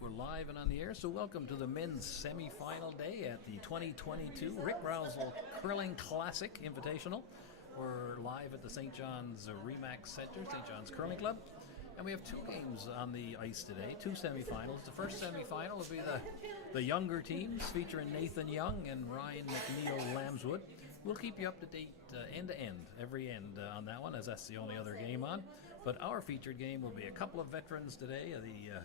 We're live and on the air, so welcome to the men's semi-final day at the 2022 Rick Rowsell Curling Classic Invitational. We're live at the St. John's Remax Center, St. John's Curling Club, and we have two games on the ice today, two semi-finals. The first semi-final will be the younger teams featuring Nathan Young and Ryan McNeil Lambswood. We'll keep you up to date end to end, every end on that one, as that's the only other game on. But our featured game will be a couple of veterans today, the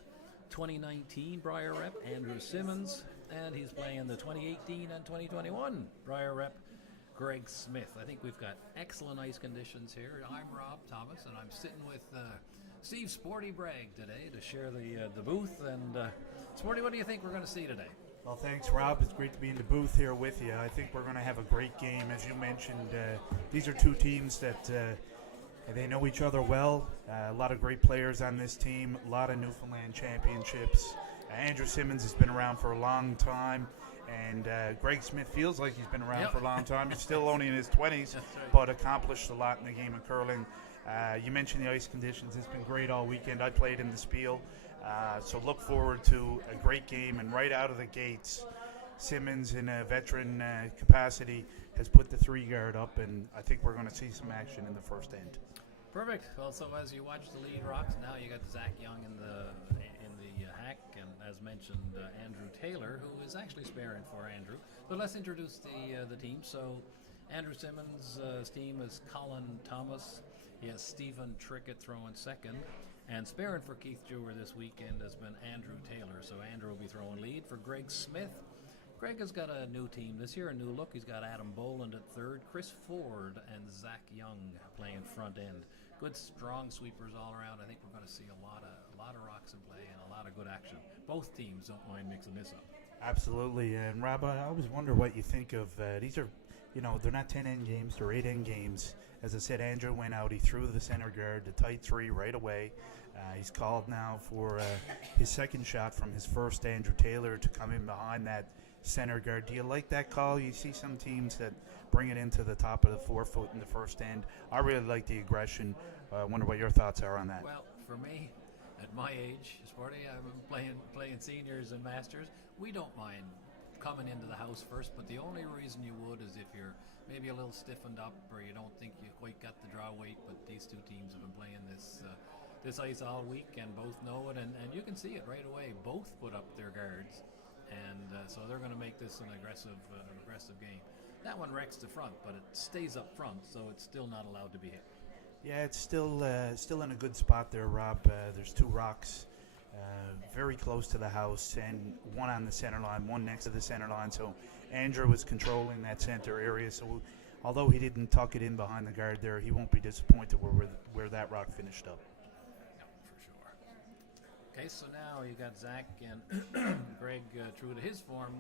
2019 Briar rep, Andrew Simmons, and he's playing the 2018 and 2021 Briar rep, Greg Smith. I think we've got excellent ice conditions here. I'm Rob Thomas, and I'm sitting with Steve Sporty Bragg today to share the booth. And Sporty, what do you think we're going to see today? Well, thanks, Rob. It's great to be in the booth here with you. I think we're going to have a great game. As you mentioned, these are two teams that they know each other well. A lot of great players on this team, a lot of Newfoundland championships. Andrew Simmons has been around for a long time, and Greg Smith feels like he's been around for a long time. He's still only in his 20s, but accomplished a lot in the game of curling. You mentioned the ice conditions. It's been great all weekend. I played in the Spiel. So look forward to a great game, and right out of the gates, Simmons in a veteran capacity has put the 3-guard up, and I think we're going to see some action in the first end. Perfect. Well, so as you watch the lead rocks, now you got Zach Young in the hack, and as mentioned, Andrew Taylor, who is actually sparing for Andrew. But let's introduce the team. So Andrew Simmons' team is Colin Thomas. He has Stephen Trickett throwing second. And sparing for Keith Jewer this weekend has been Andrew Taylor. So Andrew will be throwing lead for Greg Smith. Greg has got a new team this year, a new look. He's got Adam Boland at third, Chris Ford and Zach Young playing front end. Good, strong sweepers all around. I think we're going to see a lot of rocks in play and a lot of good action. Both teams don't mind mixing this up. Absolutely. And Rob, I always wonder what you think of these are, they're not 10-end games, they're 8-end games. As I said, Andrew went out, he threw the center guard, the tight 3 right away. He's called now for his second shot from his first, Andrew Taylor, to come in behind that center guard. Do you like that call? You see some teams that bring it into the top of the forefoot in the first end. I really like the aggression. I wonder what your thoughts are on that. Well, for me, at my age, Sporty, I'm playing seniors and masters. We don't mind coming into the house first, but the only reason you would is if you're maybe a little stiffened up or you don't think you quite got the draw weight. But these two teams have been playing this ice all week and both know it, and you can see it right away. Both put up their guards, and so they're going to make this an aggressive game. That one wrecks the front, but it stays up front, so it's still not allowed to be hit. Yeah, it's still in a good spot there, Rob. There's 2 rocks very close to the house, and one on the center line, one next to the center line. So Andrew was controlling that center area. So although he didn't tuck it in behind the guard there, he won't be disappointed where that rock finished up. Yeah, for sure. Okay, so now you got Zach and Greg, true to his form,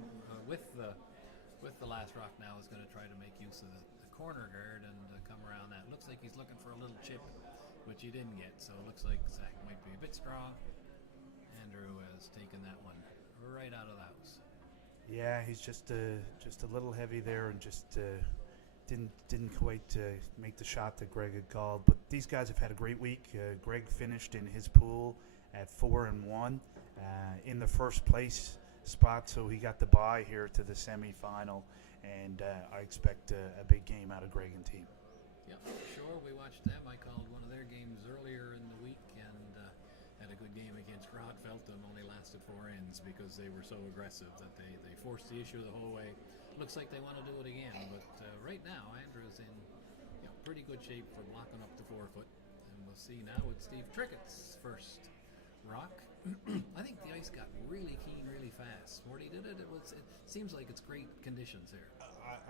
with the last rock now is going to try to make use of the corner guard and come around that. Looks like he's looking for a little chip, which he didn't get. So it looks like Zach might be a bit strong. Andrew has taken that one right out of the house. Yeah, he's just a little heavy there, and just didn't quite make the shot that Greg had called. But these guys have had a great week. Greg finished in his pool at 4-1 in the first place spot, so he got the bye here to the semi-final, and I expect a big game out of Greg and team. Yeah, sure. We watched them. I called one of their games earlier in the week and had a good game against Rodfelton. Only lasted 4 ends because they were so aggressive that they forced the issue the whole way. Looks like they want to do it again, but right now Andrew's in pretty good shape for blocking up the forefoot, and we'll see now with Steve Trickett's first rock. I think the ice got really keen really fast. Morty did it. It seems like it's great conditions here.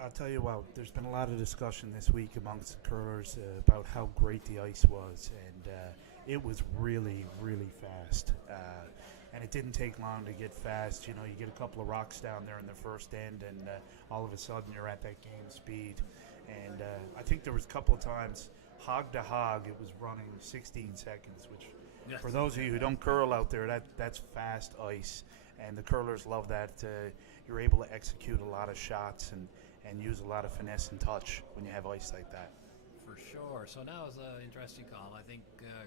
I'll tell you what, there's been a lot of discussion this week amongst the curlers about how great the ice was, and it was really, really fast. And it didn't take long to get fast. You get a couple of rocks down there in the first end, and all of a sudden you're at that game speed. And I think there was a couple of times, hog to hog, it was running 16 seconds, which for those of you who don't curl out there, that's fast ice. And the curlers love that. You're able to execute a lot of shots and use a lot of finesse and touch when you have ice like that. For sure. So now is an interesting call. I think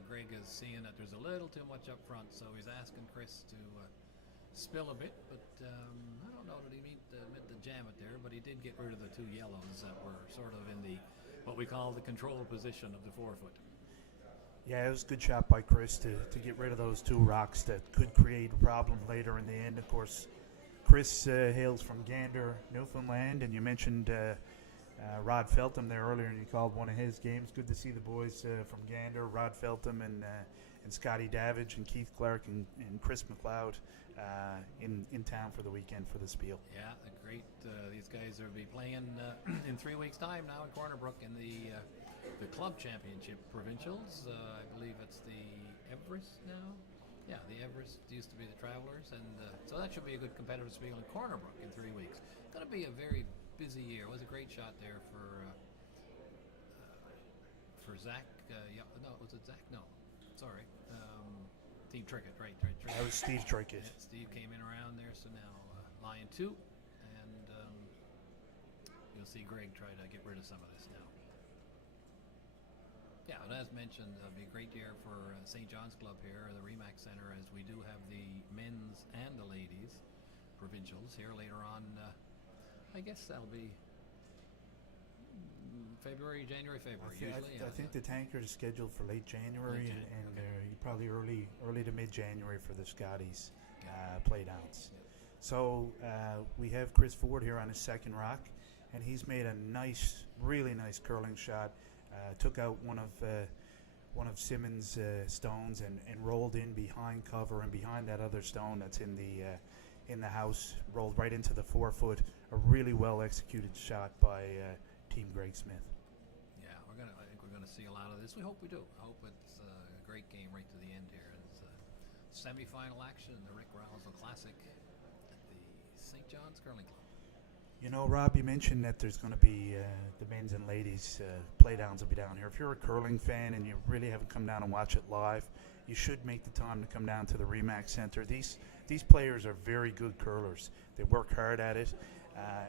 Greg is seeing that there's a little too much up front, so he's asking Chris spill a bit, but I don't know that he meant to jam it there, but he did get rid of the two yellows that were sort of in the what we call the control position of the forefoot. Yeah, it was a good shot by Chris to get rid of those two rocks that could create a problem later in the end. Of course, Chris hails from Gander, Newfoundland, and you mentioned Rod Feltham there earlier, and you called one of his games. Good to see the boys from Gander, Rod Feltham and Scotty Davidge and Keith Clark and Chris McLeod in town for the weekend for the Spiel. Yeah, great. These guys will be playing in 3 weeks' time now in Corner Brook in the club championship provincials. I believe it's the Everest now. Yeah, the Everest used to be the Travelers, and so that should be a good competitive Spiel in Corner Brook in 3 weeks. Going to be a very busy year. It was a great shot there for Zach. No, was it Zach? No, sorry. Team Trickett, right. That was Steve Trickett. Yeah, Steve came in around there, so now Lion 2, and you'll see Greg try to get rid of some of this now. Yeah, and as mentioned, it'll be a great year for St. John's Club here, the Remax Center, as we do have the men's and the ladies provincials here later on. I guess that'll be February. I think the tanker is scheduled for late January, and okay. Probably early to mid-January for the Scotties playdowns. Yeah. So we have Chris Ford here on his second rock, and he's made a really nice curling shot. Took out one of Simmons' stones and rolled in behind cover and behind that other stone that's in the house. Rolled right into the forefoot. A really well executed shot by Team Greg Smith. Yeah, I think we're gonna see a lot of this. We hope we do. I hope it's a great game right to the end here. It's semi-final action in the Rick Rowsell Classic at the St. John's Curling Club. You know, Rob, you mentioned that there's going to be the men's and ladies playdowns will be down here. If you're a curling fan and you really haven't come down and watch it live, you should make the time to come down to the Remax Center. These players are very good curlers. They work hard at it.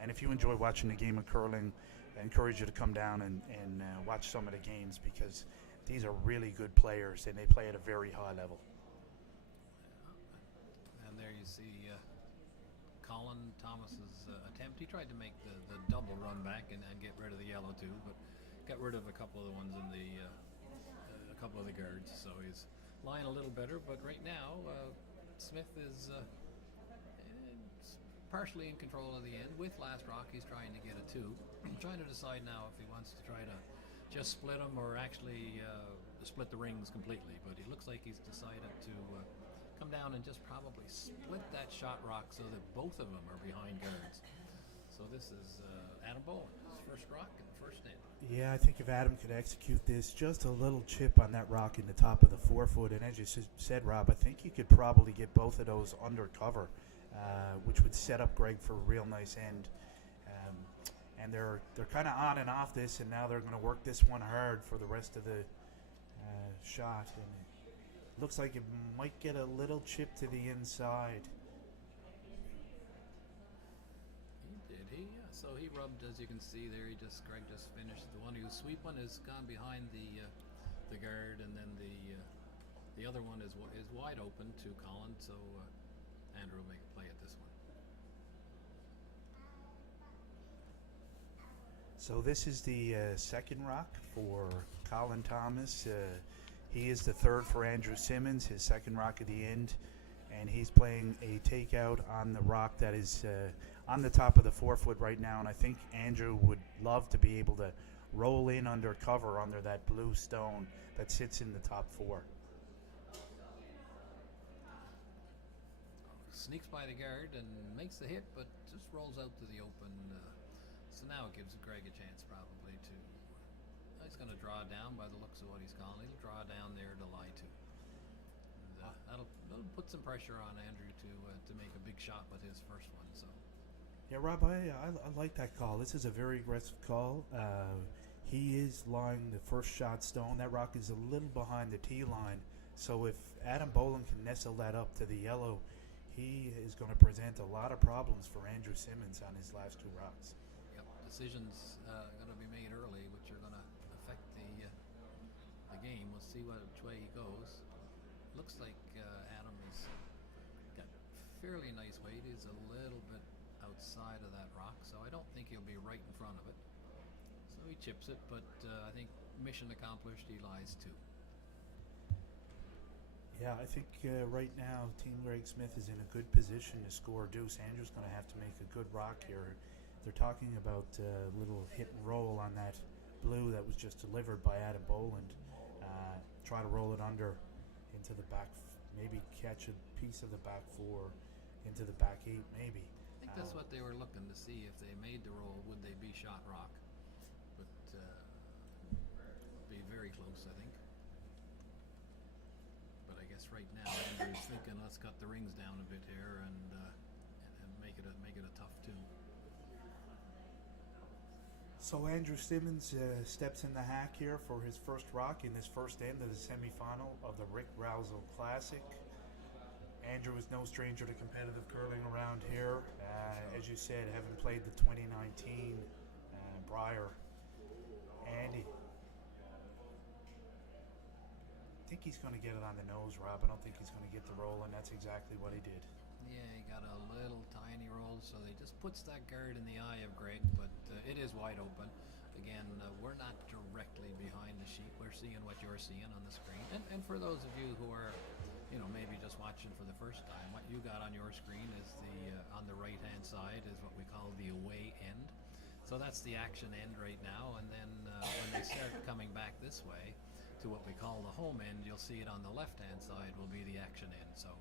And if you enjoy watching the game of curling, I encourage you to come down and watch some of the games, because these are really good players and they play at a very high level. And there you see Colin Thomas's attempt. He tried to make the double run back and get rid of the yellow too, but got rid of a couple of the ones in a couple of the guards. So he's lying a little better. But right now, Smith is partially in control of the end. With last rock, he's trying to get a 2. Trying to decide now if he wants to try to just split them or actually split the rings completely. But it looks like he's decided to come down and just probably split that shot rock so that both of them are behind guards. So this is Adam Bowen, his first rock and first end. Yeah, I think if Adam could execute this, just a little chip on that rock in the top of the forefoot, and as you said, Rob, I think you could probably get both of those under cover, which would set up Greg for a real nice end. And they're kind of on and off this, and now they're going to work this one hard for the rest of the shot. And it looks like it might get a little chip to the inside. So he rubbed, as you can see there. Greg just finished the one. His sweep one has gone behind the guard, and then the other one is wide open to Colin. So Andrew will make a play at this one. So this is the second rock for Colin Thomas. He is the third for Andrew Simmons, his second rock at the end, and he's playing a takeout on the rock that is on the top of the forefoot right now, and I think Andrew would love to be able to roll in under cover under that blue stone that sits in the top 4. Sneaks by the guard and makes the hit, but just rolls out to the open. So now it gives Greg a chance probably to... he's going to draw down by the looks of what he's calling. He'll draw down there to lie to. And, that'll put some pressure on Andrew to make a big shot with his first one. So. Yeah, Rob, I like that call. This is a very aggressive call. He is lying the first shot stone. That rock is a little behind the tee line. So if Adam Boland can nestle that up to the yellow, he is going to present a lot of problems for Andrew Simmons on his last 2 rocks. Yep, decisions going to be made early, which are going to affect the game. We'll see which way he goes. Looks like Adam has got fairly nice weight. He's a little bit outside of that rock, so I don't think he'll be right in front of it. So he chips it, but I think mission accomplished. He lies 2. Yeah, I think right now Team Greg Smith is in a good position to score a deuce. Andrew's going to have to make a good rock here. They're talking about a little hit and roll on that blue that was just delivered by Adam Boland. Try to roll it under into the back, maybe catch a piece of the back 4 into the back 8, maybe. I think that's what they were looking to see. If they made the roll, would they be shot rock? But be very close, I think. But I guess right now Andrew's thinking, let's cut the rings down a bit here and make it a tough 2. So Andrew Simmons steps in the hack here for his first rock in this first end of the semifinal of the Rick Rowsell Classic. Andrew is no stranger to competitive curling around here. As you said, having played the 2019 Brier. Andy, I think he's going to get it on the nose, Rob. I don't think he's going to get the roll, and that's exactly what he did. Yeah, he got a little tiny roll, so he just puts that guard in the eye of Greg, but it is wide open. Again, we're not directly behind the sheet. We're seeing what you're seeing on the screen. And for those of you who are, maybe just watching for the first time, what you got on your screen is on the right-hand side is what we call the away end. So that's the action end right now, and then when they start coming back this way to what we call the home end, you'll see it on the left-hand side will be the action end. So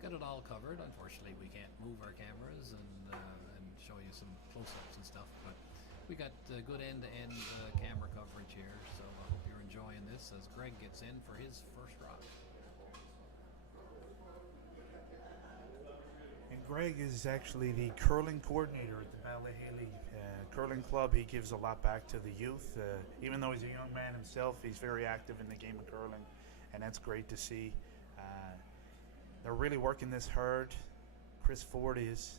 got it all covered. Unfortunately, we can't move our cameras and show you some close-ups and stuff, but we got good end-to-end camera coverage here, so I hope you're enjoying this as Greg gets in for his first rock. And Greg is actually the curling coordinator at the Ballahilly Curling Club. He gives a lot back to the youth. Even though he's a young man himself, he's very active in the game of curling, and that's great to see. They're really working this hard. Chris Ford is.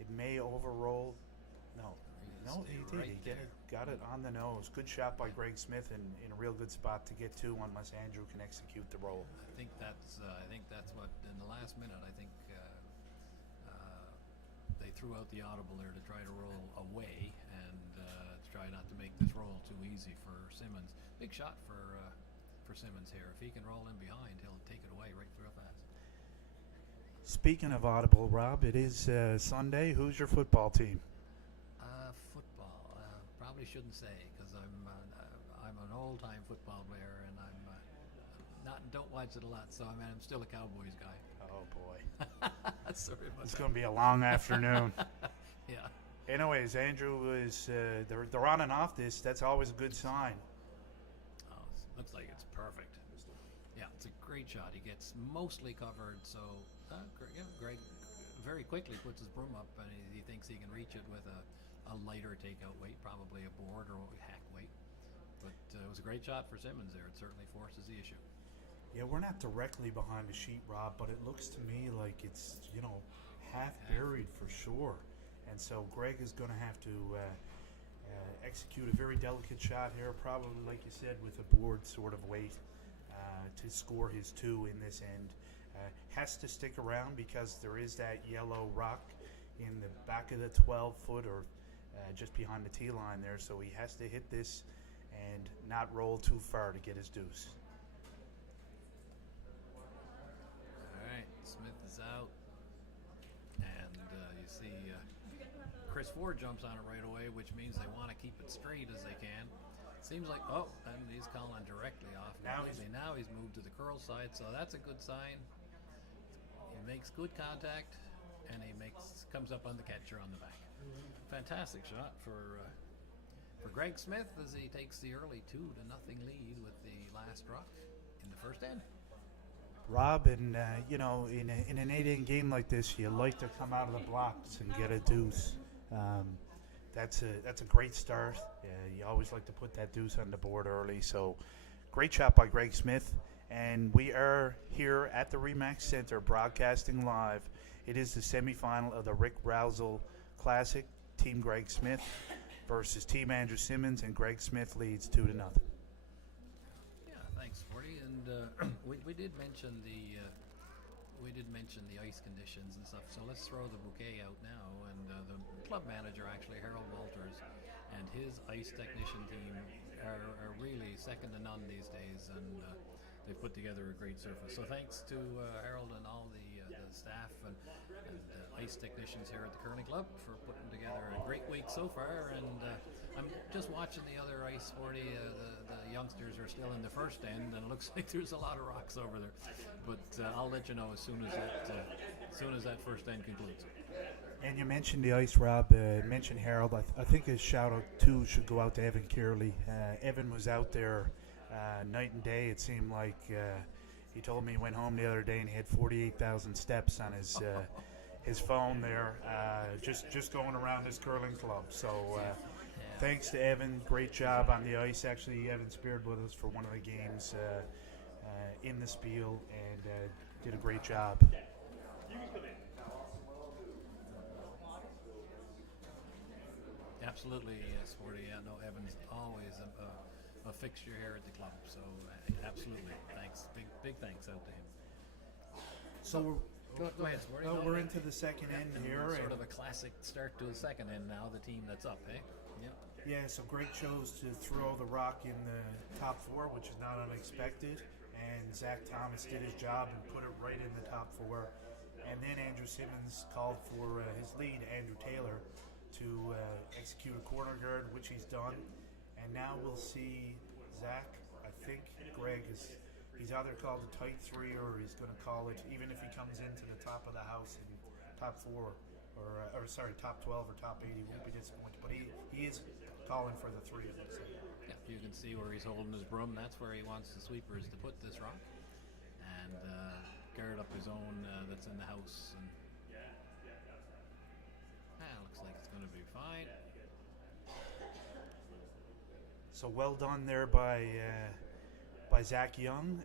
It may overroll. No, he did. Right He got it on the nose. Good shot by Greg Smith, and in a real good spot to get 2 unless Andrew can execute the roll. I think that's what in the last minute. I think they threw out the audible there to try to roll away and to try not to make this roll too easy for Simmons. Big shot for Simmons here. If he can roll in behind, he'll take it away right through fast. Speaking of audible, Rob, it is Sunday. Who's your football team? Football. Probably shouldn't say because I'm an old-time football player and don't watch it a lot. So I'm still a Cowboys guy. Oh boy, sorry about it's that. going to be a long afternoon. Yeah. Anyways, Andrew is they're on and off this. That's always a good sign. Oh, looks like it's perfect. Yeah, it's a great shot. He gets mostly covered, so Greg very quickly puts his broom up, and he thinks he can reach it with a lighter takeout weight, probably a board or hack weight. But it was a great shot for Simmons there. It certainly forces the issue. Yeah, we're not directly behind the sheet, Rob, but it looks to me like it's, half buried for sure. And so Greg is going to have to execute a very delicate shot here, probably, like you said, with a board sort of weight to score his 2 in this end. Has to stick around because there is that yellow rock in the back of the 12-foot or just behind the tee line there, so he has to hit this and not roll too far to get his deuce. All right, Smith is out, and you see Chris Ford jumps on it right away, which means they want to keep it straight as they can. Seems like, and he's calling directly off completely. Now he's moved to the curl side, so that's a good sign. He makes good contact, and he comes up on the catcher on the back. Fantastic shot for Greg Smith as he takes the early 2-0 lead with the last rock in the first end. Rob, and in an 8-inning game like this, you like to come out of the blocks and get a deuce. That's a great start. You always like to put that deuce on the board early. So, great shot by Greg Smith. And we are here at the Remax Center broadcasting live. It is the semifinal of the Rick Rowsell Classic. Team Greg Smith versus Team Andrew Simmons, and Greg Smith leads 2-0. Yeah, thanks, Forty. And we did mention we did mention the ice conditions and stuff, so let's throw the bouquet out now. And the club manager, actually, Harold Walters, and his ice technician team are really second to none these days, and they've put together a great surface. So thanks to Harold and all the staff and ice technicians here at the curling club for putting together a great week so far. And I'm just watching the other ice sporty. The youngsters are still in the first end, and it looks like there's a lot of rocks over there. But I'll let you know as soon as that first end concludes. And you mentioned the ice, Rob. Mentioned Harold. I think a shout out too should go out to Evan Kearley. Evan was out there night and day. It seemed like he told me he went home the other day and he had 48,000 steps on his phone there, just going around his curling club. So thanks to Evan. Great job on the ice. Actually, Evan speared with us for one of the games in the Spiel and did a great job. Absolutely, Sporty. No, Evan's always a fixture here at the club. So absolutely, thanks. Big thanks out to him. So Go ahead, Sporty. well, we're into the second end here. Sort of a classic start to the second end now. The team that's up, eh? Yeah. Yeah, so Greg chose to throw the rock in the top four, which is not unexpected. And Zach Thomas did his job and put it right in the top four. And then Andrew Simmons called for his lead, Andrew Taylor, to execute a corner guard, which he's done. And now we'll see Zach. I think Greg he's either called a tight three or he's going to call it, even if he comes into the top of the house in top four, or top 12 or top 8, he won't be disappointed. But he is calling for the three, it looks like. Yeah, you can see where he's holding his broom. That's where he wants the sweepers to put this rock and guard up his own that's in the house. And looks like it's going to be fine. So well done there by Zach Young.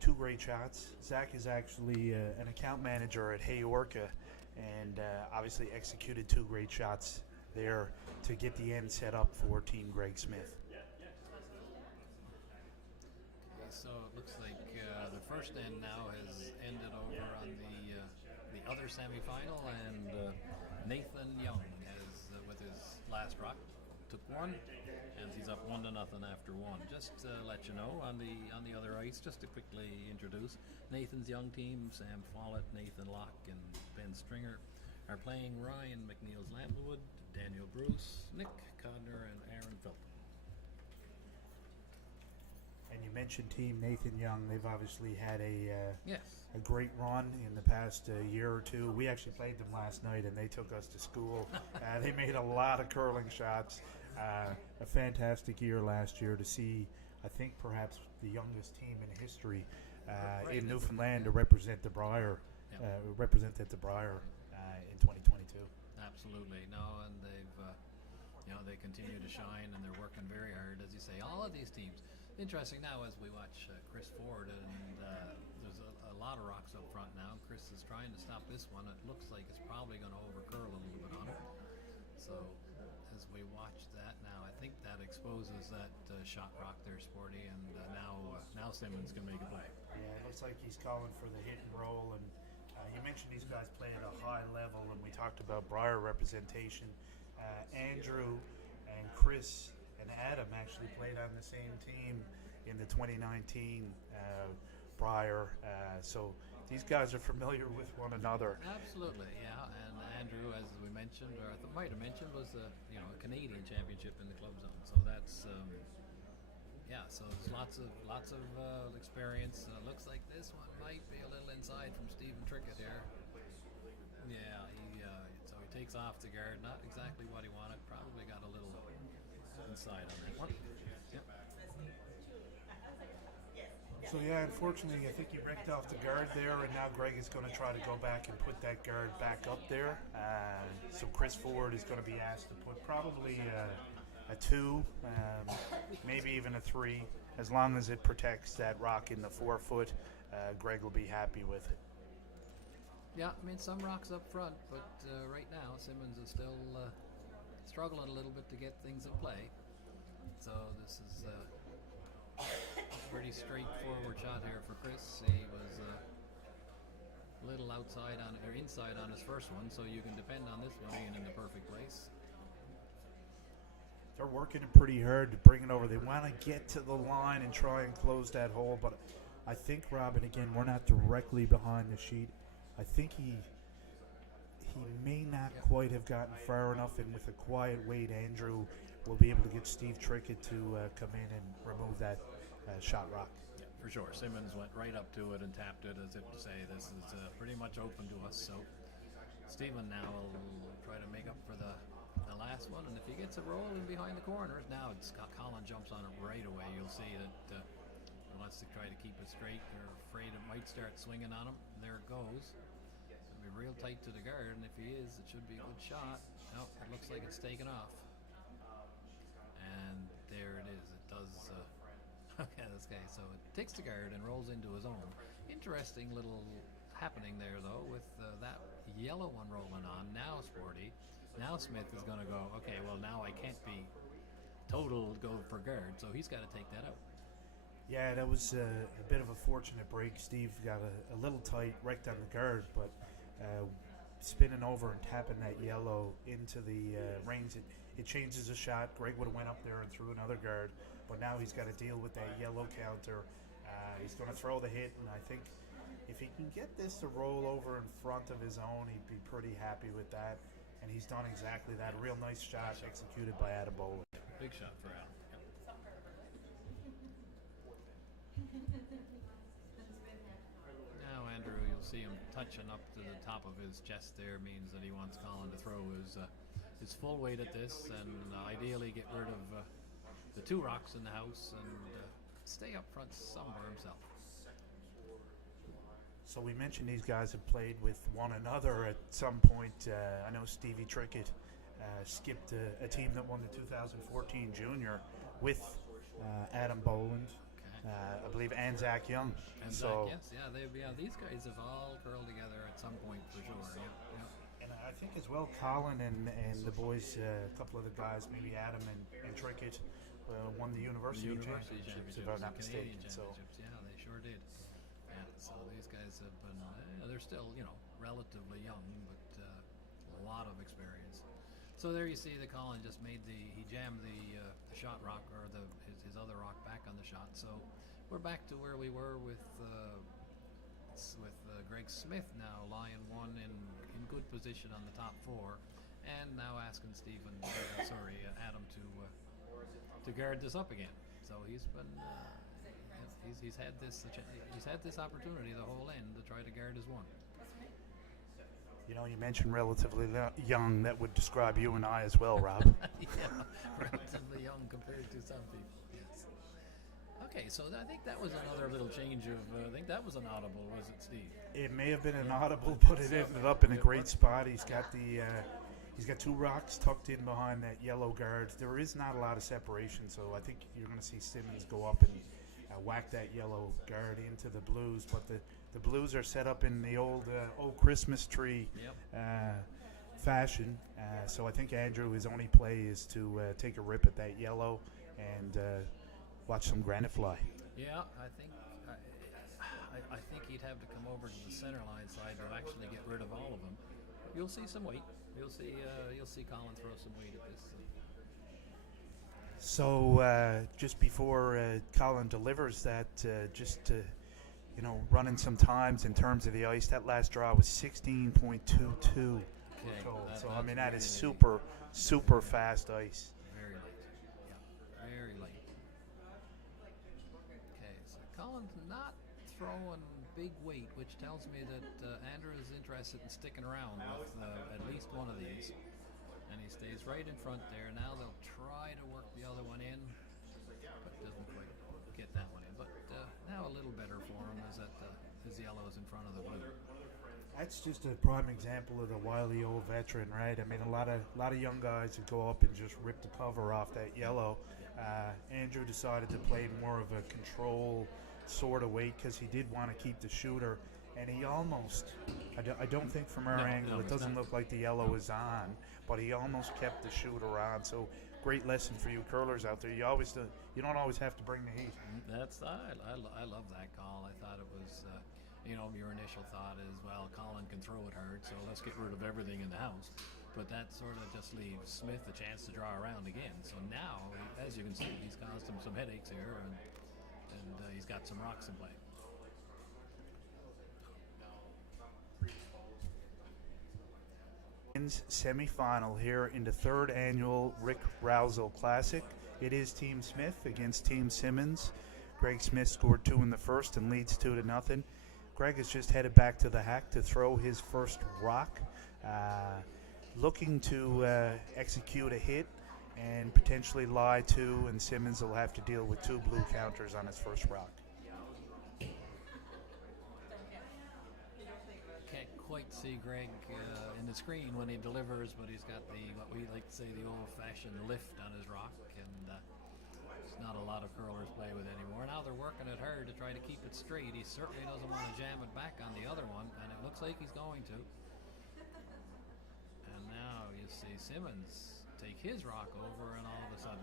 Two great shots. Zach is actually an account manager at Hayorka, and obviously executed two great shots there to get the end set up for Team Greg Smith. Okay, so it looks like the first end now has ended over on the other semifinal, and Nathan Young has, with his last rock, took one, and he's up 1-0 after one. Just to let you know, on the other ice, just to quickly introduce Nathan's young team: Sam Follett, Nathan Locke, and Ben Stringer are playing Ryan McNeil's Lambwood, Daniel Bruce, Nick Codner, and Aaron Felton. And you mentioned Team Nathan Young. They've obviously had Yes. a great run in the past year or two. We actually played them last night, and they took us to school. They made a lot of curling shots. A fantastic year last year to see, I think, perhaps the youngest team in history in Newfoundland to represent the Briar, represented the Briar in 2022. Absolutely. No, and they've, they continue to shine, and they're working very hard, as you say. All of these teams. Interesting now as we watch Chris Ford, and there's a lot of rocks up front now. Chris is trying to stop this one. It looks like it's probably going to overcurl a little bit on him. So as we watch that now, I think that exposes that shot rock there, Sporty, and now Simmons can make a play. Yeah, it looks like he's calling for the hit and roll, and you mentioned these guys play at a high level, and we talked about Briar representation. Andrew and Chris and Adam actually played on the same team in the 2019 Briar, so these guys are familiar with one another. Absolutely, yeah. And Andrew, as we mentioned, or I might have mentioned, was a Canadian championship in the club zone. So that's So there's lots of experience. Looks like this one might be a little inside from Stephen Trickett here. Yeah, so he takes off the guard. Not exactly what he wanted. Probably got a little inside on that one. Yep. So yeah, unfortunately, I think he wrecked off the guard there, and now Greg is going to try to go back and put that guard back up there. So Chris Ford is going to be asked to put probably a 2, maybe even a 3, as long as it protects that rock in the 4-foot. Greg will be happy with it. Yeah, I mean, some rocks up front, but right now Simmons is still struggling a little bit to get things in play. So this is a pretty straightforward shot here for Chris. He was little outside on or inside on his first one, so you can depend on this one being in the perfect place. They're working it pretty hard to bring it over. They want to get to the line and try and close that hole, but I think, Robin, again, we're not directly behind the sheet. I think he may not quite have gotten far enough, and with a quiet weight, Andrew will be able to get Steve Trickett to come in and remove that shot rock. Yeah, for sure. Simmons went right up to it and tapped it as if to say this is pretty much open to us. So Stephen now will try to make up for the last one, and if he gets a roll in behind the corners, now Colin jumps on it right away. You'll see that he wants to try to keep it straight. They're afraid it might start swinging on him. There it goes. It'll be real tight to the guard, and if he is, it should be a good shot. No, it looks like it's taken off. And there it is. It does. Okay, this guy. So it takes the guard and rolls into his own. Interesting little happening there, though, with that yellow one rolling on. Now Sporty. Now Smith is going to go, okay, well, now I can't be total go for guard, so he's got to take that out. Yeah, that was a bit of a fortunate break. Steve got a little tight, wrecked on the guard, but spinning over and tapping that yellow into the rings, it changes the shot. Greg would have went up there and threw another guard, but now he's got to deal with that yellow counter. He's going to throw the hit, and I think if he can get this to roll over in front of his own, he'd be pretty happy with that. And he's done exactly that. A real nice shot executed by Adam Boland. Big shot for Adam. Now Andrew, you'll see him touching up to the top of his chest there, means that he wants Colin to throw his full weight at this and ideally get rid of the two rocks in the house and stay up front somewhere himself. So we mentioned these guys have played with one another at some point. I know Stevie Trickett skipped a team that won the 2014 Junior with Adam Boland, I believe Anzac Young. Anzac, yes, yeah. These guys have all curled together at some point for sure. Yeah. And I think as well, Colin and the boys, a couple of the guys, maybe Adam and Trickett, won the university championships, if I'm not mistaken. So yeah, they sure did. So these guys have been, they're still, relatively young, but a lot of experience. So there you see that Colin just he jammed the shot rock, or his other rock back on the shot. So we're back to where we were with Greg Smith now lying one in good position on the top four, and now asking Adam to guard this up again. So he's been. He's had this opportunity the whole end to try to guard his one. You mentioned relatively young. That would describe you and I as well, Rob. Yeah, relatively young compared to some people. Yes. Okay, so I think that was another little change of. I think that was an audible, was it, Steve? It may have been an audible, but it ended up in a great spot. He's got he's got two rocks tucked in behind that yellow guard. There is not a lot of separation, so I think you're going to see Simmons go up and whack that yellow guard into the blues, but the blues are set up in the old Christmas tree fashion. So I think Andrew, his only play is to take a rip at that yellow and watch some granite fly. Yeah, I think he'd have to come over to the center line side to actually get rid of all of them. You'll see some weight. You'll see Colin throw some weight at this. So just before Colin delivers that, just to, running some times in terms of the ice, that last draw was 16.22. Okay. So I mean, that is super, super fast ice. Very light. Yeah, very light. Okay, so Colin's not throwing big weight, which tells me that Andrew is interested in sticking around with at least one of these. And he stays right in front there. Now they'll try to work the other one in, but doesn't quite get that one in. But now a little better for him is that his yellow is in front of the blue. That's just a prime example of the wily old veteran, right? I mean, a lot of young guys would go up and just rip the cover off that yellow. Andrew decided to play more of a control sort of weight because he did want to keep the shooter. And he almost, I don't think from our angle, it doesn't look like the yellow is on, but he almost kept the shooter on. So great lesson for you curlers out there. You don't always have to bring the heat. I love that call. I thought it was your initial thought is, well, Colin can throw it hard, so let's get rid of everything in the house. But that sort of just leaves Smith a chance to draw around again. So now, as you can see, he's caused him some headaches here, and he's got some rocks in play. Semi-final here in the third annual Rick Rowsell Classic. It is Team Smith against Team Simmons. Greg Smith scored 2 in the first and leads 2-0. Greg has just headed back to the hack to throw his first rock, looking to execute a hit and potentially lie 2, and Simmons will have to deal with 2 blue counters on his first rock. Can't quite see Greg in the screen when he delivers, but he's got what we like to say, the old-fashioned lift on his rock, and it's not a lot of curlers play with anymore. Now they're working it hard to try to keep it straight. He certainly doesn't want to jam it back on the other one, and it looks like he's going to. And now you see Simmons take his rock over, and all of a sudden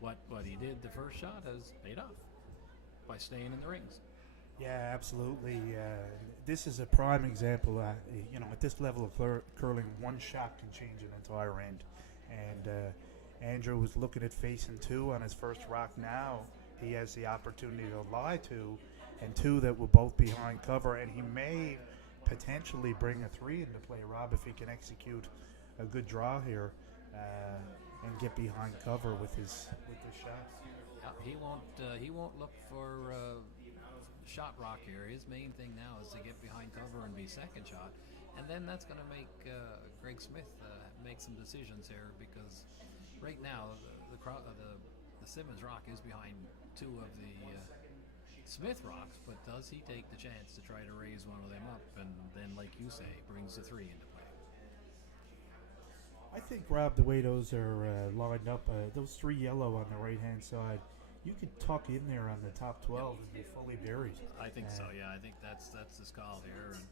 what he did the first shot has paid off by staying in the rings. Yeah, absolutely. This is a prime example. At this level of curling, one shot can change an entire end. And Andrew was looking at facing 2 on his first rock. Now he has the opportunity to lie 2, and 2 that will both be behind cover. And he may potentially bring a 3 into play, Rob, if he can execute a good draw here and get behind cover with his shot. Yeah, he won't look for shot rock here. His main thing now is to get behind cover and be second shot, and then that's going to make Greg Smith make some decisions here, because right now the Simmons rock is behind 2 of the Smith rocks, but does he take the chance to try to raise one of them up, and then, like you say, brings the 3 into play? I think, Rob, the way those are lined up, those 3 yellow on the right-hand side, you could tuck in there on the top 12 and be fully buried. I think so. Yeah, I think that's his call here. And,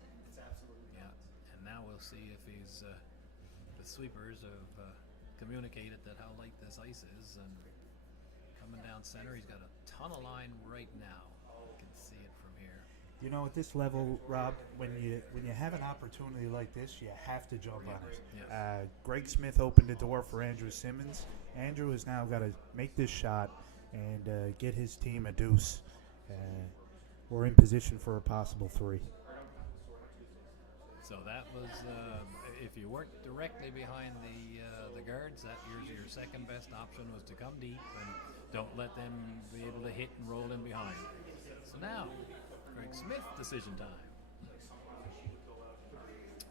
yeah, and now we'll see if he's the sweepers have communicated that how light this ice is, and coming down center, he's got a ton of line right now. You can see it from here. At this level, Rob, when you have an opportunity like this, you have to jump on it. Yes. Greg Smith opened the door for Andrew Simmons. Andrew has now got to make this shot and get his team a deuce. We're in position for a possible 3. So that was, if you weren't directly behind the guards, that your second best option was to come deep and don't let them be able to hit and roll in behind. So now, Greg Smith decision time.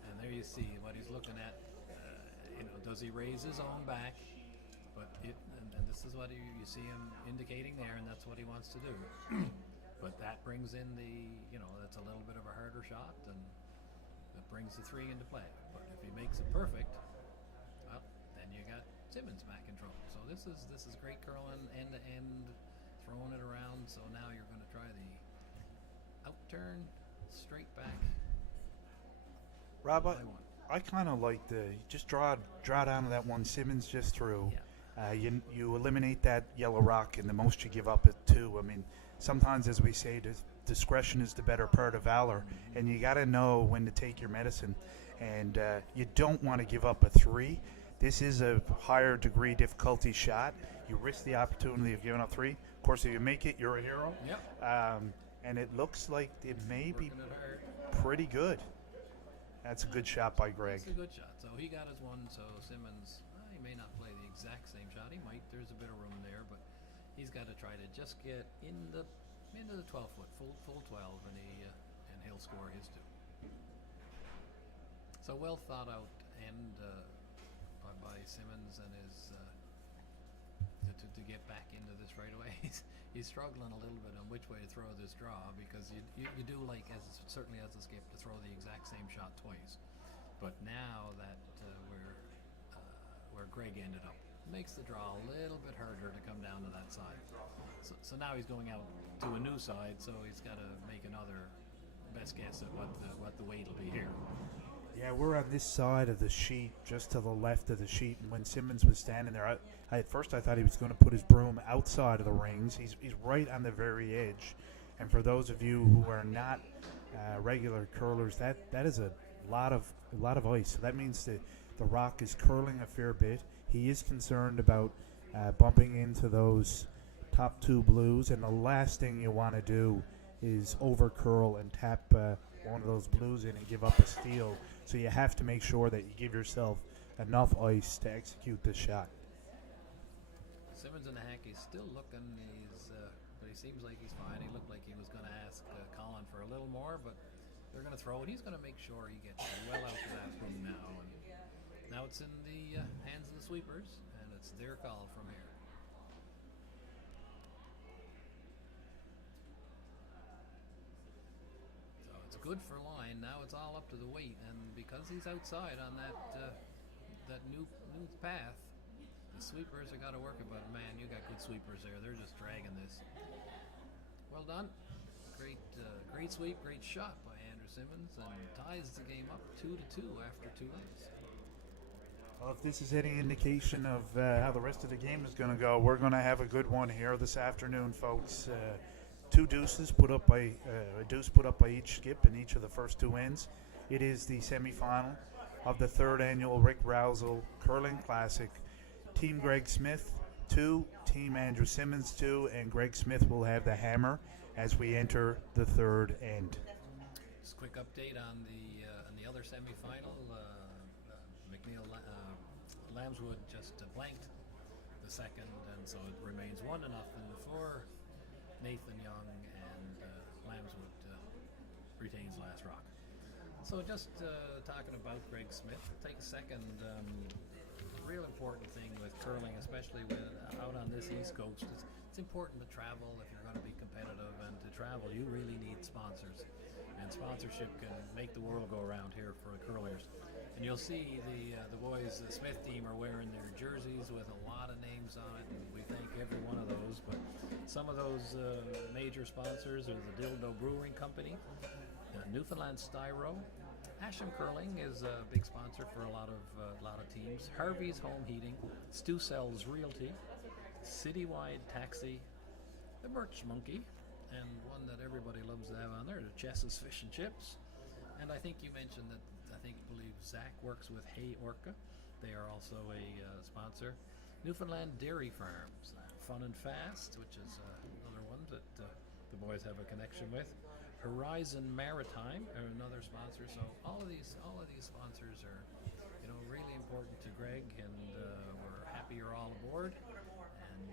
And there you see what he's looking at. Does he raise his own back? But and this is what you see him indicating there, and that's what he wants to do. But that brings in that's a little bit of a harder shot, and that brings the 3 into play. But if he makes it perfect, well, then you got Simmons back in trouble. So this is great curling, end to end, throwing it around. So now you're going to try the outturn, straight back. Rob, I kind of like just draw down to that one Simmons just through. Yeah. You eliminate that yellow rock, and the most you give up at 2. I mean, sometimes, as we say, discretion is the better part of valor, and you got to know when to take your medicine. And you don't want to give up a 3. This is a higher degree difficulty shot. You risk the opportunity of giving up 3. Of course, if you make it, you're a hero. Yep. And it looks like it may be pretty good. That's a good shot by Greg. That's a good shot. So he got his one. So Simmons, he may not play the exact same shot. He might. There's a bit of room there, but he's got to try to just get into the 12-foot, full 12, and he'll score his 2. So well thought out end by Simmons and his to get back into this right away. He's struggling a little bit on which way to throw this draw, because you do like, certainly as a skip, to throw the exact same shot twice. But now that where Greg ended up, makes the draw a little bit harder to come down to that side. So now he's going out to a new side, so he's got to make another best guess at what the weight will be here. Yeah, we're on this side of the sheet, just to the left of the sheet. And when Simmons was standing there, at first I thought he was going to put his broom outside of the rings. He's right on the very edge. And for those of you who are not regular curlers, that is a lot of ice. So that means the rock is curling a fair bit. He is concerned about bumping into those top two blues, and the last thing you want to do is over curl and tap one of those blues in and give up a steal. So you have to make sure that you give yourself enough ice to execute this shot. Simmons in the hack, he's still looking, but he seems like he's fine. He looked like he was going to ask Colin for a little more, but they're going to throw it. He's going to make sure he gets well out of that room now. And now it's in the hands of the sweepers, and it's their call from here. So it's good for line. Now it's all up to the weight, and because he's outside on that new path, the sweepers have got to work it, but man, you got good sweepers there. They're just dragging this. Well done. Great sweep, great shot by Andrew Simmons, and ties the game up 2-2 after 2 lanes. Well, if this is any indication of how the rest of the game is going to go, we're going to have a good one here this afternoon, folks. A deuce put up by each skip in each of the first 2 ends. It is the semifinal of the 3rd annual Rick Rowsell Curling Classic. Team Greg Smith 2, Team Andrew Simmons 2, and Greg Smith will have the hammer as we enter the 3rd end. Just a quick update on the other semifinal. McNeil Lambswood just blanked the second, and so it remains 1-0 for Nathan Young, and Lambswood retains last rock. So just talking about Greg Smith, take a second. Real important thing with curling, especially out on this East Coast, it's important to travel if you're going to be competitive, and to travel you really need sponsors, and sponsorship can make the world go around here for the curlers. And you'll see the boys, the Smith team, are wearing their jerseys with a lot of names on it, and we thank every one of those. But some of those major sponsors are the Dildo Brewing Company, Newfoundland Styro. Asham Curling is a big sponsor for a lot of teams. Harvey's Home Heating, Stu Sells Realty, Citywide Taxi, the Merch Monkey, and one that everybody loves to have on there, the Chess's Fish and Chips. And I think you mentioned that believe Zach works with Hey Orca. They are also a sponsor. Newfoundland Dairy Farms, Fun and Fast, which is another one that the boys have a connection with. Horizon Maritime are another sponsor. So all of these sponsors are, really important to Greg, and we're happy you're all aboard. And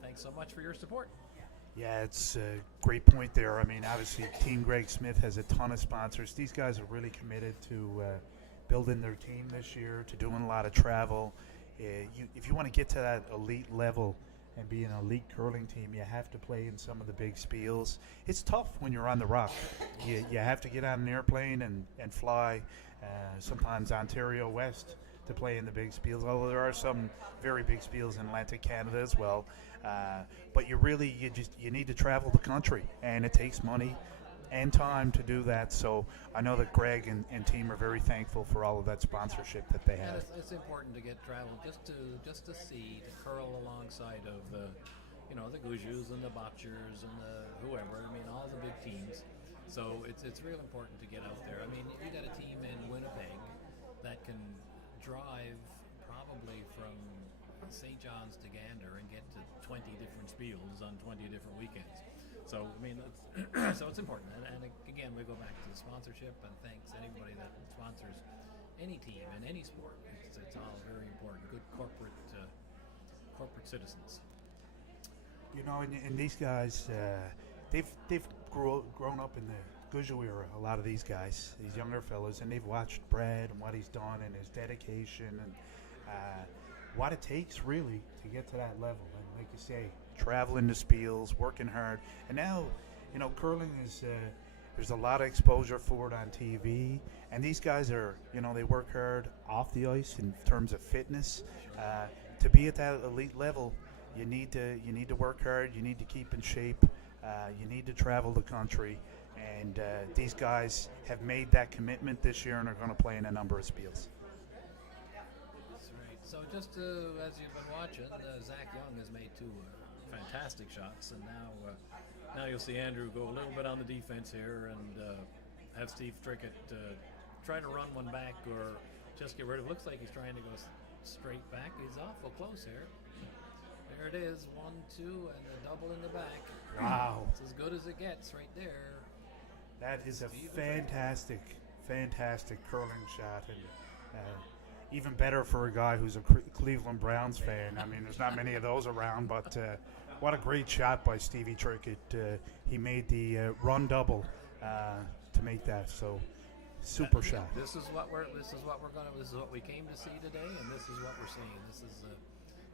thanks so much for your support. Yeah, it's a great point there. I mean, obviously, Team Greg Smith has a ton of sponsors. These guys are really committed to building their team this year, to doing a lot of travel. If you want to get to that elite level and be an elite curling team, you have to play in some of the big spiels. It's tough when you're on the rock. You have to get on an airplane and fly, sometimes Ontario West, to play in the big spiels, although there are some very big spiels in Atlantic Canada as well. But you need to travel the country, and it takes money and time to do that. So I know that Greg and team are very thankful for all of that sponsorship that they have. And it's important to get travel just to curl alongside of the Gujus and the Botchers and the whoever. I mean, all the big teams. So it's real important to get out there. I mean, you got a team in Winnipeg that can drive probably from St. John's to Gander and get to 20 different spiels on 20 different weekends. So I mean, it's important. And again, we go back to the sponsorship, and thanks anybody that sponsors any team in any sport. It's all very important. Good corporate citizens. And these guys, they've grown up in the Guju era. A lot of these guys, these younger fellas, and they've watched Brad and what he's done and his dedication and what it takes really to get to that level. And like you say, traveling the spiels, working hard, and now curling is there's a lot of exposure for it on TV, and these guys are they work hard off the ice in terms of fitness. To be at that elite level, you need to work hard, you need to keep in shape, you need to travel the country, and these guys have made that commitment this year and are going to play in a number of spiels. That's right. So just as you've been watching, Zach Young has made 2 fantastic shots, and now Now you'll see Andrew go a little bit on the defense here and have Steve Trickett try to run one back or just get rid of it. Looks like he's trying to go straight back. He's awful close here. There it is, 1-2, and a double in the back. Wow. It's as good as it gets right there. That is a fantastic, fantastic curling shot. And even better for a guy who's a Cleveland Browns fan. I mean, there's not many of those around, but what a great shot by Stevie Trickett. He made the run double to make that. So super shot. This is what we came to see today, and this is what we're seeing.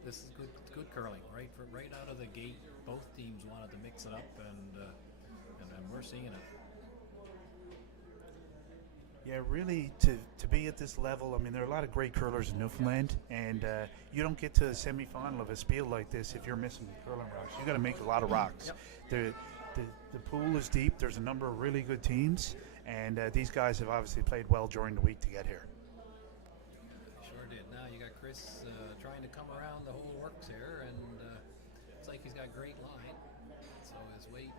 This is good curling, right out of the gate. Both teams wanted to mix it up, and we're seeing it. Yeah, really, to be at this level, I mean, there are a lot of great curlers in Newfoundland, and you don't get to a semifinal of a spiel like this if you're missing curling rocks. You got to make a lot of rocks. Yep. The pool is deep. There's a number of really good teams, and these guys have obviously played well during the week to get here. Sure did. Now you got Chris trying to come around the whole works here, and it's like he's got great line. So his weight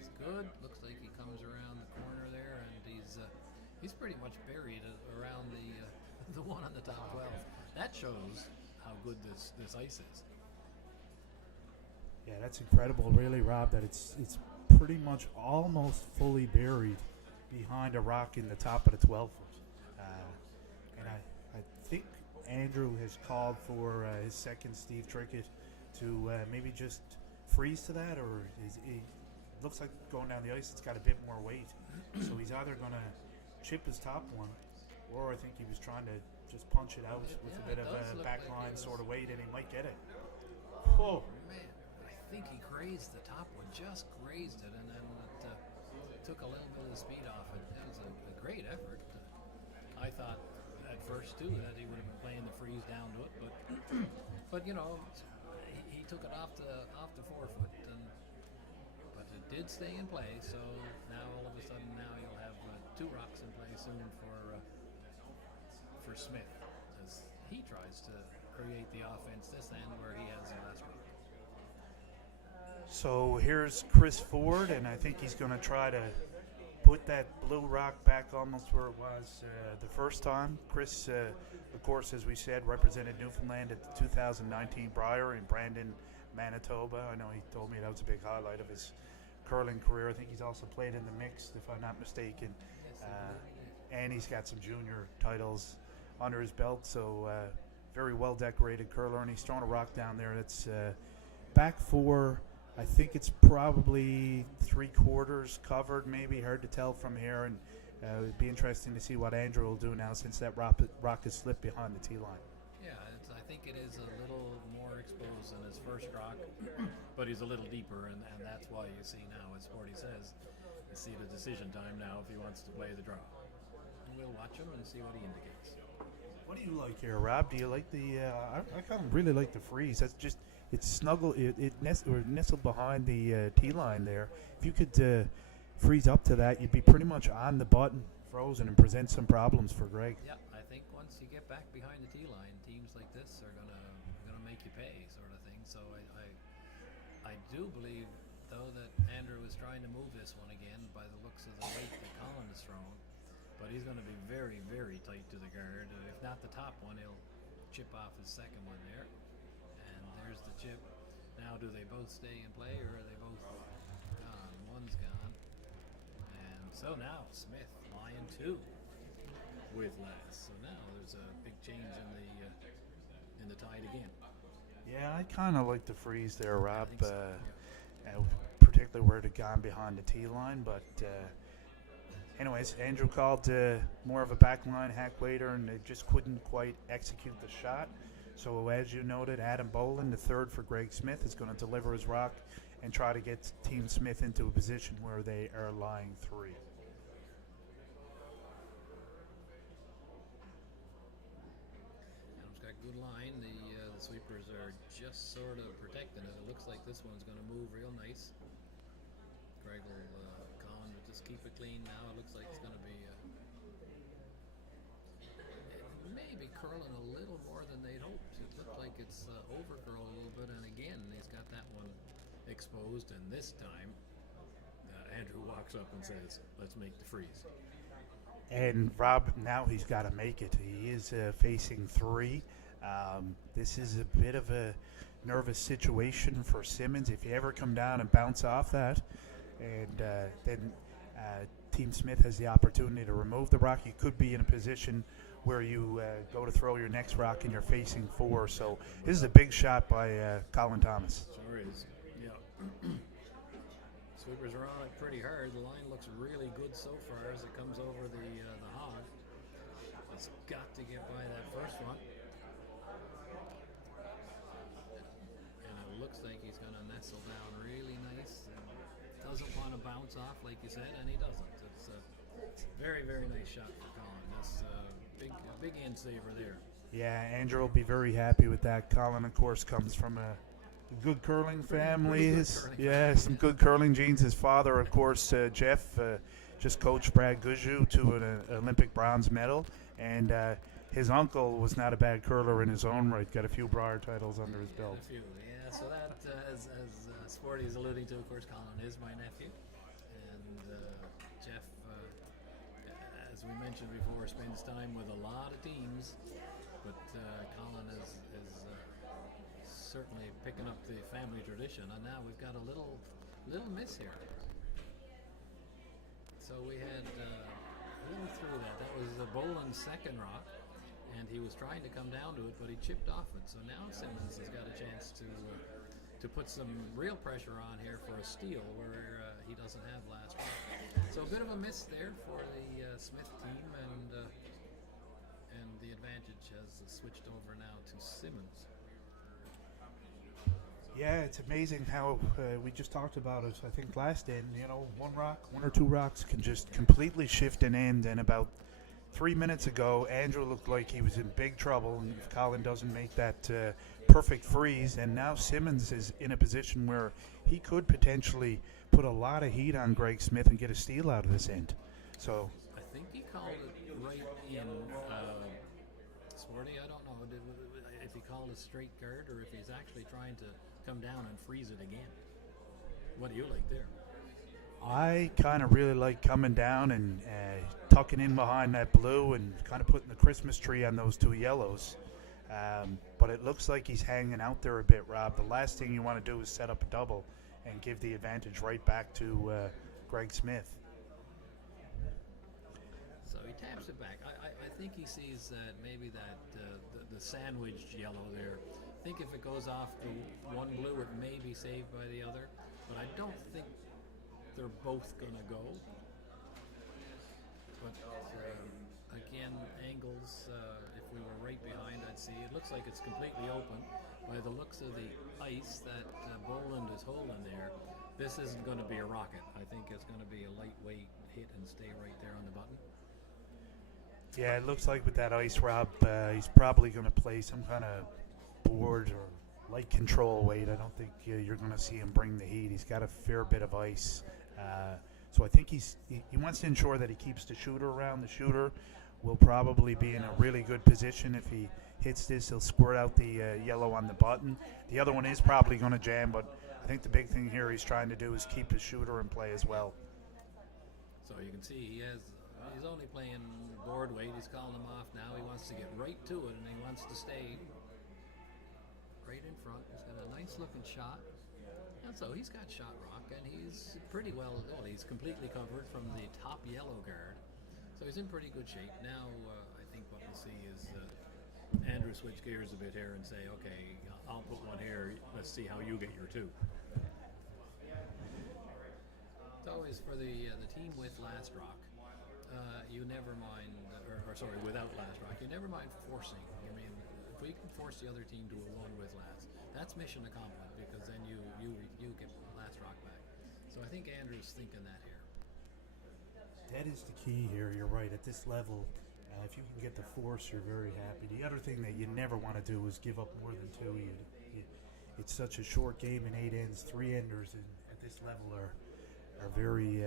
is good. Looks like he comes around the corner there, and he's pretty much buried around the one on the top 12. That shows how good this ice is. Yeah, that's incredible, really, Rob, that it's pretty much almost fully buried behind a rock in the top of the 12-foot. And I think Andrew has called for his second Steve Trickett to maybe just freeze to that, or it looks like going down the ice, it's got a bit more weight. So he's either going to chip his top one, or I think he was trying to just punch it out with a bit of a backline sort of weight, and he might get it. Oh, man. I think he grazed the top one, just grazed it, and then it took a little bit of the speed off it. It was a great effort. I thought at first, too, that he would have been playing the freeze down to it, but you know, he took it off the 4-foot, but it did stay in play, so now all of a sudden you'll have two rocks in play soon for Smith, as he tries to create the offense this end where he has the last rock. So here's Chris Ford, and I think he's going to try to put that blue rock back almost where it was the first time. Chris, of course, as we said, represented Newfoundland at the 2019 Brier in Brandon, Manitoba. I know he told me that was a big highlight of his curling career. I think he's also played in the mixed, if I'm not mistaken. And he's got some junior titles under his belt, so very well-decorated curler, and he's thrown a rock down there that's back for, I think it's probably 3/4 covered, maybe, hard to tell from here, and it'd be interesting to see what Andrew will do now since that rock has slipped behind the tee line. Yeah, I think it is a little more exposed than his first rock, but he's a little deeper, and that's why you see now, as Sporty says, you see the decision time now if he wants to play the draw. And we'll watch him and see what he indicates. What do you like here, Rob? Do you like the? I kind of really like the freeze. That's just it's snuggled. It nestled behind the tee line there. If you could freeze up to that, you'd be pretty much on the button, frozen, and present some problems for Greg. Yeah, I think once you get back behind the tee line, teams like this are gonna make you pay, sort of thing. So I do believe though that Andrew is trying to move this one again by the looks of the weight that Colin has thrown. But he's going to be very, very tight to the guard. If not the top one, he'll chip off his second one there. And there's the chip. Now, do they both stay in play, or are they both gone? One's gone. And so now Smith line 2 with last. So now there's a big change in the tide again. Yeah, I kind of like the freeze there, Rob. Particularly where it had gone behind the tee line, but. Anyways, Andrew called more of a backline hack waiter, and they just couldn't quite execute the shot. So as you noted, Adam Boland, the third for Greg Smith, is going to deliver his rock and try to get Team Smith into a position where they are lying 3. Adam's got good line. The sweepers are just sort of protecting it. It looks like this one's going to move real nice. Greg will just keep it clean now. It looks like it's going to be it may be curling a little more than they'd hoped. It looked like it's over curled a little bit, and again he's got that one exposed, and this time Andrew walks up and says, "Let's make the freeze." And Rob, now he's got to make it. He is facing 3. This is a bit of a nervous situation for Simmons. If you ever come down and bounce off that, and then Team Smith has the opportunity to remove the rock, you could be in a position where you go to throw your next rock and you're facing 4. So this is a big shot by Colin Thomas. Sure is. Yeah. Sweepers are on it pretty hard. The line looks really good so far as it comes over the hog. It's got to get by that first one. And it looks like he's going to nestle down really nice. Doesn't want to bounce off, like you said, and he doesn't. It's a very, very nice shot for Colin. That's a big end saver there. Yeah, Andrew will be very happy with that. Colin, of course, comes from a good curling family. Some good curling genes. His father, of course, Jeff, just coached Brad Gujou to an Olympic bronze medal. And his uncle was not a bad curler in his own right. Got a few Briar titles under his belt. A few, yeah. So that, as Sporty is alluding to, of course, Colin is my nephew. And Jeff, as we mentioned before, spends time with a lot of teams. But Colin is certainly picking up the family tradition, and now we've got a little miss here. So we had a little through that. That was Boland's second rock, and he was trying to come down to it, but he chipped off it. So now Simmons has got a chance to put some real pressure on here for a steal where he doesn't have last rock. So a bit of a miss there for the Smith team, and the advantage has switched over now to Simmons. Yeah, it's amazing how we just talked about it. I think last end, one or two rocks can just completely shift an end. And about 3 minutes ago, Andrew looked like he was in big trouble, and if Colin doesn't make that perfect freeze, and now Simmons is in a position where he could potentially put a lot of heat on Greg Smith and get a steal out of this end. So I think he called it right in. Sporty, I don't know if he called a straight guard or if he's actually trying to come down and freeze it again. What do you like there? I kind of really like coming down and tucking in behind that blue and kind of putting the Christmas tree on those 2 yellows. But it looks like he's hanging out there a bit, Rob. The last thing you want to do is set up a double and give the advantage right back to Greg Smith. So he taps it back. I think he sees that maybe that the sandwiched yellow there. I think if it goes off the one blue, it may be saved by the other. But I don't think they're both going to go. But again, angles, if we were right behind, I'd see. It looks like it's completely open. By the looks of the ice that Boland is holding there, this isn't going to be a rocket. I think it's going to be a lightweight hit and stay right there on the button. Yeah, it looks like with that ice, Rob, he's probably going to play some kind of board or light control weight. I don't think you're going to see him bring the heat. He's got a fair bit of ice. So I think he wants to ensure that he keeps the shooter around. The shooter will probably be in a really good position. If he hits this, he'll squirt out the yellow on the button. The other one is probably going to jam, but I think the big thing here he's trying to do is keep his shooter in play as well. So you can see he's only playing board weight. He's calling him off now. He wants to get right to it, and he wants to stay right in front. He's got a nice looking shot. And so he's got shot rock, and he's pretty well, he's completely covered from the top yellow guard. So he's in pretty good shape. Now I think what we'll see is Andrew switch gears a bit here and say, okay, I'll put one here. Let's see how you get your 2. It's always for the team with last rock. You never mind, without last rock. You never mind forcing. I mean, if we can force the other team to a one with last, that's mission accomplished because then you get last rock back. So I think Andrew's thinking that here. That is the key here. You're right. At this level, if you can get the force, you're very happy. The other thing that you never want to do is give up more than 2. It's such a short game in 8 ends. 3 enders at this level are very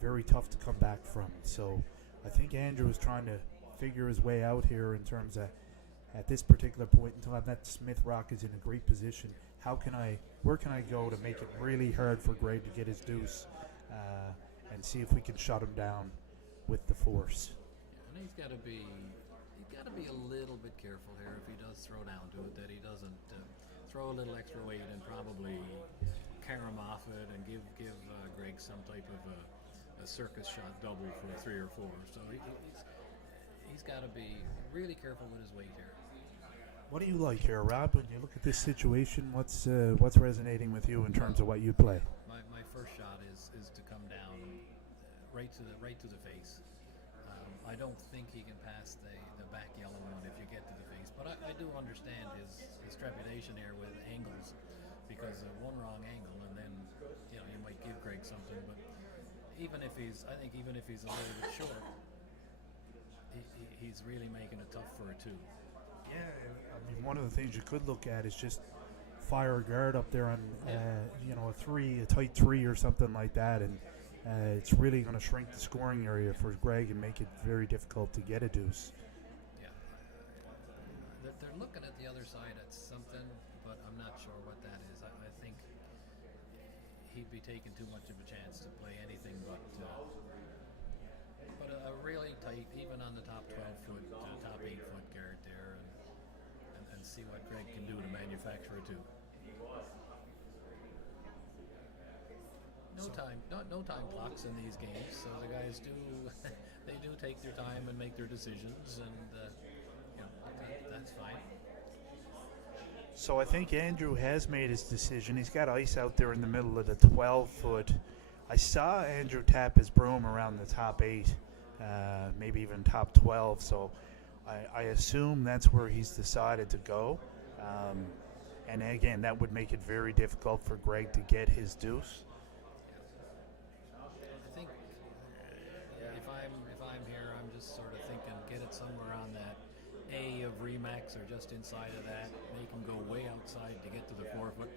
very tough to come back from. So I think Andrew is trying to figure his way out here in terms of at this particular point in time, that Smith Rock is in a great position. Where can I go to make it really hard for Greg to get his deuce, and see if we can shut him down with the force? And he's got to be a little bit careful here if he does throw down to it, that he doesn't throw a little extra weight and probably carry him off it and give Greg some type of a circus shot double for 3 or 4. So he's got to be really careful with his weight here. What do you like here, Rob? When you look at this situation, what's resonating with you in terms of what you play? My first shot is to come down right to the face. I don't think he can pass the back yellow one if you get to the face, but I do understand his trepidation here with angles, because one wrong angle and then you might give Greg something. But even if he's a little bit short, he's really making it tough for a 2. Yeah, I mean, one of the things you could look at is just fire a guard up there on, a tight 3 or something like that, and it's really going to shrink the scoring area for Greg and make it very difficult to get a deuce. Yeah, they're looking at the other side at something, but I'm not sure what that is. I think he'd be taking too much of a chance to play anything but a really tight, even on the top 12 foot, top 8 foot guard there, and see what Greg can do to manufacture a 2. No time clocks in these games, so the guys do take their time and make their decisions, and that's fine. So I think Andrew has made his decision. He's got ice out there in the middle of the 12 foot. I saw Andrew tap his broom around the top 8, maybe even top 12. So I assume that's where he's decided to go. And again, that would make it very difficult for Greg to get his deuce. I think if I'm here, I'm just sort of thinking, get it somewhere on that A of Remax or just inside of that. Make him go way outside to get to the 4 foot.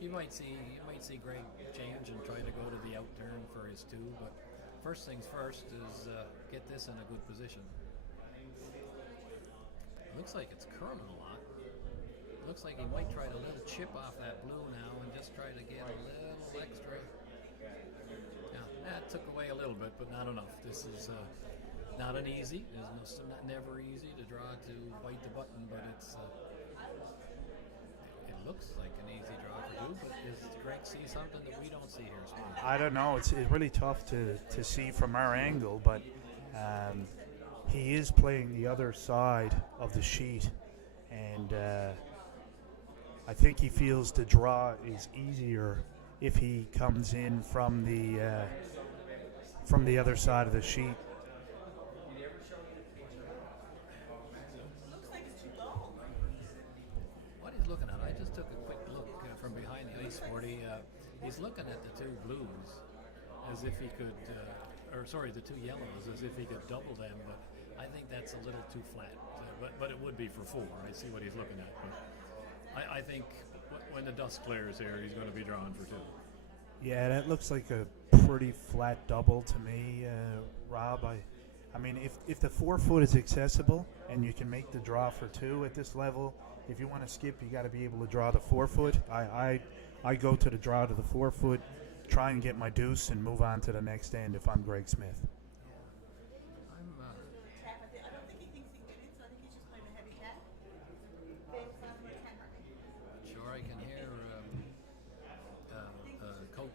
You might see Greg change and try to go to the out turn for his 2, but first things first is get this in a good position. Looks like it's curling a lot. Looks like he might try to little chip off that blue now and just try to get a little extra. Yeah, that took away a little bit, but not enough. This is not an easy. It's never easy to draw to bite the button, but it looks like an easy draw for 2. But does Greg see something that we don't see here? I don't know. It's really tough to see from our angle, but he is playing the other side of the sheet, and I think he feels the draw is easier if he comes in from the other side of the sheet. What he's looking at, I just took a quick look from behind the ice board. He's looking at the 2 blues as if he could, the 2 yellows as if he could double them, but I think that's a little too flat. But it would be for 4. I see what he's looking at. But I think when the dust clears here, he's going to be drawing for 2. Yeah, that looks like a pretty flat double to me, Rob. I mean, if the 4 foot is accessible and you can make the draw for 2 at this level, if you want to skip, you got to be able to draw the 4 foot. I go to the draw to the 4 foot, try and get my deuce, and move on to the next end if I'm Greg Smith.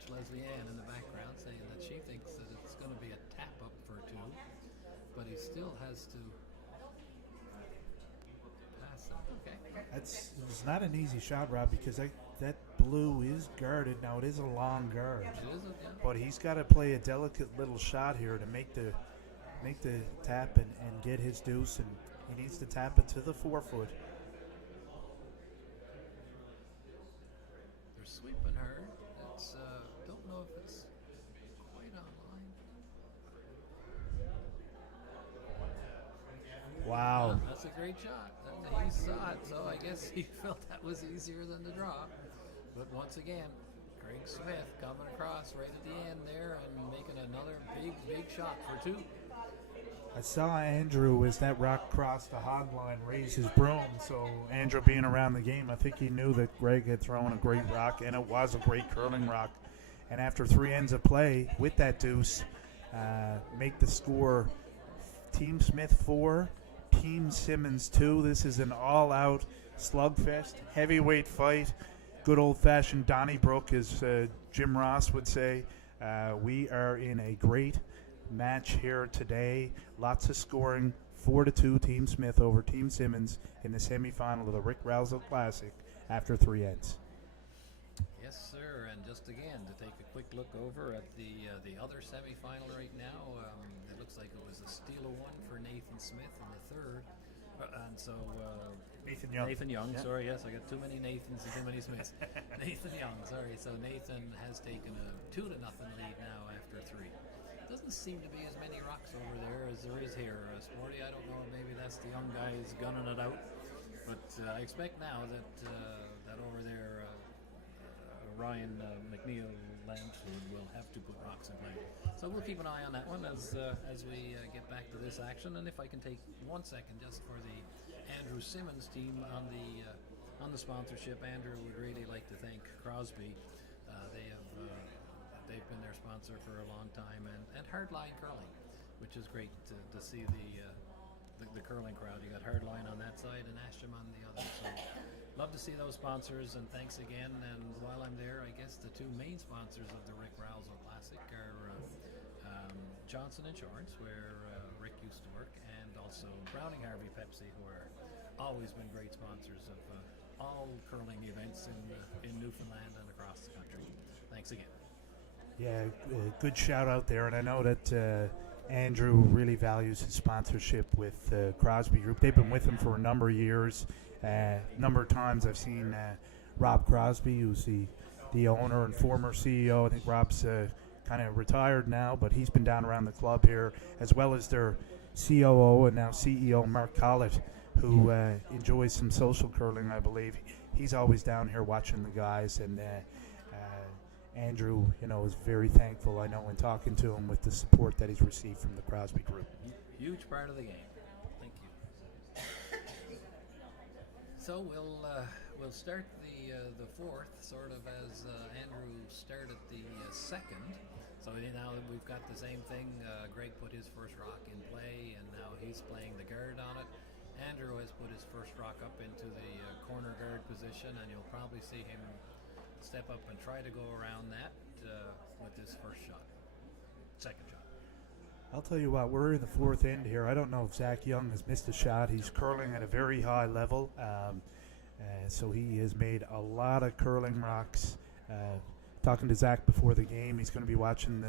Leslie Ann in the background saying that she thinks that it's going to be a tap up for 2, but he still has to pass it. Okay. It's not an easy shot, Rob, because that blue is guarded. Now it is a long guard, but he's got to play a delicate little shot here to make the tap and get his deuce, and he needs to tap it to the 4 foot. They're sweeping her. It's don't know if it's quite online. Wow. Yeah, that's a great shot. And he saw it, so I guess he felt that was easier than the draw. But once again, Greg Smith coming across right at the end there and making another big shot for 2. I saw Andrew, as that rock crossed the hog line, raise his broom. So Andrew being around the game, I think he knew that Greg had thrown a great rock, and it was a great curling rock. And after 3 ends of play with that deuce, make the score Team Smith 4, Team Simmons 2. This is an all-out slugfest, heavyweight fight. Good old-fashioned Donnybrook, as Jim Ross would say. We are in a great match here today. Lots of scoring. 4-2 Team Smith over Team Simmons in the semifinal of the Rick Rowsell Classic after 3 ends. Yes, sir. And just again to take a quick look over at the other semifinal right now. It looks like it was a steal of one for Nathan Smith in the third, and so Nathan Young. Yeah. Sorry, yes, I got too many Nathans and too many Smiths. Nathan Young. Sorry. So Nathan has taken a 2-0 lead now after 3. Doesn't seem to be as many rocks over there as there is here. Sporty, I don't know, maybe that's the young guys gunning it out. But I expect now that over there, Ryan McNeil Lansford will have to put rocks in play. So we'll keep an eye on that one as we get back to this action. And if I can take 1 second just for the Andrew Simmons team on the sponsorship, Andrew would really like to thank Crosby. They've been their sponsor for a long time, and Hardline Curling, which is great to see the curling crowd. You got Hardline on that side and Asham on the other. So love to see those sponsors, and thanks again. And while I'm there, I guess the 2 main sponsors of the Rick Rowsell Classic are Johnson Insurance, where Rick used to work, and also Browning Harvey Pepsi, who are always been great sponsors of all curling events in Newfoundland and across the country. Thanks again. Yeah, good shout out there, and I know that Andrew really values his sponsorship with Crosby Group. They've been with him for a number of years. Number of times I've seen Rob Crosby, who's the owner and former CEO. I think Rob's kind of retired now, but he's been down around the club here, as well as their COO and now CEO Mark Collett, who enjoys some social curling, I believe. He's always down here watching the guys, and Andrew, is very thankful, I know, in talking to him, with the support that he's received from the Crosby Group. Huge part of the game. Thank you. So we'll start the fourth, sort of as Andrew started the second. So now we've got the same thing. Greg put his first rock in play, and now he's playing the guard on it. Andrew has put his first rock up into the corner guard position, and you'll probably see him step up and try to go around that with his second shot. I'll tell you what, we're in the fourth end here. I don't know if Zach Young has missed a shot. He's curling at a very high level, so he has made a lot of curling rocks. Talking to Zach before the game, he's going to be watching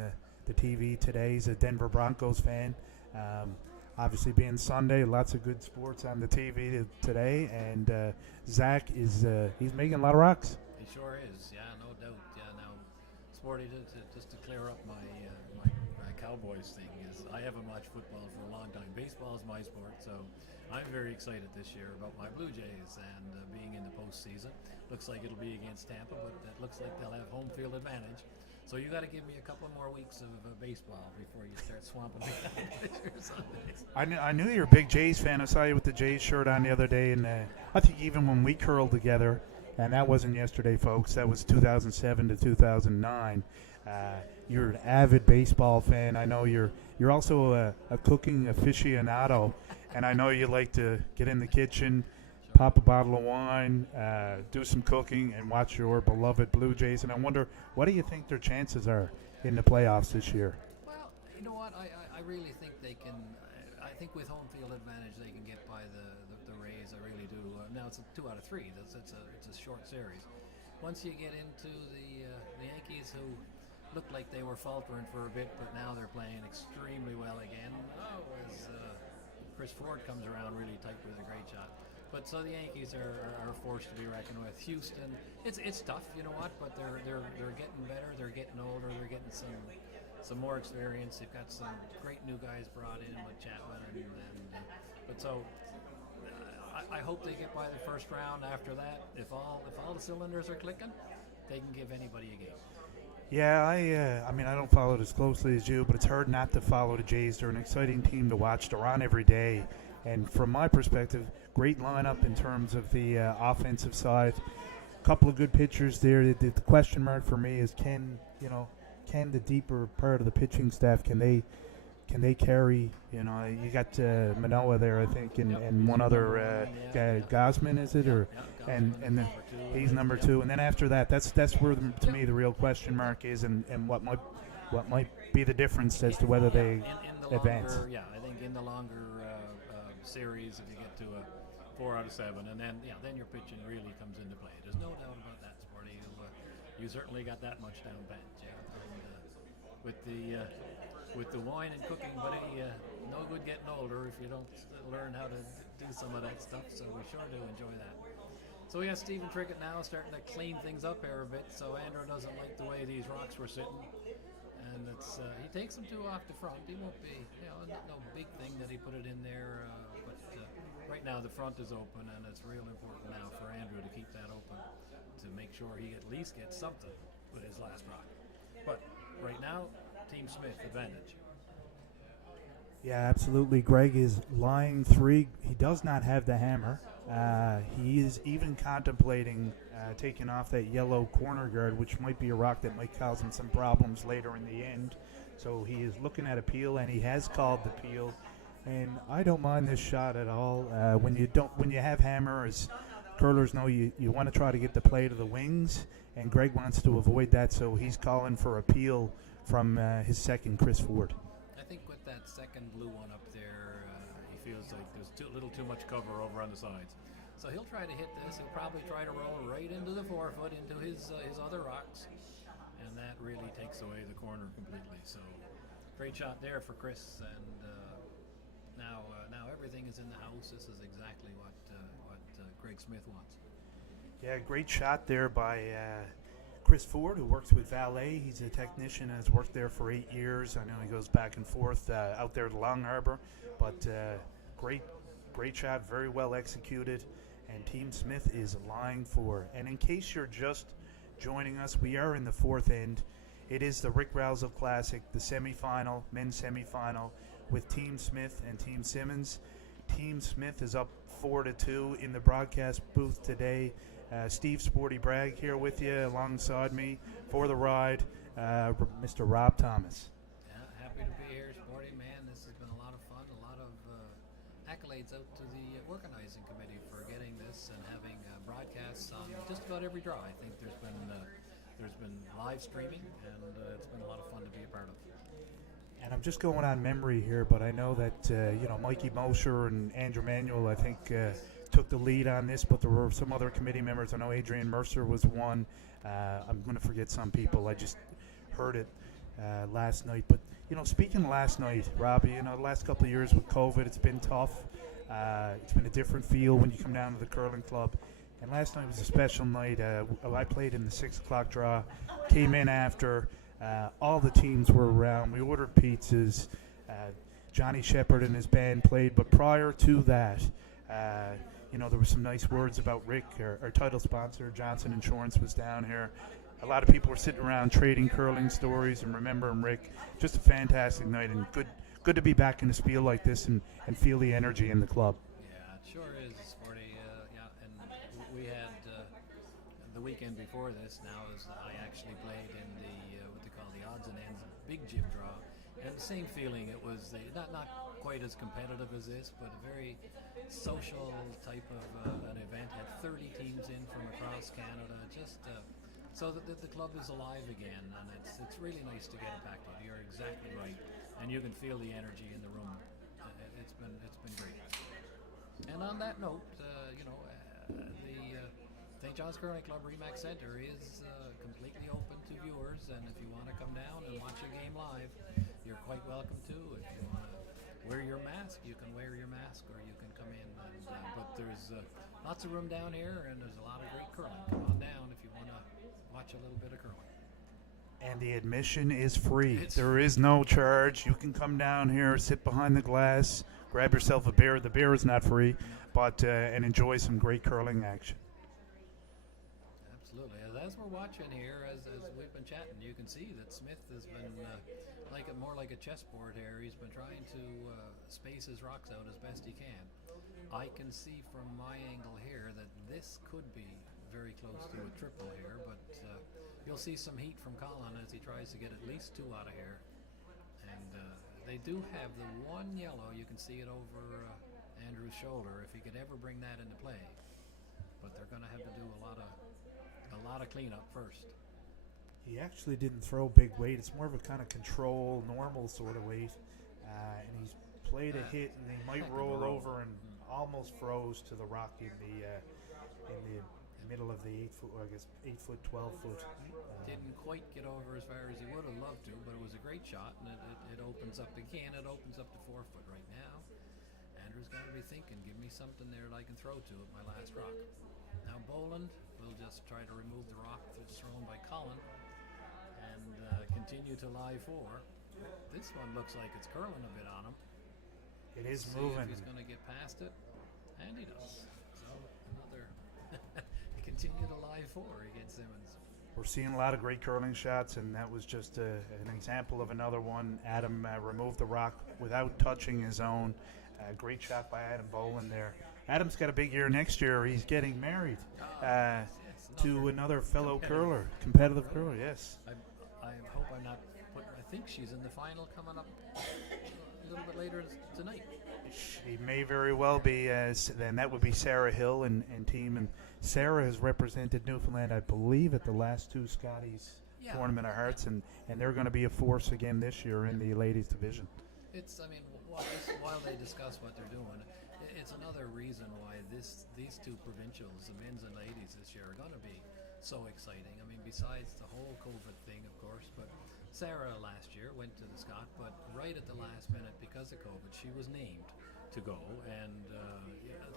the TV today. He's a Denver Broncos fan. Obviously, being Sunday, lots of good sports on the TV today, and Zach is he's making a lot of rocks. He sure is, yeah, no doubt. Yeah, now, Sporty, just to clear up my Cowboys thing, is I haven't watched football for a long time. Baseball is my sport, so I'm very excited this year about my Blue Jays and being in the postseason. Looks like it'll be against Tampa, but it looks like they'll have home field advantage. So you got to give me a couple more weeks of baseball before you start swamping me. I knew you were a big Jays fan. I saw you with the Jays shirt on the other day, and I think even when we curled together, and that wasn't yesterday, folks, that was 2007 to 2009. You're an avid baseball fan. I know you're also a cooking aficionado, and I know you like to get in the kitchen, pop a bottle of wine, do some cooking, and watch your beloved Blue Jays. And I wonder, what do you think their chances are in the playoffs this year? Well, you know what? I really think they can. I think with home field advantage, they can get by the Rays. I really do. Now it's a 2 out of 3. It's a short series. Once you get into the Yankees, who looked like they were faltering for a bit, but now they're playing extremely well again. As Chris Ford comes around really tight with a great shot. But so the Yankees are forced to be reckoned with. Houston, it's tough, you know what? But they're getting better. They're getting older. They're getting some more experience. They've got some great new guys brought in with Chapman, but so I hope they get by the first round. After that, if all the cylinders are clicking, they can give anybody a game. Yeah, I mean, I don't follow it as closely as you, but it's hard not to follow the Jays. They're an exciting team to watch. They're on every day, and from my perspective, great lineup in terms of the offensive side. Couple of good pitchers there. The question mark for me is can the deeper part of the pitching staff can they carry? You got Manoa there, I think, and one other Gosman, is it, or and then he's number two, and then after that, that's where to me the real question mark is, and what might be the difference as to whether they in the advance. Longer, I think in the longer series, if you get to a 4 out of 7, and then your pitching really comes into play. There's no doubt about that, Sporty. You certainly got that much down pat, yeah. And, with the wine and cooking, buddy, no good getting older if you don't learn how to do some of that stuff. So we sure do enjoy that. So we got Stephen Trickett now starting to clean things up here a bit. So Andrew doesn't like the way these rocks were sitting, and he takes them too off the front. He won't be, no big thing that he put it in there, but right now the front is open, and it's real important now for Andrew to keep that open to make sure he at least gets something with his last rock. But right now, Team Smith advantage. Yeah, absolutely. Greg is line 3. He does not have the hammer. He is even contemplating taking off that yellow corner guard, which might be a rock that might cause him some problems later in the end. So he is looking at a peel, and he has called the peel. And I don't mind this shot at all. When you have hammer, as curlers know, you want to try to get the play to the wings, and Greg wants to avoid that, so he's calling for a peel from his second, Chris Ford. I think with that second blue one up there, he feels like there's a little too much cover over on the sides. So he'll try to hit this. He'll probably try to roll right into the 4-foot, into his other rocks, and that really takes away the corner completely. So great shot there for Chris, and now everything is in the house. This is exactly what Greg Smith wants. Yeah, great shot there by Chris Ford, who works with Valet. He's a technician and has worked there for 8 years. I know he goes back and forth out there at Long Harbor, but great shot, very well executed, and Team Smith is line 4. And in case you're just joining us, we are in the 4th end. It is the Rick Rowsell Classic, the semifinal, men's semifinal, with Team Smith and Team Simmons. Team Smith is up 4-2 in the broadcast booth today. Steve Sporty Bragg here with you alongside me for the ride, Mr. Rob Thomas. Yeah, happy to be here, Sporty, man. This has been a lot of fun, a lot of accolades out to the organizing committee for getting this and having broadcasts on just about every draw. I think there's been live streaming, and it's been a lot of fun to be a part of. And I'm just going on memory here, but I know that Mikey Mosher and Andrew Manuel, I think, took the lead on this, but there were some other committee members. I know Adrian Mercer was one. I'm going to forget some people. I just heard it last night. But, speaking of last night, Robbie, the last couple of years with COVID, it's been tough. It's been a different feel when you come down to the curling club. And last night was a special night. I played in the 6 o'clock draw, came in after. All the teams were around. We ordered pizzas. Johnny Shepard and his band played. But prior to that, there were some nice words about Rick. Our title sponsor, Johnson Insurance, was down here. A lot of people were sitting around trading curling stories and remembering Rick. Just a fantastic night, and good to be back in a spiel like this and feel the energy in the club. Yeah, it sure is, Sporty. And we had the weekend before this. Now I actually played in the what they call the odds and ends big jib draw, and the same feeling. It was not quite as competitive as this, but a very social type of an event. Had 30 teams in from across Canada, just so that the club is alive again, and it's really nice to get it back on. You're exactly right, and you can feel the energy in the room. It's been great. And on that note, the St. John's Curling Club Remax Center is completely open to viewers, and if you want to come down and watch a game live, you're quite welcome to. If you want to wear your mask, you can wear your mask, or you can come in. But there's lots of room down here, and there's a lot of great curling. Come on down if you want to watch a little bit of curling. And the admission is free. There is no charge. You can come down here, sit behind the glass, grab yourself a beer. The beer is not free, but and enjoy some great curling action. absolutely. As we're watching here, as we've been chatting, you can see that Smith has been more like a chessboard here. He's been trying to space his rocks out as best he can. I can see from my angle here that this could be very close to a triple here, but you'll see some heat from Colin as he tries to get at least 2 out of here. And they do have the one yellow. You can see it over Andrew's shoulder if he could ever bring that into play. But they're going to have to do a lot of cleanup first. He actually didn't throw big weight. It's more of a kind of control, normal sort of weight. And he's played a hit, and he might roll over and almost froze to the rock in the middle of the 8 foot, or I guess 8 foot, 12 foot. Didn't quite get over as far as he would have loved to, but it was a great shot, and it opens up again. It opens up to 4 foot right now. Andrew's got to be thinking, give me something there that I can throw to at my last rock. Now Boland will just try to remove the rock that's thrown by Colin and continue to lie 4. This one looks like it's curling a bit on him. It is See moving. if he's going to get past it, and he does. So another continue to lie 4 against Simmons. We're seeing a lot of great curling shots, and that was just an example of another one. Adam removed the rock without touching his own. Great shot by Adam Boland there. Adam's got a big year next year. He's getting married to another fellow competitive curler, yes. I hope I'm not putting, I think she's in the final coming up a little bit later tonight. She may very well be, then that would be Sarah Hill and team. And Sarah has represented Newfoundland, I believe, at the last 2 Scotties Tournament of Hearts, and they're going to be a force again this year in the ladies division. It's, I mean, while they discuss what they're doing, it's another reason why these 2 provincials, the men's and ladies this year, are going to be so exciting. I mean, besides the whole COVID thing, of course, but Sarah last year went to the Scott, but right at the last minute, because of COVID, she was named to go, and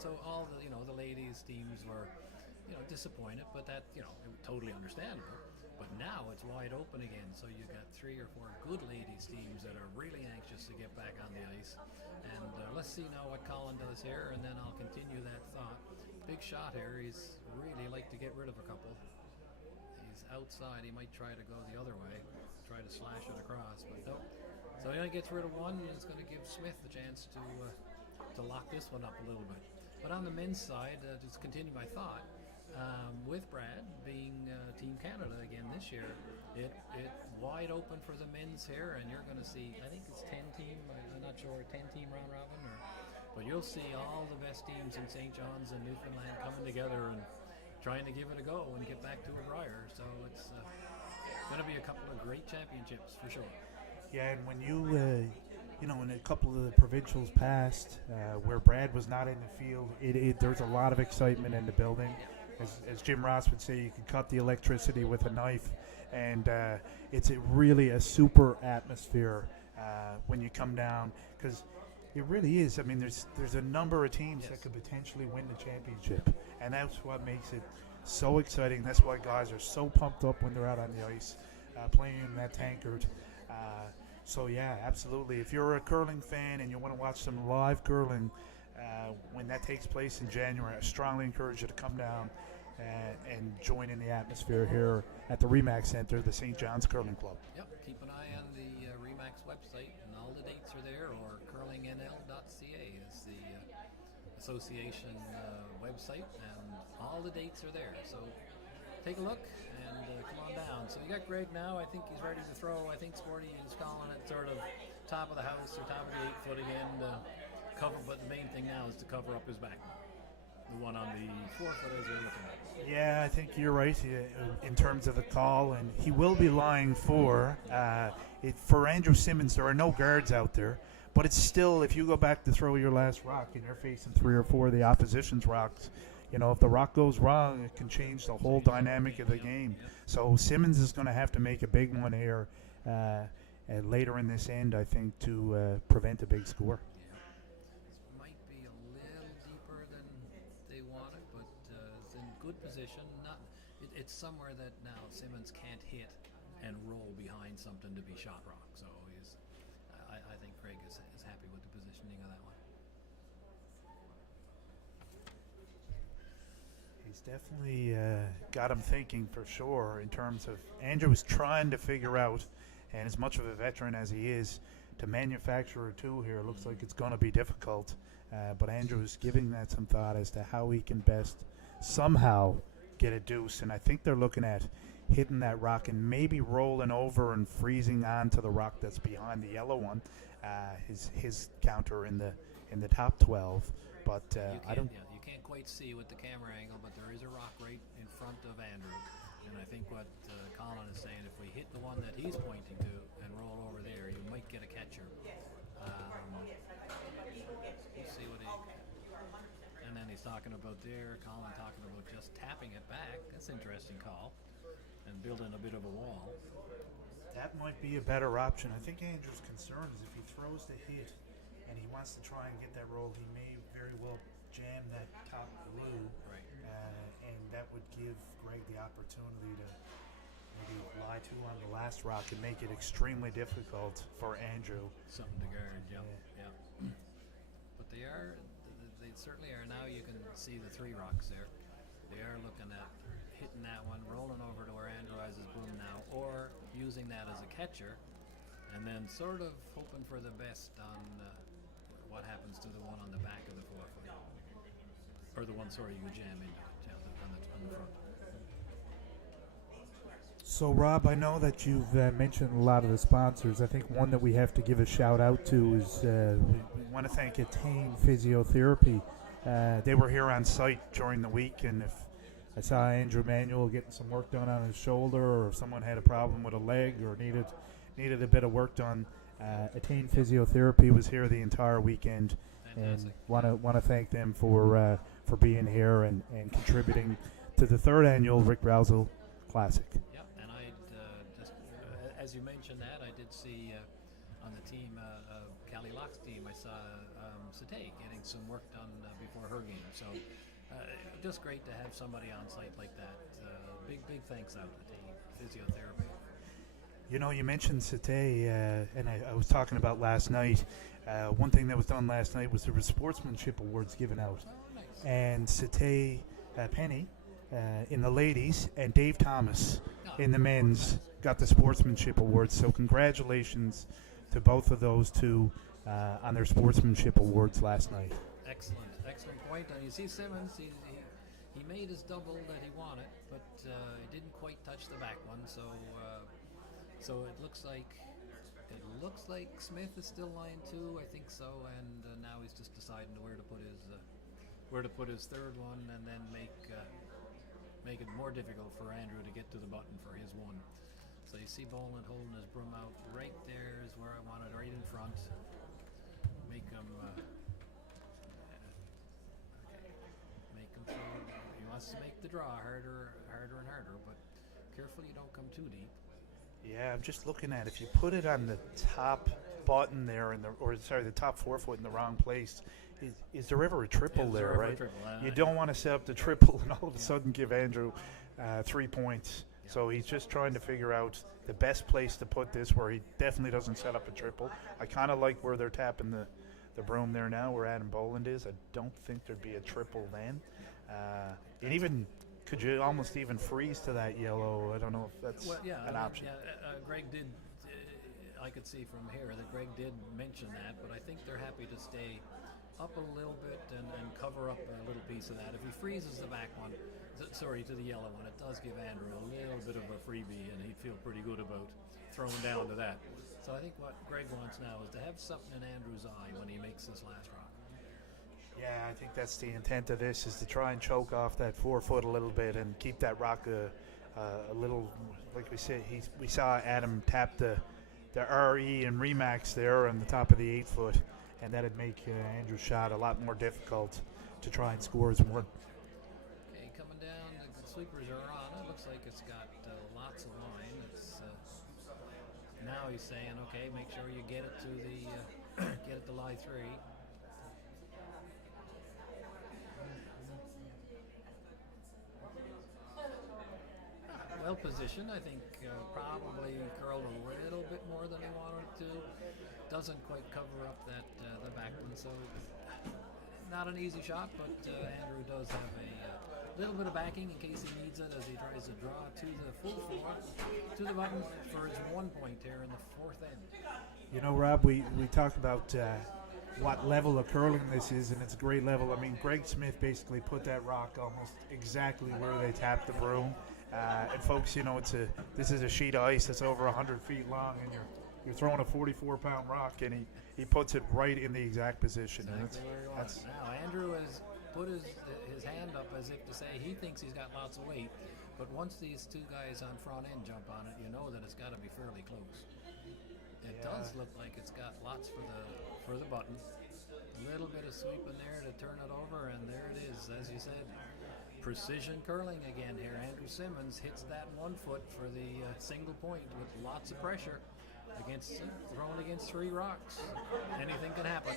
so all the the ladies teams were disappointed, but that totally understandable. But now it's wide open again, so you got 3 or 4 good ladies teams that are really anxious to get back on the ice. And let's see now what Colin does here, and then I'll continue that thought. Big shot here. He's really like to get rid of a couple. He's outside. He might try to go the other way, try to slash it across, but nope. So he only gets rid of one, and it's going to give Smith the chance to lock this one up a little bit. But on the men's side, just continue my thought. With Brad being Team Canada again this year, it wide open for the men's here, and you're going to see, I think it's 10 team, I'm not sure, 10 team round robin, but you'll see all the best teams in St. John's and Newfoundland coming together and trying to give it a go and get back to a Briar. So it's going to be a couple of great championships for sure. Yeah, and when in a couple of the provincials past, where Brad was not in the field, there's a lot of excitement in the building. As Jim Ross would say, you can cut the electricity with a knife, and it's really a super atmosphere when you come down, because it really is. I mean, there's a number of teams that could potentially win the championship, and that's what makes it so exciting. That's why guys are so pumped up when they're out on the ice playing in that tankard. So yeah, absolutely. If you're a curling fan and you want to watch some live curling, when that takes place in January, I strongly encourage you to come down and join in the atmosphere here at the RE/MAX Center, the St. John's Curling Club. Yep, keep an eye on the RE/MAX website, and all the dates are there, or curlingnl.ca is the association website, and all the dates are there. So take a look and come on down. So you got Greg now. I think he's ready to throw. I think Sporty is calling it sort of top of the house or top of the 8 foot again. Cover, but the main thing now is to cover up his back. The one on the 4 foot as you're looking at. Yeah, I think you're right in terms of the call, and he will be lying 4. For Andrew Simmons, there are no guards out there, but it's still, if you go back to throw your last rock and you're facing 3 or 4 of the opposition's rocks, if the rock goes wrong, it can change the whole dynamic of the game. So Simmons is going to have to make a big one here later in this end, I think, to prevent a big score. Good position. It's somewhere that now Simmons can't hit and roll behind something to be shot rock. So I think Craig is happy with the positioning of that one. He's definitely got him thinking for sure in terms of Andrew is trying to figure out, and as much of a veteran as he is, to manufacture a two here looks like it's going to be difficult. But Andrew is giving that some thought as to how he can best somehow get a deuce. And I think they're looking at hitting that rock and maybe rolling over and freezing onto the rock that's behind the yellow one. His counter in the top 12. But I don't. Yeah, you can't quite see with the camera angle, but there is a rock right in front of Andrew. And I think what Colin is saying, if we hit the one that he's pointing to and roll over there, you might get a catcher. We'll see what he. And then he's talking about there, Colin talking about just tapping it back. That's an interesting call. And building a bit of a wall. That might be a better option. I think Andrew's concern is if he throws the hit and he wants to try and get that roll, he may very well jam that top blue. Right. And that would give Greg the opportunity to maybe lie to on the last rock and make it extremely difficult for Andrew. Something to guard, yeah. But they certainly are now. You can see the three rocks there. They are looking at hitting that one, rolling over to where Andrew has his boom now, or using that as a catcher, and then sort of hoping for the best on what happens to the one on the back of the 4-foot, or the one, sorry, you jam into on the front. So, Rob, I know that you've mentioned a lot of the sponsors. I think one that we have to give a shout out to is we want to thank Attain Physiotherapy. They were here on site during the week, and if I saw Andrew Manuel getting some work done on his shoulder, or if someone had a problem with a leg or needed a bit of work done, Attain Physiotherapy was here the entire weekend. Fantastic. And want to thank them for being here and contributing to the third annual Rick Rowsell Classic. Yep, and I just as you mentioned that, I did see on the team, Callie Locke's team, I saw Satay getting some work done before her game. So just great to have somebody on site like that. Big thanks out to the team, physiotherapy. You know, you mentioned Satay, and I was talking about last night. One thing that was done last night was there were sportsmanship awards given out. Oh, nice. And Satay Penny in the ladies and Dave Thomas in the men's got the sportsmanship awards. So congratulations to both of those two on their sportsmanship awards last night. Excellent point. And you see Simmons, he made his double that he wanted, but he didn't quite touch the back one. So it looks like Smith is still line two, I think so, and now he's just deciding where to put his third one, and then make it more difficult for Andrew to get to the button for his one. So you see Boland holding his broom out right there is where I want it, right in front. Make him throw. He wants to make the draw harder and harder, but careful you don't come too deep. Yeah, I'm just looking at if you put it on the top button there, the top 4-foot in the wrong place. Is there ever a triple there, right? You don't want to set up the triple and all of a sudden give Andrew 3 points. Yeah. So he's just trying to figure out the best place to put this where he definitely doesn't set up a triple. I kind of like where they're tapping the broom there now, where Adam Boland is. I don't think there'd be a triple then. And even could you almost even freeze to that yellow? I don't know if that's an option. Yeah, Greg did. I could see from here that Greg did mention that, but I think they're happy to stay up a little bit and cover up a little piece of that. If he freezes the back one, to the yellow one, it does give Andrew a little bit of a freebie, and he'd feel pretty good about throwing down to that. So I think what Greg wants now is to have something in Andrew's eye when he makes this last rock. Yeah, I think that's the intent of this, is to try and choke off that 4-foot a little bit and keep that rock a little, like we said, we saw Adam tap the RE and Remax there on the top of the 8-foot, and that'd make Andrew's shot a lot more difficult to try and score his one. Okay, coming down, the sweepers are on. It looks like it's got lots of line. It's now he's saying, okay, make sure you get it to the get it to lie 3. Well positioned, I think probably curled a little bit more than he wanted to. Doesn't quite cover up that the back one, so not an easy shot, but Andrew does have little bit of backing in case he needs it as he tries to draw to the full floor, to the button for his 1 point here in the fourth end. You know, Rob, we talk about what level of curling this is, and it's a great level. I mean, Greg Smith basically put that rock almost exactly where they tapped the broom. And folks, you know, this is a sheet of ice that's over 100 feet long, and you're throwing a 44-pound rock, and he puts it right in the exact position. Exactly where he wants. Now Andrew has put his hand up as if to say he thinks he's got lots of weight, but once these two guys on front end jump on it, you know that it's got to be fairly close. It does look like it's got lots for the button. A little bit of sweep in there to turn it over, and there it is, as you said. Precision curling again here. Andrew Simmons hits that 1 foot for the single point with lots of pressure thrown against 3 rocks. Anything can happen.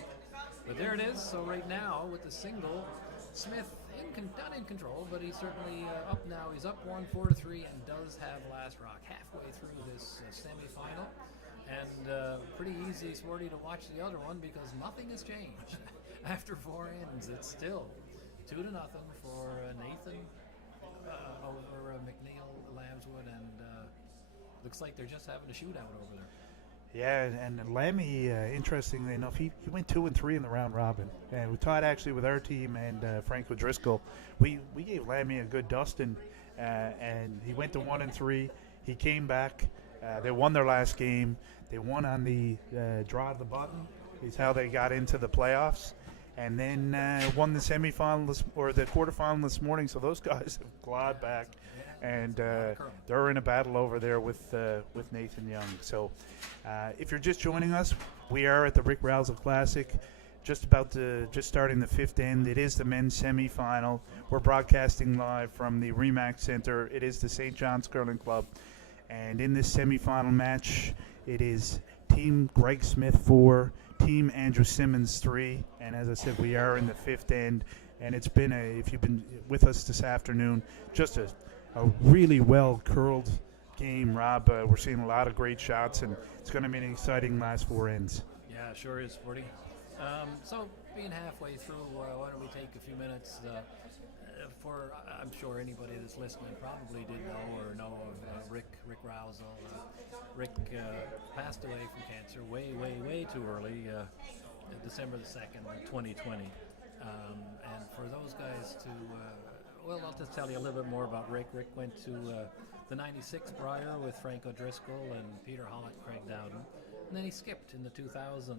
But there it is. So right now with the single, Smith not in control, but he's certainly up now. He's up 1-4-3 and does have last rock halfway through this semifinal. And pretty easy, sporty, to watch the other one because nothing has changed. After 4 ends, it's still 2-0 for Nathan over McNeil, Lambswood, and looks like they're just having a shootout over there. Yeah, and Lammy, interestingly enough, he went 2-3 in the round robin. And we tied actually with our team and Frank O'Driscoll. We gave Lammy a good dusting, and he went to 1-3. He came back. They won their last game. They won on the draw of the button. Is how they got into the playoffs. And then won the semifinal or the quarterfinal this morning. So those guys have clawed back, and they're in a battle over there with Nathan Young. So if you're just joining us, we are at the Rick Rowsell Classic, just starting the 5th end. It is the men's semifinal. We're broadcasting live from the Remax Center. It is the St. John's Curling Club, and in this semifinal match, it is Team Greg Smith 4. Team Andrew Simmons 3, and as I said, we are in the 5th end, and it's been if you've been with us this afternoon, just a really well curled game, Rob. We're seeing a lot of great shots, and it's going to be an exciting last 4 ends. Yeah, sure is, Sporty. So being halfway through, why don't we take a few minutes for, I'm sure anybody that's listening probably did know of Rick Rowsell. Rick passed away from cancer way too early, December the 2nd, 2020. And for those guys to, I'll just tell you a little bit more about Rick. Rick went to the 96 Briar with Frank O'Driscoll and Peter Hollett, Craig Dowden. And then he skipped in the 2000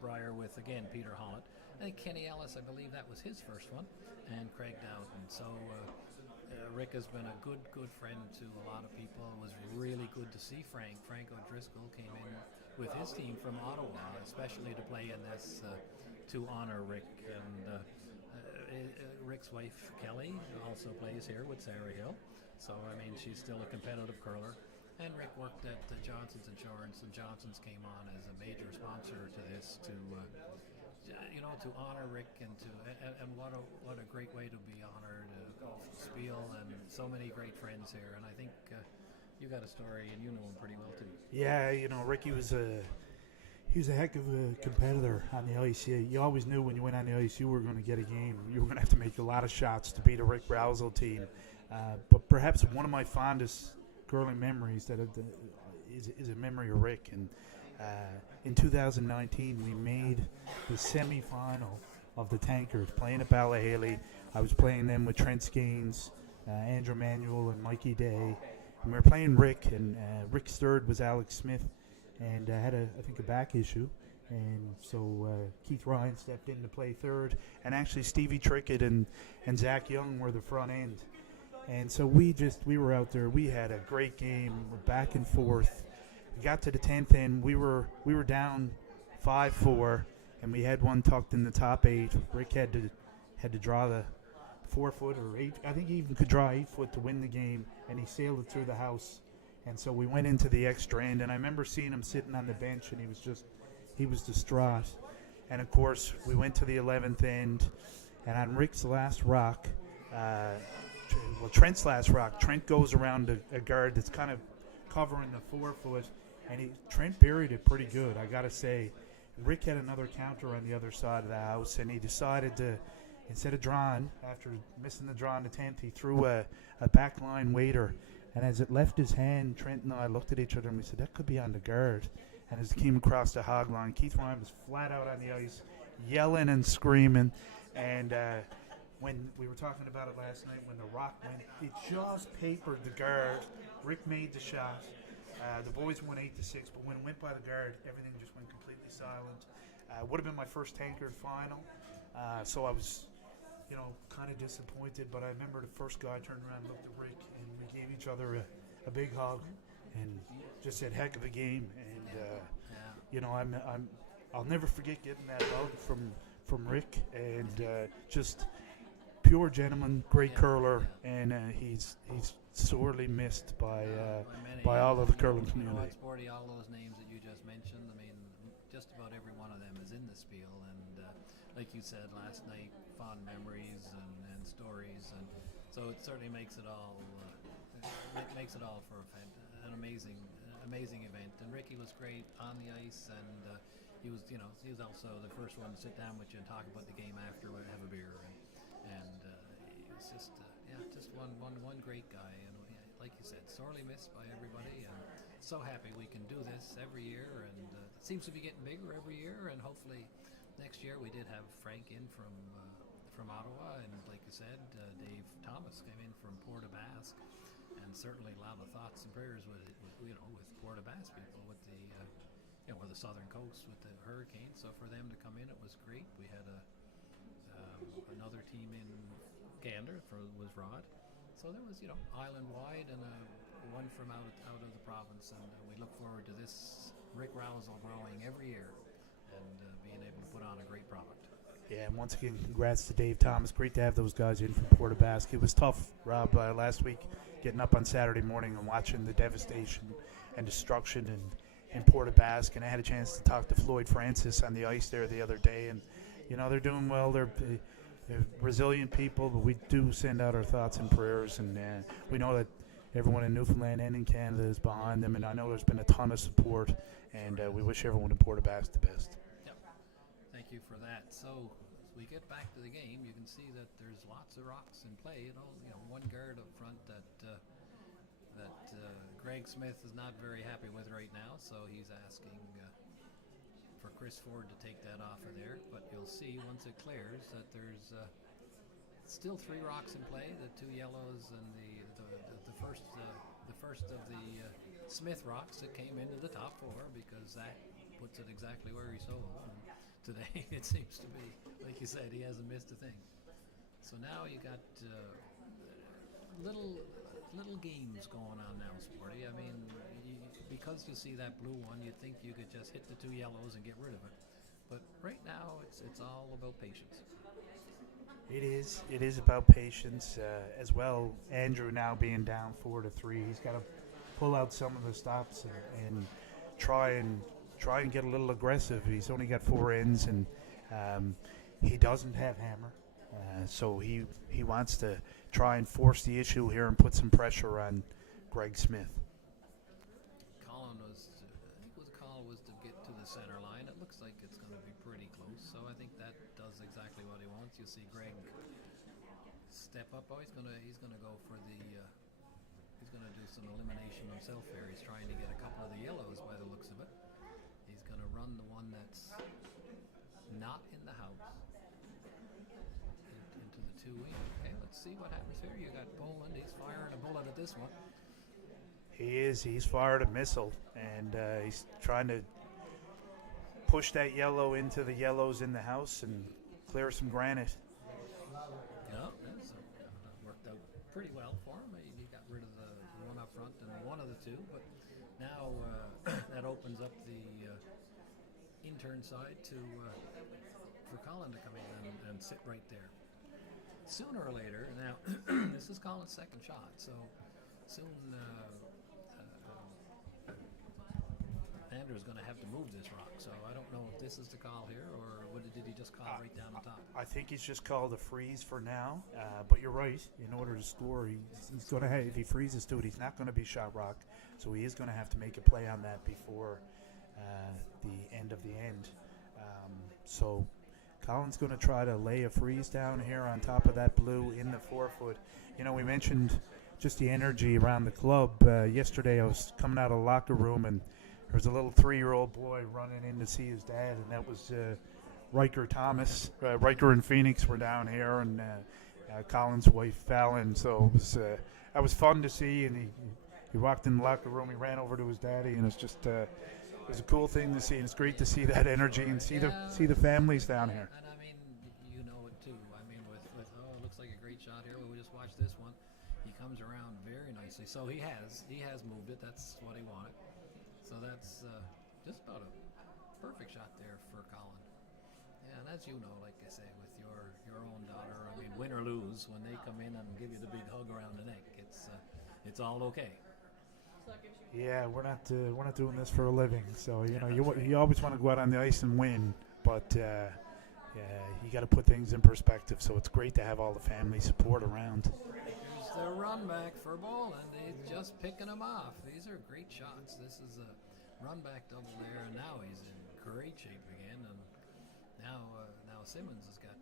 Briar with, again, Peter Hollett. I think Kenny Ellis, I believe that was his first one, and Craig Dowden. So Rick has been a good friend to a lot of people. It was really good to see Frank. Frank O'Driscoll came in with his team from Ottawa, especially to play in this to honor Rick. And Rick's wife, Kelly, also plays here with Sarah Hill. So, I mean, she's still a competitive curler. And Rick worked at Johnson's Insurance, and Johnson's came on as a major sponsor to this to honor Rick and what a great way to be honored. Spiel and so many great friends here, and I think you got a story, and you know him pretty well too. Yeah, you know, Ricky was a heck of a competitor on the ice. You always knew when you went on the ice you were going to get a game. You were going to have to make a lot of shots to beat a Rick Rowsell team. But perhaps one of my fondest curling memories is a memory of Rick. And in 2019, we made the semifinal of the Tankers, playing at Ballahaley. I was playing them with Trent Skanes, Andrew Manuel, and Mikey Day. And we were playing Rick, and Rick's third was Alex Smith, and had I think a back issue. And so Keith Ryan stepped in to play third, and actually Stevie Trickett and Zach Young were the front end. And so we were out there. We had a great game. We're back and forth. We got to the 10th end. We were down 5-4, and we had one tucked in the top 8. Rick had to draw the 4-foot or 8. I think he even could draw 8-foot to win the game, and he sailed it through the house. And so we went into the extra end, and I remember seeing him sitting on the bench, and he was distraught. And of course, we went to the 11th end, and on Rick's last rock, Trent's last rock, Trent goes around a guard that's kind of covering the 4-foot, and Trent buried it pretty good, I gotta say. Rick had another counter on the other side of the house, and he decided to instead of drawing, after missing the draw in the 10th, he threw a backline waiter. And as it left his hand, Trent and I looked at each other and we said, that could be on the guard. And as it came across the hog line, Keith Ryan was flat out on the ice, yelling and screaming. And when we were talking about it last night, when the rock went, it just papered the guard. Rick made the shot. The boys won 8-6, but when it went by the guard, everything just went completely silent. Would have been my first tankard final, so I was, kind of disappointed. But I remember the first guy turned around, looked at Rick, and we gave each other a big hug, and just said, "Heck of a game." And I'll never forget getting that hug from Rick, and just pure gentleman, great curler, and he's sorely missed by all of the curling community. Sporty, all those names that you just mentioned, I mean, just about every one of them is in the spiel, and like you said last night, fond memories and stories, and so it certainly makes it all for an amazing event. And Ricky was great on the ice, and he was also the first one to sit down with you and talk about the game after, have a beer, and he was just one great guy. Like you said, sorely missed by everybody, and so happy we can do this every year, and it seems to be getting bigger every year, and hopefully next year. We did have Frank in from Ottawa, and like you said, Dave Thomas came in from Port aux Basques, and certainly a lot of thoughts and prayers with Port aux Basques people, with the or the southern coast with the hurricane. So for them to come in, it was great. We had another team in Gander was Rod. So there was, island wide, and one from out of the province, and we look forward to this Rick Rowsell growing every year and being able to put on a great product. Yeah, and once again, congrats to Dave Thomas. Great to have those guys in from Port aux Basques. It was tough, Rob, last week, getting up on Saturday morning and watching the devastation and destruction in Port aux Basques. And I had a chance to talk to Floyd Francis on the ice there the other day, and they're doing well. They're resilient people, but we do send out our thoughts and prayers, and we know that everyone in Newfoundland and in Canada is behind them, and I know there's been a ton of support, and we wish everyone in Port aux Basques the best. Yep. Thank you for that. So as we get back to the game, you can see that there's lots of rocks in play. One guard up front that Greg Smith is not very happy with right now, so he's asking for Chris Ford to take that off of there. But you'll see once it clears that there's still 3 rocks in play: the 2 yellows and the first of the Smith rocks that came into the top 4, because that puts it exactly where he sold. And today it seems to be, like you said, he hasn't missed a thing. So now you got little games going on now, Sporty. I mean, because you see that blue one, you'd think you could just hit the 2 yellows and get rid of it. But right now, it's all about patience. It is about patience as well. Andrew now being down 4-3, he's got to pull out some of the stops and try and get a little aggressive. He's only got 4 ends, and he doesn't have hammer, so he wants to try and force the issue here and put some pressure on Greg Smith. I think the call was to get to the center line. It looks like it's going to be pretty close, so I think that does exactly what he wants. You see Greg step up. Oh, he's going to go for he's going to do some elimination himself here. He's trying to get a couple of the yellows by the looks of it. He's going to run the one that's not in the house into the 2 wing. Okay, let's see what happens here. You got Boland. He's firing a bullet at this one. He is. He's fired a missile, and he's trying to push that yellow into the yellows in the house and clear some granite. Yeah, that's worked out pretty well for him. He got rid of the one up front and one of the 2, but now that opens up the intern side for Colin to come in and sit right there. Sooner or later, now this is Colin's second shot, so soon Andrew's going to have to move this rock. So I don't know if this is the call here, or did he just call right down the top? I think he's just called a freeze for now, but you're right. In order to score, he's going to have, if he freezes to it, he's not going to be shot rock, so he is going to have to make a play on that before the end of the end. So Colin's going to try to lay a freeze down here on top of that blue in the 4-foot. You know, we mentioned just the energy around the club. Yesterday I was coming out of the locker room, and there was a little 3-year-old boy running in to see his dad, and that was Riker Thomas. Riker and Phoenix were down here, and Colin's wife Fallon. So it was that was fun to see, and he walked in the locker room, he ran over to his daddy, and it's just it was a cool thing to see, and it's great to see that energy and see the families down here. And I mean, you know it too. I mean, with it looks like a great shot here. We just watched this one. He comes around very nicely. So he has moved it. That's what he wanted. So that's just about a perfect shot there for Colin. Yeah, and as you know, like I say, with your own daughter, I mean, win or lose, when they come in and give you the big hug around the neck, it's all okay. Yeah, we're not doing this for a living, so you know you always want to go out on the ice and win, but yeah, you got to put things in perspective. So it's great to have all the family support around. Here's the run back for Boland. He's just picking them off. These are great shots. This is a run back double there, and now he's in great shape again. And now Simmons has got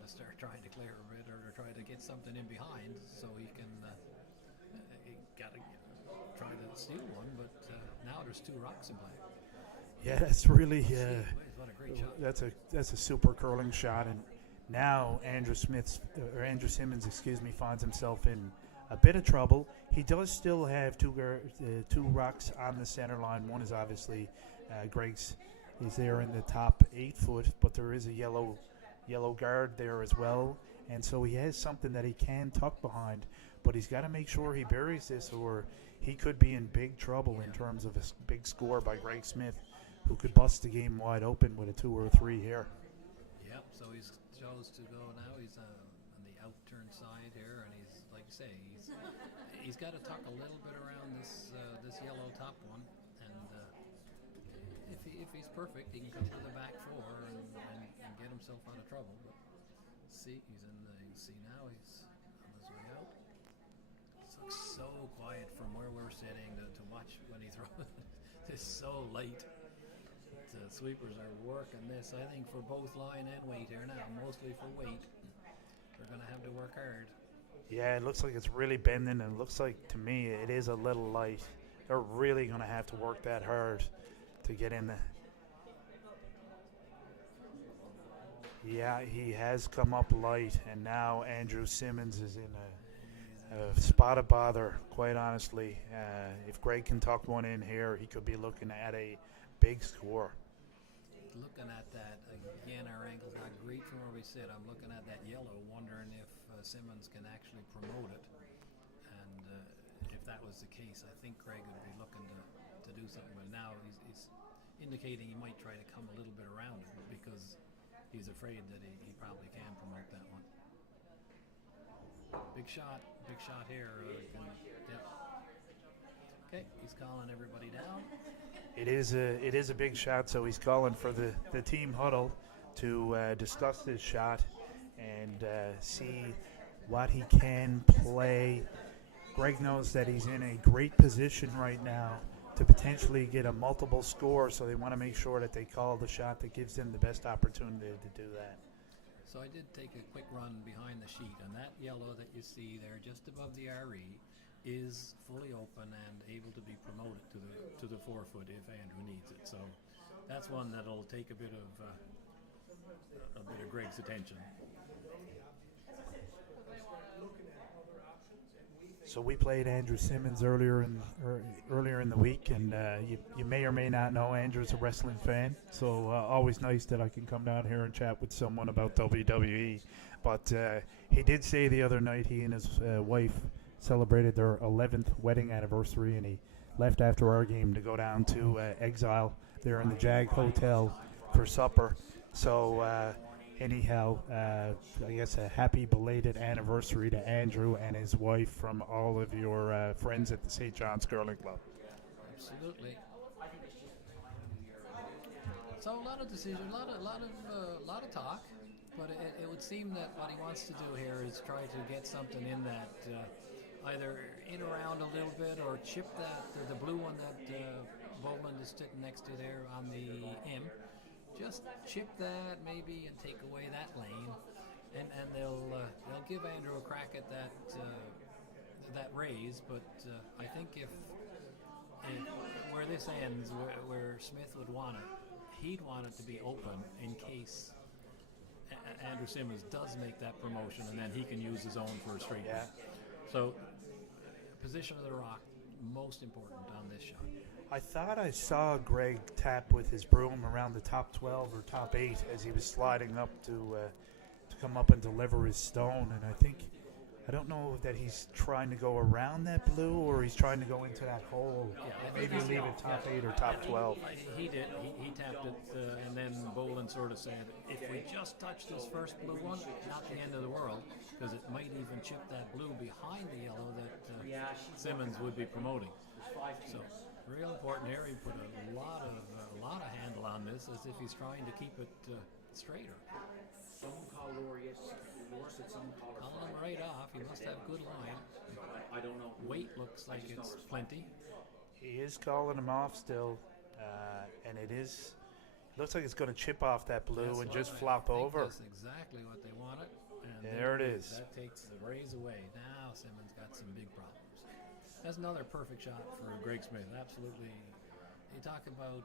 to start trying to clear a bit or try to get something in behind so he can. He got to try to steal one, but now there's 2 rocks in play. Yeah, that's really what a great shot. That's a super curling shot, and now Andrew Simmons, finds himself in a bit of trouble. He does still have 2 rocks on the center line. One is obviously Greg's. He's there in the top 8-foot, but there is a yellow guard there as well, and so he has something that he can tuck behind. But he's got to make sure he buries this, or he could be in big trouble in terms of a big score by Greg Smith, who could bust the game wide open with a 2 or 3 here. Yep, so he chose to go now. He's on the outturn side here, and he's, like you say, he's got to tuck a little bit around this yellow top one, and if he's perfect, he can come to the back 4 and get himself out of trouble. But see, he's in the. You see now he's on his way out. Looks so quiet from where we're sitting to watch when he throws. It's so late. The sweepers are working this, I think, for both line and weight here now. Mostly for weight. They're going to have to work hard. Yeah, it looks like it's really bending, and it looks like, to me, it is a little light. They're really going to have to work that hard to get in there. Yeah, he has come up light, and now Andrew Simmons is in a spot of bother, quite honestly. If Greg can tuck one in here, he could be looking at a big score. Looking at that, again, our angle's not great from where we sit. I'm looking at that yellow, wondering if Simmons can actually promote it. And if that was the case, I think Greg would be looking to do something. But now he's indicating he might try to come a little bit around it because he's afraid that he probably can promote that one. Big shot here. Yep. Okay, he's calling everybody down. It is a big shot, so he's calling for the team huddle to discuss this shot and see what he can play. Greg knows that he's in a great position right now to potentially get a multiple score, so they want to make sure that they call the shot that gives them the best opportunity to do that. So I did take a quick run behind the sheet, and that yellow that you see there just above the RE is fully open and able to be promoted to the 4-foot if Andrew needs it. So that's one that'll take a bit of Greg's attention. So we played Andrew Simmons earlier in the week, and you may or may not know Andrew's a wrestling fan. So always nice that I can come down here and chat with someone about WWE. But he did say the other night he and his wife celebrated their 11th wedding anniversary, and he left after our game to go down to Exile there in the Jag Hotel for supper. So anyhow, I guess a happy belated anniversary to Andrew and his wife from all of your friends at the St. John's Curling Club. Absolutely. So a lot of decisions, a lot of talk, but it would seem that what he wants to do here is try to get something in that either in around a little bit or chip the blue one that Boland is sitting next to there on the M. just chip that maybe and take away that lane, and they'll give Andrew a crack at that raise. But I think if where this ends, where Smith would want it, he'd want it to be open in case Andrew Simmons does make that promotion, and then he can use his own for a straight. Yeah. So, position of the rock, most important on this shot. I thought I saw Greg tap with his broom around the top 12 or top 8 as he was sliding up to come up and deliver his stone, and I don't know that he's trying to go around that blue or he's trying to go into that hole. Yeah, maybe leave it top 8 or top 12. He did. He tapped it, and then Bolin sort of said, if we just touch this first blue one, not the end of the world, because it might even chip that blue behind the yellow that Simmons would be promoting. So, real important here. He put a lot of handle on this, as if he's trying to keep it straighter. Calling him right off. He must have good line. I don't know. Weight looks like it's plenty. He is calling him off still, and looks like it's going to chip off that blue and just flop over. That's exactly what they wanted. And there it is. That takes the raise away. Now Simmons got some big problems. That's another perfect shot for Greg Smith. Absolutely. You talk about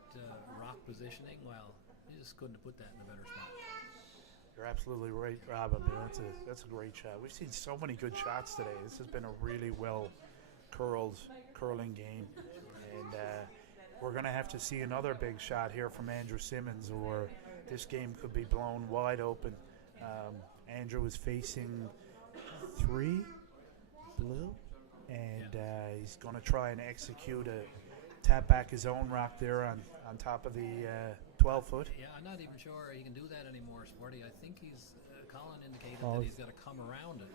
rock positioning. Well, you just couldn't have put that in a better spot. You're absolutely right, Rob. I mean, that's a great shot. We've seen so many good shots today. This has been a really well curling game, and we're going to have to see another big shot here from Andrew Simmons, or this game could be blown wide open. Andrew is facing 3 blue, and he's going to try and execute tap back his own rock there on top of the 12-foot. Yeah, I'm not even sure he can do that anymore, Sporty. I think Colin indicated that he's got to come around it.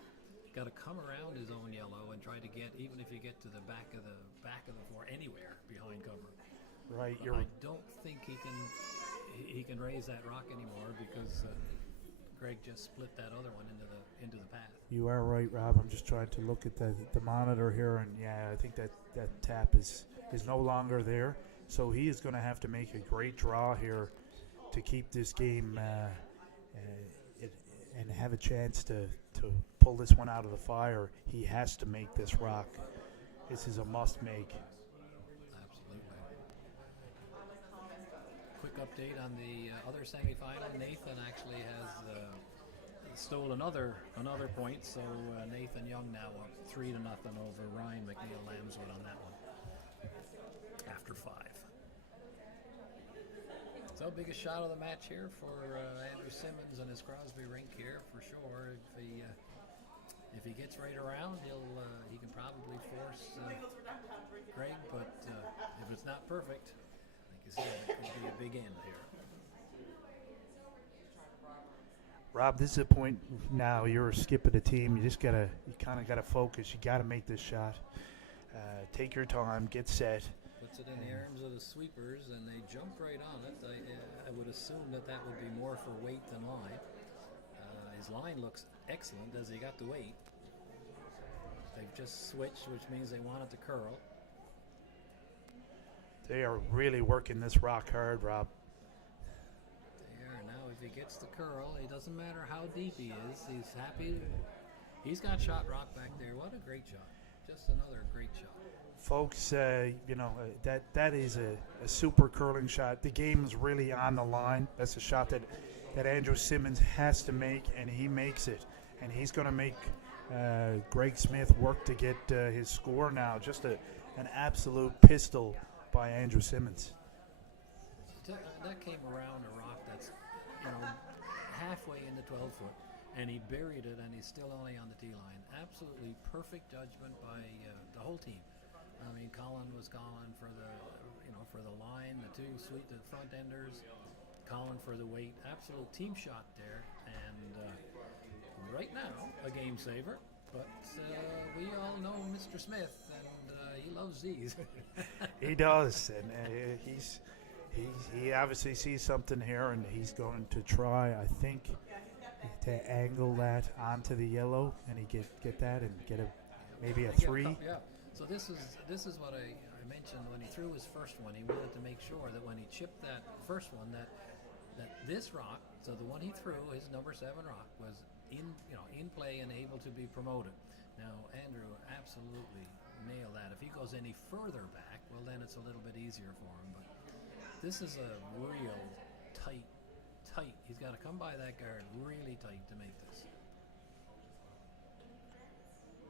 Got to come around his own yellow and try to get, even if you get to the back of the floor, anywhere behind cover. Right. I don't think he can raise that rock anymore because Greg just split that other one into the path. You are right, Rob. I'm just trying to look at the monitor here, and yeah, I think that tap is no longer there. So he is going to have to make a great draw here to keep this game and have a chance to pull this one out of the fire. He has to make this rock. This is a must make. Absolutely. Quick update on the other semifinal. Nathan actually has stole another point, so Nathan Young now up 3-0 over Ryan McNeil Lambswood on that one after 5. So biggest shot of the match here for Andrew Simmons and his Crosby rink here for sure. If he gets right around, he can probably force Greg, but if it's not perfect, like you said, it could be a big end here. Rob, this is a point now. You're a skip of the team. You kind of gotta focus. You gotta make this shot. Take your time. Get set. Puts it in the arms of the sweepers, and they jump right on it. I would assume that would be more for weight than line. His line looks excellent as he got the weight. They've just switched, which means they want it to curl. They are really working this rock hard, Rob. Now if he gets the curl, it doesn't matter how deep he is. He's happy. He's got shot rock back there. What a great shot. Just another great shot. Folks, that is a super curling shot. The game is really on the line. That's a shot that Andrew Simmons has to make, and he makes it. And he's going to make Greg Smith work to get his score now. Just an absolute pistol by Andrew Simmons. That came around a rock that's halfway in the 12-foot, and he buried it, and he's still only on the tee line. Absolutely perfect judgment by the whole team. I mean, Colin was calling for the line, the front enders, Colin for the weight. Absolute team shot there, and right now a game saver. But we all know Mr. Smith, and he loves these. He does, and he obviously sees something here, and he's going to try, I think, to angle that onto the yellow, and he get that and get maybe a 3. Yeah. So this is what I mentioned when he threw his first one. He wanted to make sure that when he chipped that first one, that that this rock, so the one he threw, his number 7 rock, was in play and able to be promoted. Now Andrew absolutely nailed that. If he goes any further back, well then it's a little bit easier for him. But this is a real tight. He's got to come by that guard really tight to make this.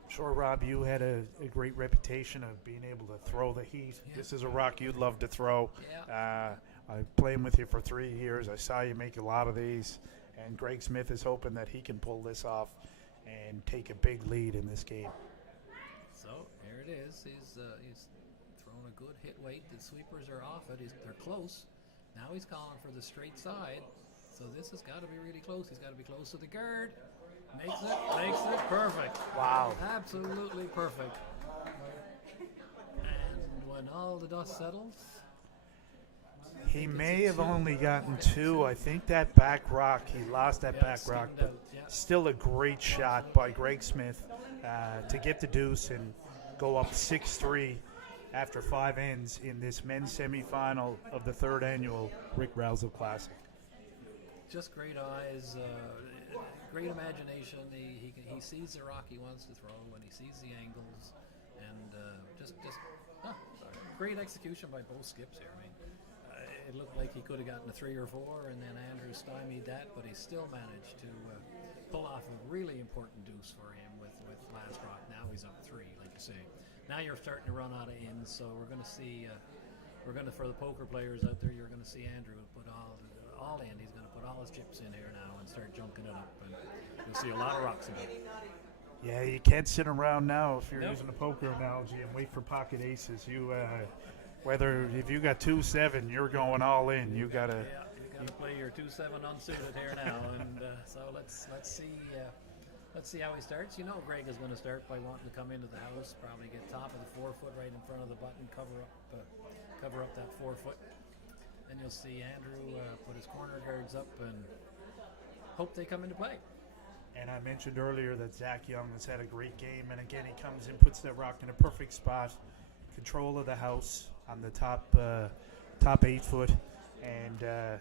Sure, Rob, you had a great reputation of being able to throw the heat. Yeah. This is a rock you'd love to throw. Yeah. I played with you for 3 years. I saw you make a lot of these, and Greg Smith is hoping that he can pull this off and take a big lead in this game. So here it is. He's thrown a good hit weight. The sweepers are off it. They're close. Now he's calling for the straight side. So this has got to be really close. He's got to be close to the guard. Makes it perfect. Wow. Absolutely perfect. And when all the dust settles, He may have only gotten 2. I think that back rock, he lost that back rock, but still a great shot by Greg Smith to get the deuce and go up 6-3 after 5 ends in this men's semifinal of the 3rd annual Rick Rowsell Classic. just great eyes, great imagination. He sees the rock he wants to throw when he sees the angles, and great execution by both skips here. I mean, it looked like he could have gotten a 3 or 4, and then Andrew stymied that, but he still managed to pull off a really important deuce for him with last rock. Now he's up 3, like you say. Now you're starting to run out of ends, so we're going to see. For the poker players out there, you're going to see Andrew put all in. He's going to put all his chips in here now and start junking it up, and you'll see a lot of rocks in it. Yeah, you can't sit around now if you're using a poker analogy and wait for pocket aces. If you got 2-7, you're going all in. You got to play your 2-7 unsuited here now, and so let's see. Let's see how he starts. You know, Greg is going to start by wanting to come into the house, probably get top of the 4-foot right in front of the button, cover up that 4-foot. And you'll see Andrew put his corner guards up and hope they come into play. And I mentioned earlier that Zach Young has had a great game, and again he comes in, puts that rock in a perfect spot, control of the house on the top 8-foot, and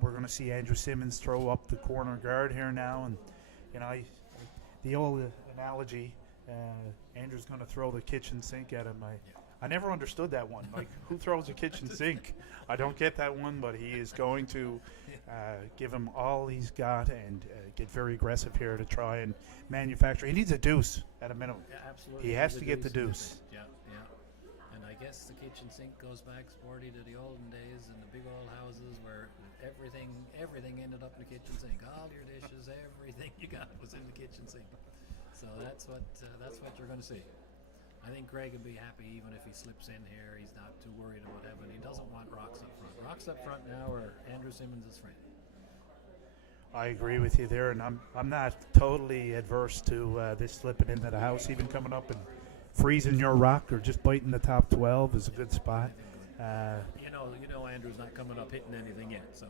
we're going to see Andrew Simmons throw up the corner guard here now, and the old analogy, Andrew's going to throw the kitchen sink at him. I never understood that one. Like, who throws a kitchen sink? I don't get that one, but he is going to give him all he's got and get very aggressive here to try and manufacture. He needs a deuce at a minimum. Yeah, absolutely. He has to get the deuce. Yeah. And I guess the kitchen sink goes back, Sporty, to the olden days and the big old houses where everything ended up in the kitchen sink. All your dishes, everything you got was in the kitchen sink. So that's what you're going to see. I think Greg would be happy even if he slips in here. He's not too worried about heaven. He doesn't want rocks up front. Rocks up front now are Andrew Simmons' friend. I agree with you there, and I'm not totally adverse to this slipping into the house, even coming up and freezing your rock or just biting the top 12 is a good spot. You know Andrew's not coming up hitting anything yet, so.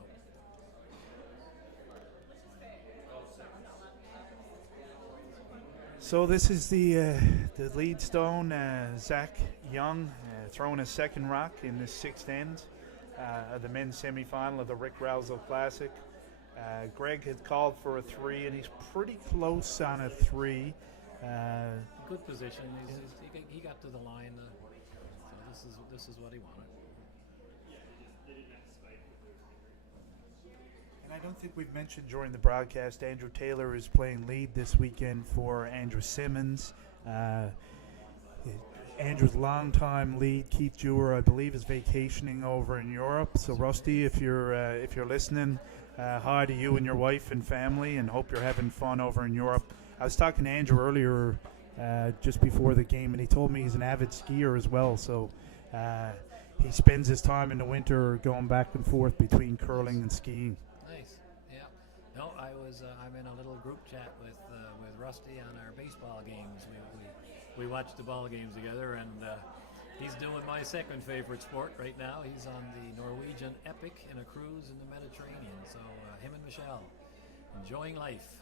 So this is the lead stone, Zach Young, throwing his second rock in the 6th end of the men's semifinal of the Rick Rowsell Classic. Greg had called for a 3, and he's pretty close on a 3. Good position. He got to the line, so this is what he wanted. And I don't think we've mentioned during the broadcast, Andrew Taylor is playing lead this weekend for Andrew Simmons. Andrew's longtime lead, Keith Dewar, I believe, is vacationing over in Europe. So, Rusty, if you're listening, hi to you and your wife and family, and hope you're having fun over in Europe. I was talking to Andrew earlier, just before the game, and he told me he's an avid skier as well. So he spends his time in the winter going back and forth between curling and skiing. Nice, yeah. No, I'm in a little group chat with Rusty on our baseball games. We watch the ball games together, and he's doing my second favorite sport right now. He's on the Norwegian Epic in a cruise in the Mediterranean. So him and Michelle enjoying life.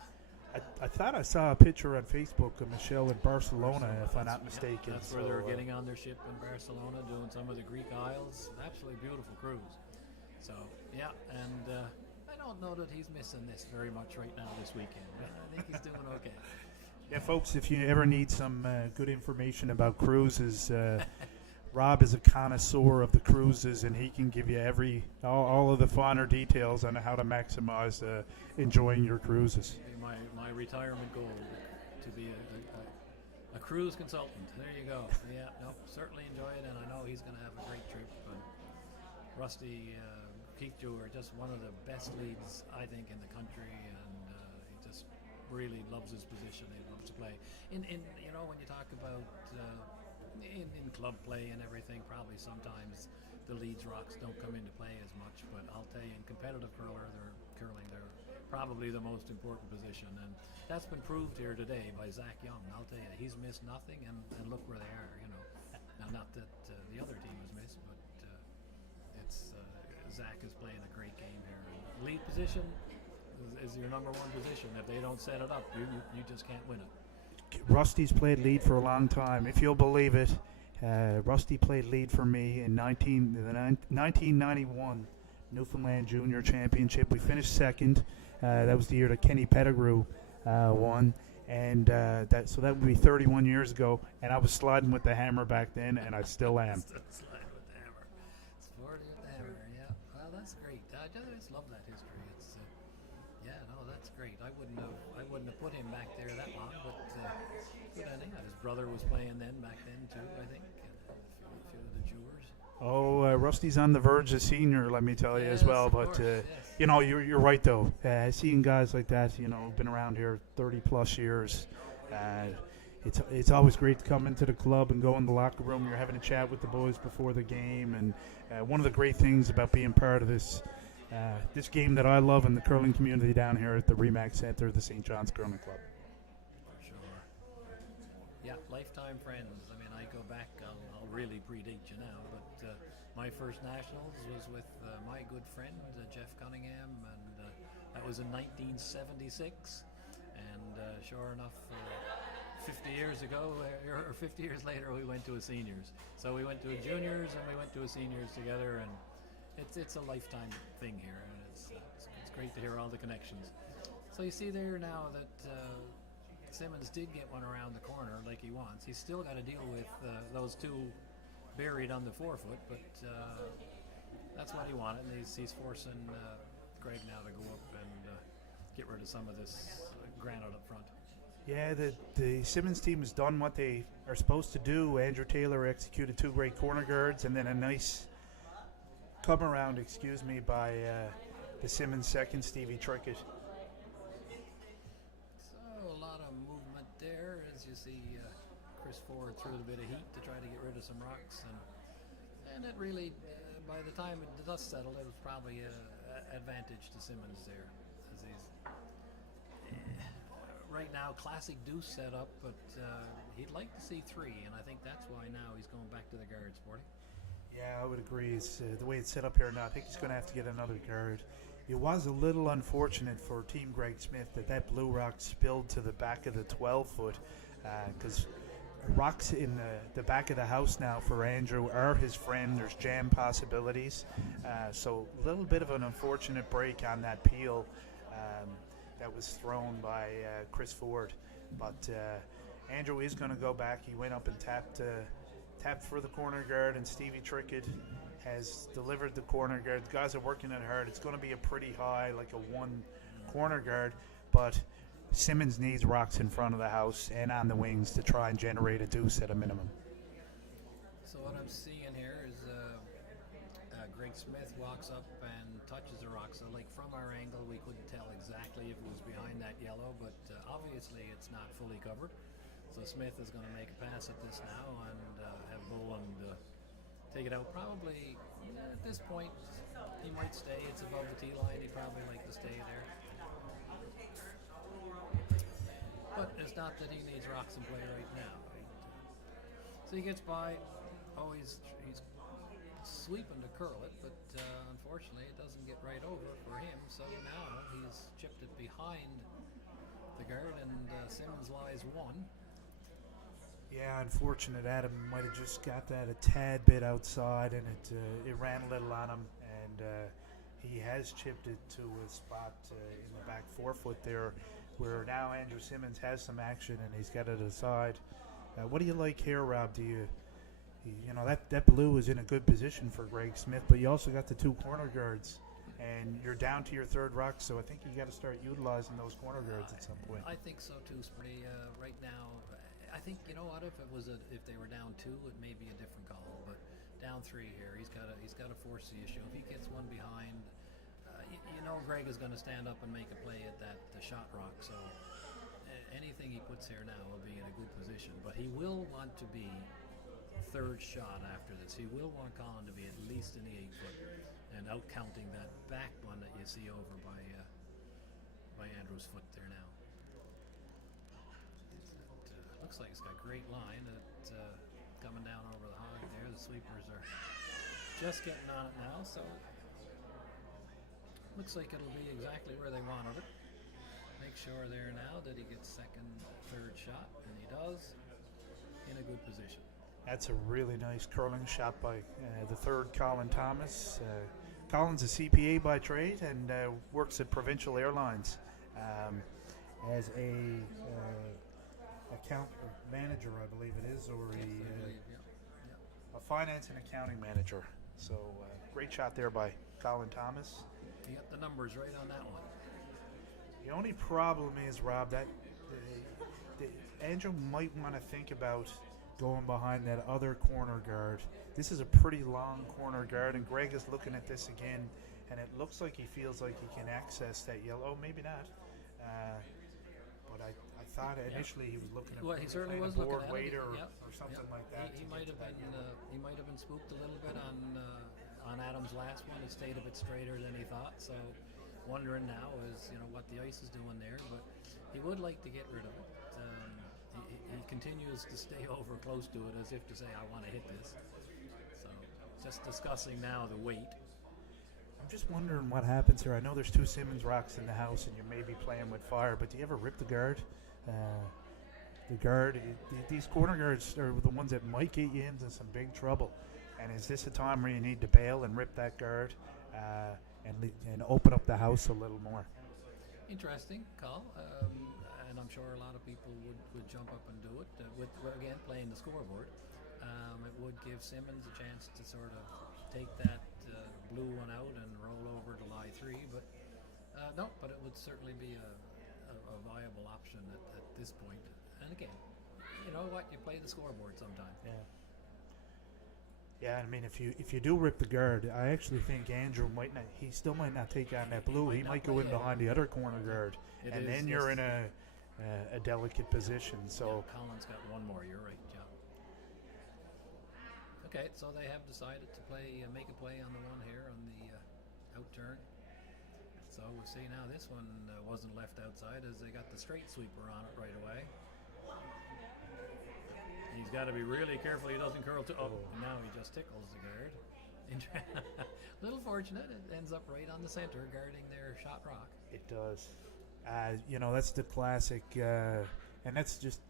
I thought I saw a picture on Facebook of Michelle in Barcelona, if I'm not mistaken. That's where they're getting on their ship in Barcelona, doing some of the Greek Isles. Absolutely beautiful cruise. So, yeah, and I don't know that he's missing this very much right now this weekend. I think he's doing okay. Yeah, folks, if you ever need some good information about cruises, Rob is a connoisseur of the cruises, and he can give you all of the finer details on how to maximize enjoying your cruises. My retirement goal to be a cruise consultant. There you go. Yeah, no, certainly enjoy it, and I know he's going to have a great trip. And Rusty Keekju are just one of the best leads, I think, in the country, and he just really loves his position. He loves to play. In when you talk about in club play and everything, probably sometimes the Leeds Rocks don't come into play as much, but I'll tell you, in competitive curling, they're probably the most important position, and that's been proved here today by Zach Young. I'll tell you, he's missed nothing, and look where they are. Now, not that the other team has missed, but it's Zach is playing a great game here. And lead position is your number one position. If they don't set it up, you just can't win it. Rusty's played lead for a long time. If you'll believe it, Rusty played lead for me in 1991 Newfoundland Junior Championship. We finished second. That was the year that Kenny Pettigrew won, and that would be 31 years ago. And I was sliding with the hammer back then, and I still am. Still sliding with the hammer. Sporting with the hammer. Yeah. Well, that's great. I just love that history. It's that's great. I wouldn't have put him back there that long, but good ending. His brother was playing back then too, I think, and a few of the Jewers. Oh, Rusty's on the verge of senior, let me tell you as well. But yes. You're right though. Seeing guys like that, been around here 30 plus years. It's always great to come into the club and go in the locker room. You're having a chat with the boys before the game, and one of the great things about being part of this game that I love in the curling community down here at the Remax Center, the St. John's Curling Club. Sure. Yeah, lifetime friends. I mean, I go back. I'll really predate you now, but my first nationals was with my good friend Jeff Cunningham, and that was in 1976. And sure enough, 50 years ago, or 50 years later, we went to a seniors. So we went to a juniors and we went to a seniors together, and it's a lifetime thing here, and it's great to hear all the connections. So you see there now that Simmons did get one around the corner like he wants. He's still got to deal with those two buried on the forefoot, but that's what he wanted, and he's forcing Greg now to go up and get rid of some of this granite up front. Yeah, the Simmons team has done what they are supposed to do. Andrew Taylor executed two great corner guards, and then a nice come around, by the Simmons second, Stevie Trickett. So a lot of movement there, as you see. Chris Ford threw a bit of heat to try to get rid of some rocks, and it really, by the time the dust settled, it was probably an advantage to Simmons there. As he's right now, classic deuce setup, but he'd like to see three, and I think that's why now he's going back to the guard, Sporty. Yeah, I would agree. It's the way it's set up here now. I think he's going to have to get another guard. It was a little unfortunate for Team Greg Smith that blue rock spilled to the back of the 12-foot, because rocks in the back of the house now for Andrew are his friend. There's jam possibilities. So a little bit of an unfortunate break on that peel that was thrown by Chris Ford. But Andrew is going to go back. He went up and tapped for the corner guard, and Stevie Trickett has delivered the corner guard. The guys are working it hard. It's going to be a pretty high, like a one corner guard, but Simmons needs rocks in front of the house and on the wings to try and generate a deuce at a minimum. So what I'm seeing here is Greg Smith walks up and touches the rock. So like from our angle, we couldn't tell exactly if it was behind that yellow, but obviously it's not fully covered. So Smith is going to make a pass at this now and have Boland take it out. Probably at this point he might stay. It's above the tee line. He'd probably like to stay there. But it's not that he needs rocks in play right now. Right? So he gets by. Oh, he's sweeping to curl it, but unfortunately it doesn't get right over for him. So now he's chipped it behind the guard, and Simmons lies one. Yeah, unfortunate. Adam might have just got that a tad bit outside, and it ran a little on him. And he has chipped it to a spot in the back forefoot there, where now Andrew Simmons has some action and he's got it aside. What do you like here, Rob? That blue is in a good position for Greg Smith, but you also got the two corner guards, and you're down to your third rock, so I think you got to start utilizing those corner guards at some point. I think so too, Spray. Right now, I think if they were down 2, it may be a different call, but down 3 here, he's got to force the issue. If he gets one behind, Greg is going to stand up and make a play at the shot rock. So anything he puts here now will be in a good position, but he will want to be third shot after this. He will want Colin to be at least in the 8-foot and out counting that back one that you see over by Andrew's foot there now. Looks like it's got great line. Coming down over the hog there. The sweepers are just getting on it now, so looks like it'll be exactly where they wanted it. Make sure there now that he gets second, third shot, and he does, in a good position. That's a really nice curling shot by the third, Colin Thomas. Colin's a CPA by trade and works at Provincial Airlines as a account manager, I believe it is, or a finance and accounting manager. So great shot there by Colin Thomas. You got the numbers right on that one. The only problem is, Rob, that Andrew might want to think about going behind that other corner guard. This is a pretty long corner guard, and Greg is looking at this again, and it looks like he feels like he can access that yellow. Maybe not. But I thought initially he was looking at he certainly was board looking at waiter it. or something like that. He might have been spooked a little bit on Adam's last one. He stayed a bit straighter than he thought. So wondering now is what the ice is doing there, but he would like to get rid of it. He continues to stay over close to it as if to say, I want to hit this. So just discussing now the weight. I'm just wondering what happens here. I know there's 2 Simmons rocks in the house and you may be playing with fire, but do you ever rip the guard? These corner guards are the ones that might get you into some big trouble. And is this a time where you need to bail and rip that guard and open up the house a little more? Interesting call. And I'm sure a lot of people would jump up and do it. With again, playing the scoreboard, it would give Simmons a chance to sort of take that blue one out and roll over to lie 3. But but it would certainly be a viable option at this point. And again, you know what? You play the scoreboard sometime. Yeah. Yeah, I mean, if you do rip the guard, I actually think Andrew might not. He still might not take on that blue. He might go in behind the other corner guard, and then you're in a delicate position. So Colin's got one more. You're right, John. Okay, so they have decided to make a play on the one here on the out turn. So we'll see now. This one wasn't left outside as they got the straight sweeper on it right away. He's got to be really careful he doesn't curl too. Oh, now he just tickles the guard. Little fortunate. It ends up right on the center, guarding their shot rock. It does. That's the classic, and that's just,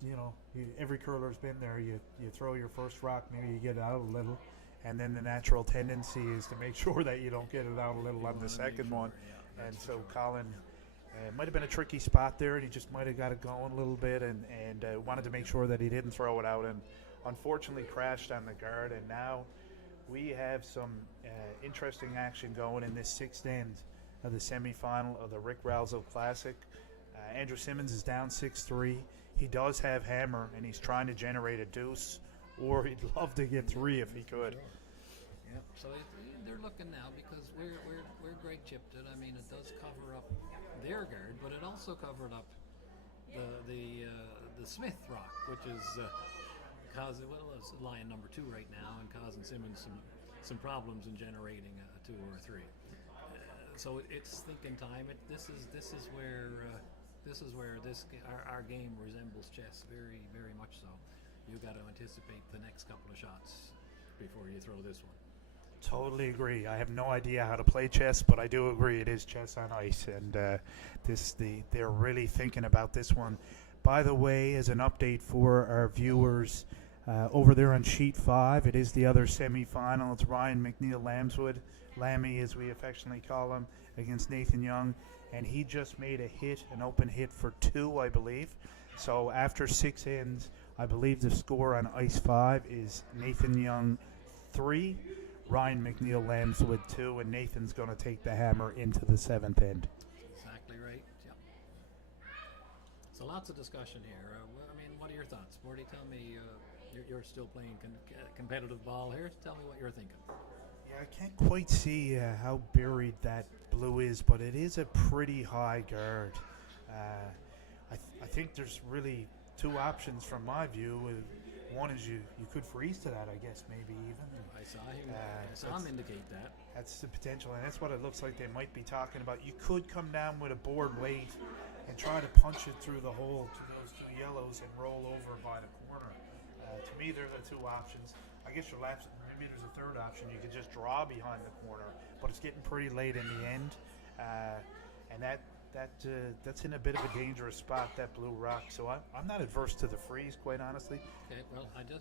every curler's been there. You throw your first rock, maybe you get it out a little, and then the natural tendency is to make sure that you don't get it out a little on the second one. Yeah, and so Colin, it might have been a tricky spot there, and he just might have got it going a little bit and wanted to make sure that he didn't throw it out, and unfortunately crashed on the guard. And now we have some interesting action going in this 6th end of the semifinal of the Rick Rowsell Classic. Andrew Simmons is down 6-3. He does have hammer, and he's trying to generate a deuce, or he'd love to get 3 if he could. Yeah, so they're looking now because where Greg chipped it. I mean, it does cover up their guard, but it also covered up the Smith rock, which is it's line number 2 right now, and causing Simmons some problems in generating a 2 or a 3. So it's thinking time. This is where our game resembles chess very, very much so. You got to anticipate the next couple of shots before you throw this one. Totally agree. I have no idea how to play chess, but I do agree it is chess on ice, and they're really thinking about this one. By the way, as an update for our viewers, Over there on sheet 5, it is the other semifinal. It's Ryan McNeil Lambswood, Lammy as we affectionately call him, against Nathan Young. And he just made a hit, an open hit for 2, I believe. So after 6 ends, I believe the score on ice 5 is Nathan Young 3, Ryan McNeil Lambswood 2, and Nathan's going to take the hammer into the 7th end. Exactly right. Yep. So lots of discussion here. What are your thoughts, Morty? Tell me, you're still playing competitive ball here. Tell me what you're thinking. Yeah, I can't quite see how buried that blue is, but it is a pretty high guard. I think there's really 2 options from my view. One is you could freeze to that, I guess, maybe even. I saw him indicate that. That's the potential, and that's what it looks like they might be talking about. You could come down with a board weight and try to punch it through the hole to those 2 yellows and roll over by the corner. To me, they're the 2 options. I guess maybe there's a 3rd option. You could just draw behind the corner, but it's getting pretty late in the end, and that's in a bit of a dangerous spot, that blue rock. So I'm not adverse to the freeze, quite honestly. Okay, well, I did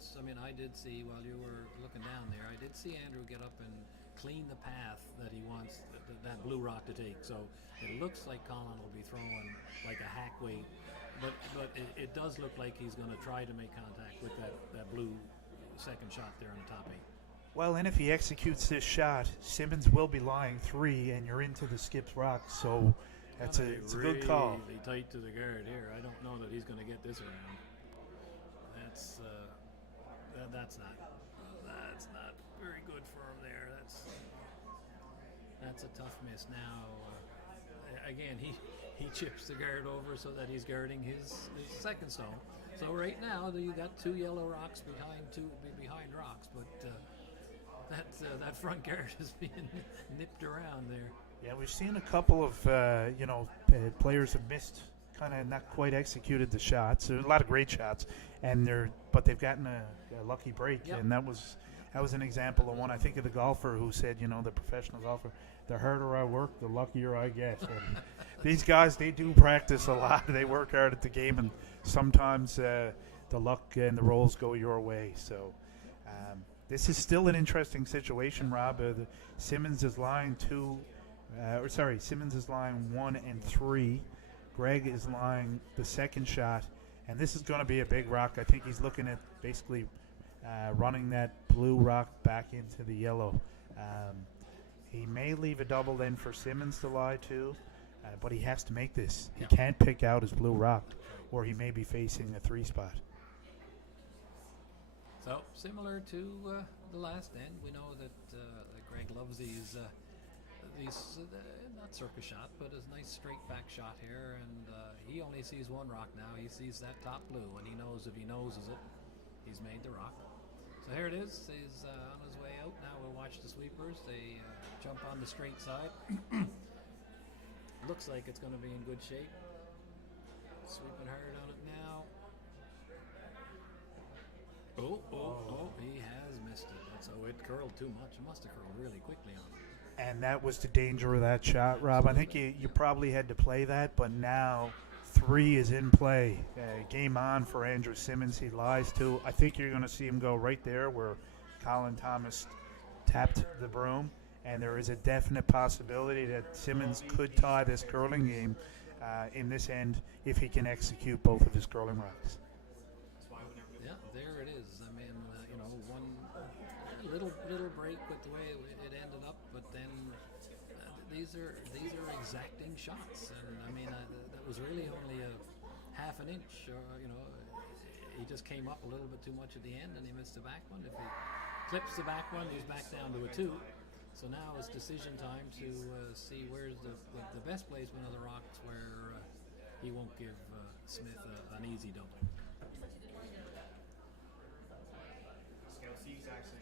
see, while you were looking down there, I did see Andrew get up and clean the path that he wants that blue rock to take. So it looks like Colin will be throwing like a hack weight, but it does look like he's going to try to make contact with that blue second shot there on the top 8. Well, and if he executes this shot, Simmons will be lying 3, and you're into the skips rock. So it's a good call. Really tight to the guard here. I don't know that he's going to get this around. That's not very good for him there. That's a tough miss. Now, again, he chips the guard over so that he's guarding his second stone. So right now you got 2 yellow rocks behind rocks, but that front guard is being nipped around there. Yeah, we've seen a couple of players have missed, kind of not quite executed the shots. There's a lot of great shots, but they've gotten a lucky break, yep. And that was an example of one. I think of the golfer who said, the professional golfer, the harder I work, the luckier I get. And these guys, they do practice a lot. They work hard at the game, and sometimes the luck and the rolls go your way. So this is still an interesting situation, Rob. Simmons is lying 1 and 3. Greg is lying the second shot, and this is going to be a big rock. I think he's looking at basically running that blue rock back into the yellow. He may leave a double then for Simmons to lie to, but he has to make this. He can't pick out his blue rock, or he may be facing a 3 spot. So similar to the last end, we know that Greg loves these not circus shot, but a nice straight back shot here, and he only sees 1 rock now. He sees that top blue, and he knows if he noses it, he's made the rock. So here it is. He's on his way out. Now we'll watch the sweepers. They jump on the straight side. Looks like it's going to be in good shape. Sweeping hard on it now. Oh, he has missed it. So it curled too much. It must have curled really quickly on him. And that was the danger of that shot, Rob. I think you probably had to play that, but now 3 is in play. Game on for Andrew Simmons. He lies to. I think you're going to see him go right there where Colin Thomas tapped the broom, and there is a definite possibility that Simmons could tie this curling game in this end if he can execute both of his curling rocks. Yeah, there it is. One little break with the way it ended up, but then these are exacting shots, and that was really only a half an inch. He just came up a little bit too much at the end, and he missed the back one. If he clips the back one, he's back down to a 2. So now it's decision time to see where's the best placement of the rocks where he won't give Smith an easy double.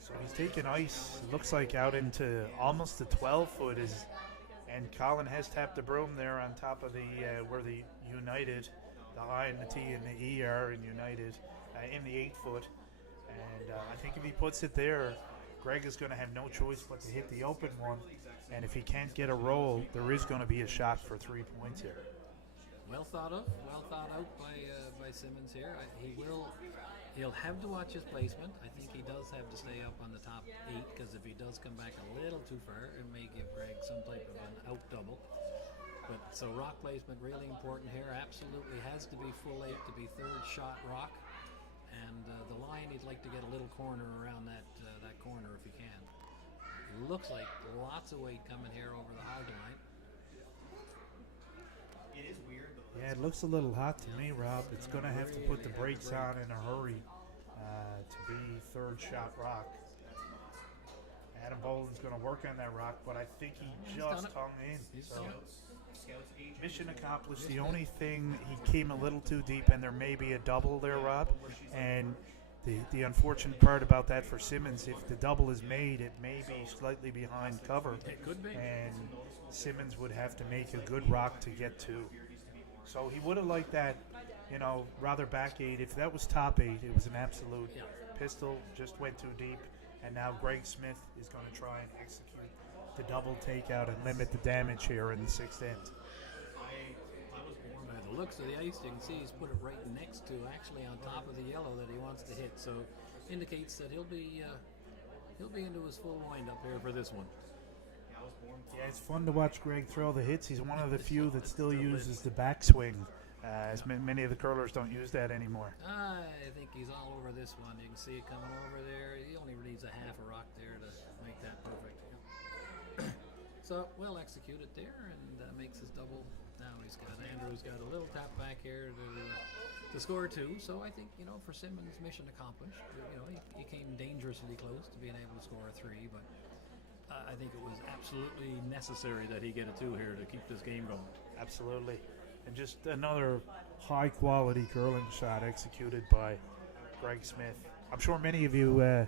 So he's taking ice, looks like out into almost the 12-foot, and Colin has tapped the broom there on top of the where the United, the I and the T and the E are in United, in the 8-foot. And I think if he puts it there, Greg is going to have no choice but to hit the open one. And if he can't get a roll, there is going to be a shot for 3 points here. Well thought out by Simmons here. He'll have to watch his placement. I think he does have to stay up on the top 8, because if he does come back a little too far, it may give Greg some type of an out double. But so rock placement really important here. Absolutely has to be full 8 to be third shot rock. And the line, he'd like to get a little corner around that corner if he can. Looks like lots of weight coming here over the hog line. It is weird though. Yeah, it looks a little hot to me, Rob. It's going to have to put the brakes on in a hurry to be third shot rock. Adam Boland's going to work on that rock, but I think he just hung in. So mission accomplished. The only thing, he came a little too deep, and there may be a double there, Rob. And the unfortunate part about that for Simmons, if the double is made, it may be slightly behind cover. It could be. And Simmons would have to make a good rock to get to. So he would have liked that, rather back 8. If that was top 8, it was an absolute pistol, just went too deep. And now Greg Smith is going to try and execute the double takeout and limit the damage here in the 6th end. By the looks of the ice, you can see he's put it right next to, actually on top of the yellow that he wants to hit. So indicates that he'll be into his full wind up here for this one. Yeah, it's fun to watch Greg throw the hits. He's one of the few that still uses the backswing, as many of the curlers don't use that anymore. I think he's all over this one. You can see it coming over there. He only needs a half a rock there to make that perfect. So well executed there, and makes his double. Now Andrew's got a little tap back here to score 2. So I think, for Simmons, mission accomplished. He came dangerously close to being able to score a 3, but I think it was absolutely necessary that he get a 2 here to keep this game going. Absolutely. And just another high-quality curling shot executed by Greg Smith. I'm sure many of you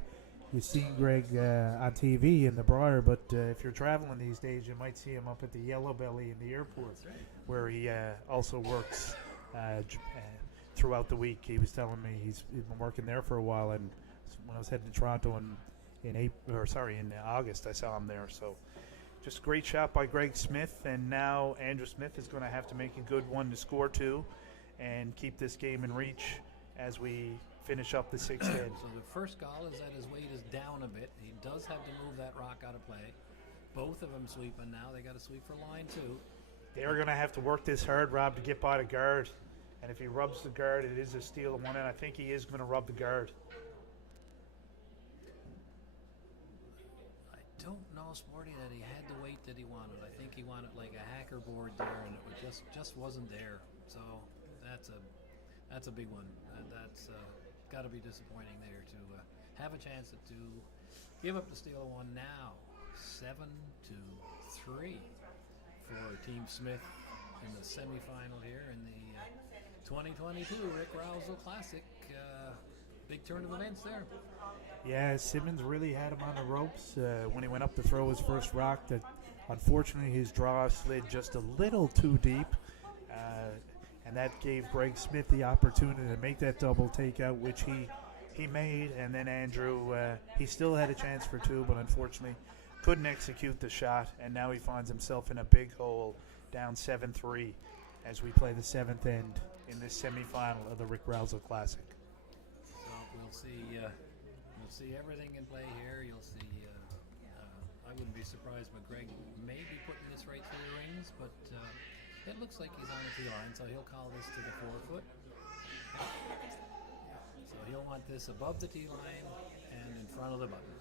you've seen Greg on TV in the Briar, but if you're traveling these days, you might see him up at the Yellow Belly in the airport, where he also works throughout the week. He was telling me he's been working there for a while, and when I was heading to Toronto in August, I saw him there. So just a great shot by Greg Smith, and now Andrew Smith is going to have to make a good one to score 2 and keep this game in reach as we finish up the 6th end. So the first call is that his weight is down a bit. He does have to move that rock out of play. Both of them sweeping now. They got to sweep for line 2. They're going to have to work this hard, Rob, to get by the guard. And if he rubs the guard, it is a steal of one, and I think he is going to rub the guard. I don't know, Sporty, that he had the weight that he wanted. I think he wanted like a hacker board there, and it just wasn't there. So that's a big one. That's got to be disappointing there to have a chance to give up the steal one now. 7-3 for Team Smith in the semifinal here in the 2022 Rick Rowsell Classic. Big turn of events there. Yeah, Simmons really had him on the ropes when he went up to throw his first rock. That unfortunately his draw slid just a little too deep, and that gave Greg Smith the opportunity to make that double takeout, which he made. And then Andrew, he still had a chance for 2, but unfortunately couldn't execute the shot, and now he finds himself in a big hole, down 7-3 as we play the 7th end in this semifinal of the Rick Rowsell Classic. So we'll see everything in play here. You'll see. I wouldn't be surprised, but Greg may be putting this right through the rings, but it looks like he's on the tee line, so he'll call this to the 4-foot. So he'll want this above the tee line and in front of the button,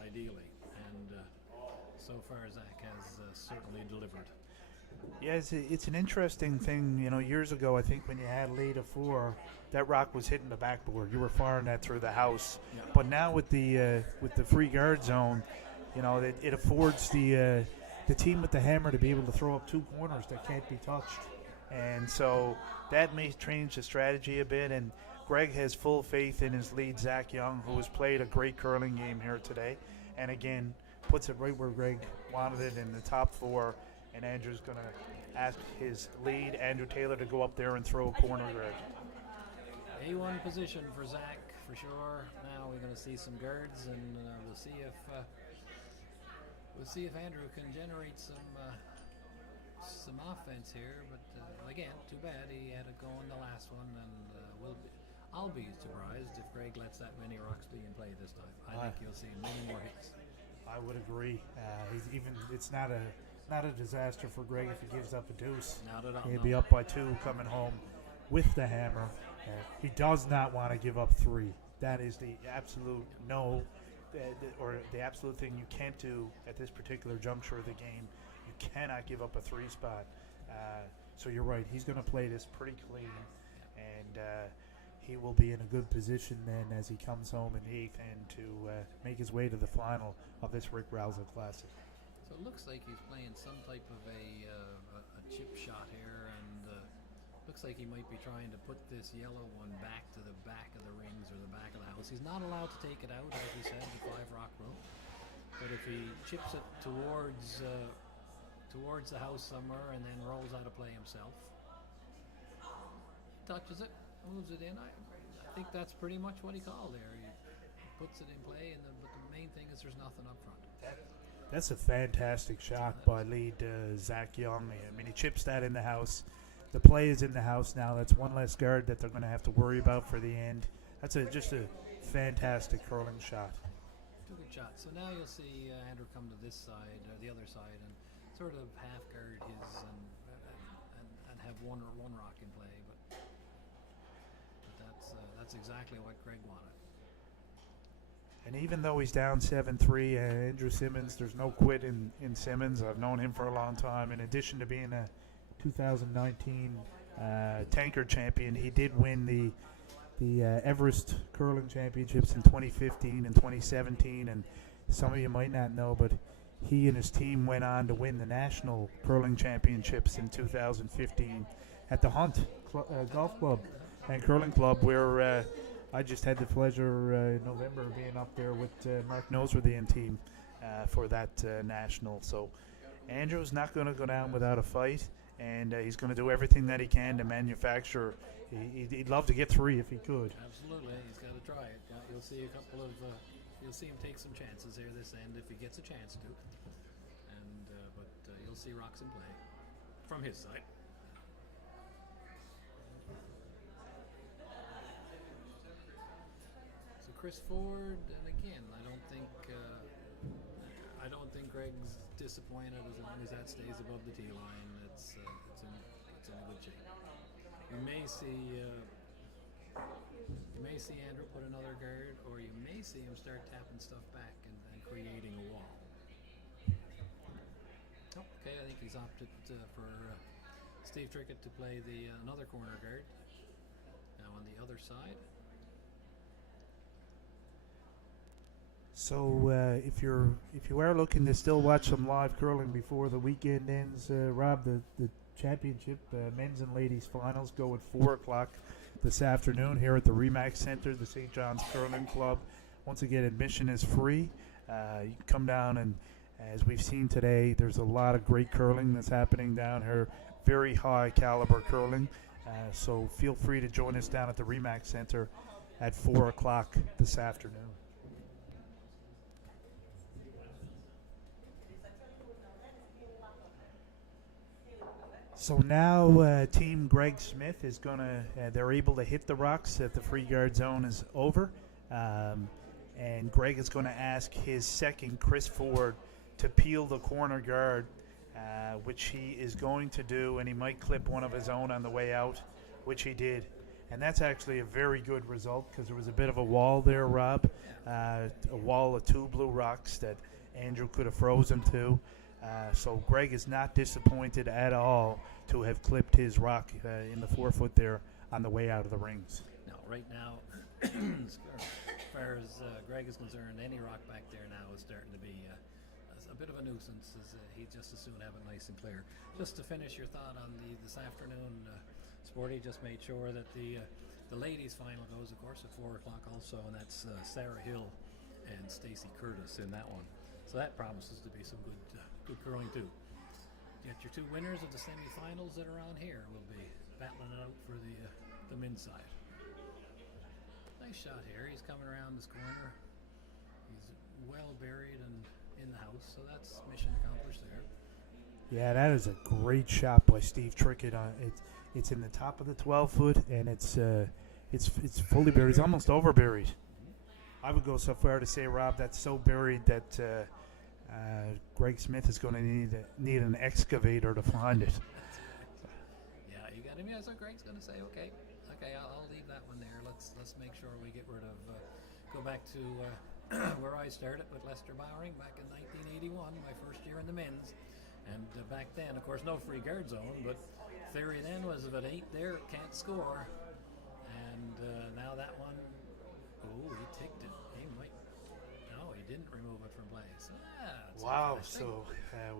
ideally. And so far, Zach has certainly delivered. Yeah, it's an interesting thing. Years ago, I think when you had lead of 4, that rock was hitting the backboard. You were firing that through the house. Yeah. But now with the free guard zone, it affords the team with the hammer to be able to throw up 2 corners that can't be touched. And so that may change the strategy a bit. And Greg has full faith in his lead, Zach Young, who has played a great curling game here today. And again, puts it right where Greg wanted it in the top 4. And Andrew's going to ask his lead, Andrew Taylor, to go up there and throw a corner guard. A1 position for Zach, for sure. Now we're going to see some guards, and we'll see if Andrew can generate some offense here. But again, too bad he had to go in the last one, and I'll be surprised if Greg lets that many rocks be in play this time. I think you'll see many more hits. I would agree. It's not a disaster for Greg if he gives up a deuce. Not at all. He'll No. be up by 2 coming home with the hammer. He does not want to give up 3. That is the absolute no, or the absolute thing you can't do at this particular juncture of the game. You cannot give up a 3 spot. So you're right. He's going to play this pretty clean, and he will be in a good position then as he comes home in the 8th end to make his way to the final of this Rick Rowsell Classic. So it looks like he's playing some type of a chip shot here, and looks like he might be trying to put this yellow one back to the back of the rings or the back of the house. He's not allowed to take it out, as we said, the 5-rock rule. But if he chips it towards the house somewhere and then rolls out of play himself, touches it, moves it in. I think that's pretty much what he called there. He puts it in play, but the main thing is there's nothing up front. That's a fantastic shot by lead Zach Young. I mean, he chips that in the house. The play is in the house now. That's one less guard that they're going to have to worry about for the end. That's just a fantastic curling shot. 2 good shots. So now you'll see Andrew come to this side, or the other side, and sort of half guard his and have one rock in play. But that's exactly what Greg wanted. And even though he's down 7-3, Andrew Simmons, there's no quit in Simmons. I've known him for a long time. In addition to being a 2019 Tanker champion, he did win the Everest Curling Championships in 2015 and 2017. And some of you might not know, but he and his team went on to win the National Curling Championships in 2015 at the Hunt Golf Club and Curling Club, where I just had the pleasure in November of being up there with Mark Noseworthy and team for that national. So Andrew's not going to go down without a fight, and he's going to do everything that he can to manufacture. He'd love to get 3 if he could. Absolutely, he's got to try it. You'll see a couple of, you'll see him take some chances here this end if he gets a chance to. And but you'll see rocks in play from his side. Chris Ford, and again, I don't think Greg's disappointed as long as that stays above the tee line. It's in a good shape. You may see Andrew put another guard, or you may see him start tapping stuff back and creating a wall. Okay, I think he's opted for Steve Trickett to play another corner guard. Now on the other side. So if you are looking to still watch some live curling before the weekend ends, Rob, the championship men's and ladies finals go at 4 o'clock this afternoon here at the Remax Center, the St. John's Curling Club. Once again, admission is free. You can come down, and as we've seen today, there's a lot of great curling that's happening down here, very high caliber curling. So feel free to join us down at the Remax Center at 4 o'clock this afternoon. So now Team Greg Smith is going to, they're able to hit the rocks at the free guard zone is over. And Greg is going to ask his second, Chris Ford, to peel the corner guard, which he is going to do. And he might clip one of his own on the way out, which he did. And that's actually a very good result because there was a bit of a wall there, Rob. A wall of 2 blue rocks that Andrew could have frozen to. So Greg is not disappointed at all to have clipped his rock in the 4-foot there on the way out of the rings. No, right now, as far as Greg is concerned, any rock back there now is starting to be a bit of a nuisance. He'd just as soon have it nice and clear. Just to finish your thought on this afternoon, Sporty just made sure that the ladies' final goes, of course, at 4 o'clock also, and that's Sarah Hill and Stacey Curtis in that one. So that promises to be some good curling too. Yet your 2 winners of the semifinals that are on here will be battling it out for the men's side. Nice shot here. He's coming around this corner. He's well buried and in the house, so that's mission accomplished there. Yeah, that is a great shot by Steve Trickett. It's in the top of the 12-foot, and It's fully buried. It's almost over buried. I would go so far to say, Rob, that's so buried that Greg Smith is going to need an excavator to find it. Yeah, you got him. Yeah, so Greg's going to say, okay, I'll leave that one there. Let's make sure we get rid of. Go back to where I started with Lester Bowering back in 1981, my first year in the men's, and back then, of course, no free guard zone, but theory then was if it ain't there, it can't score, and now that one, he ticked it. He might. No, he didn't remove it from play. So, wow, so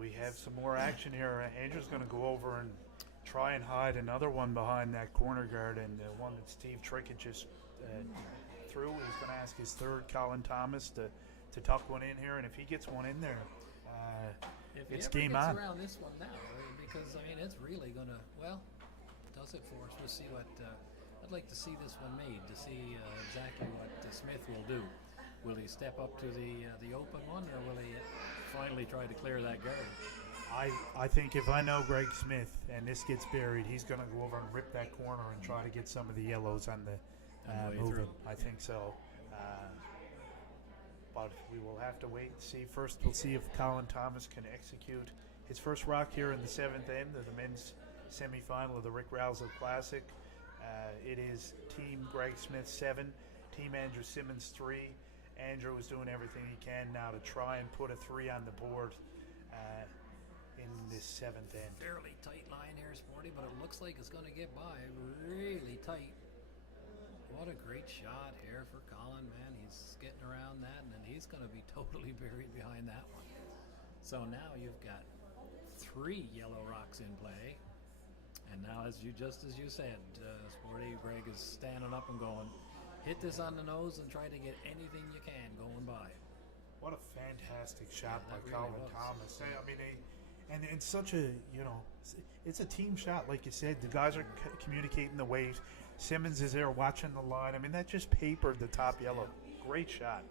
we have some more action here. Andrew's going to go over and try and hide another one behind that corner guard, and one that Steve Trickett just threw. He's going to ask his third, Colin Thomas, to tuck one in here, and if he gets one in there, it's game on. Around this one now, because I mean it's really going to does it for us. We'll see what I'd like to see this one made to see exactly what Smith will do. Will he step up to the open one, or will he finally try to clear that guard? I think if I know Greg Smith and this gets buried, he's going to go over and rip that corner and try to get some of the yellows on the moving. I think so. But we will have to wait and see. First, we'll see if Colin Thomas can execute his first rock here in the seventh end of the men's semifinal of the Rick Rowsell Classic. It is Team Greg Smith 7, Team Andrew Simmons 3. Andrew is doing everything he can now to try and put a 3 on the board in this seventh end. Fairly tight line here, Sporty, but it looks like it's going to get by really tight. What a great shot here for Colin, man. He's getting around that, and then he's going to be totally buried behind that one. So now you've got 3 yellow rocks in play. And now, as you said, Sporty, Greg is standing up and going, hit this on the nose and try to get anything you can going by. What a fantastic shot by really Colin Thomas. I mean, and it's such a, it's a team shot, like you said. The guys are communicating the weight. Simmons is there watching the line. I mean, that just papered the top yellow. Great shot.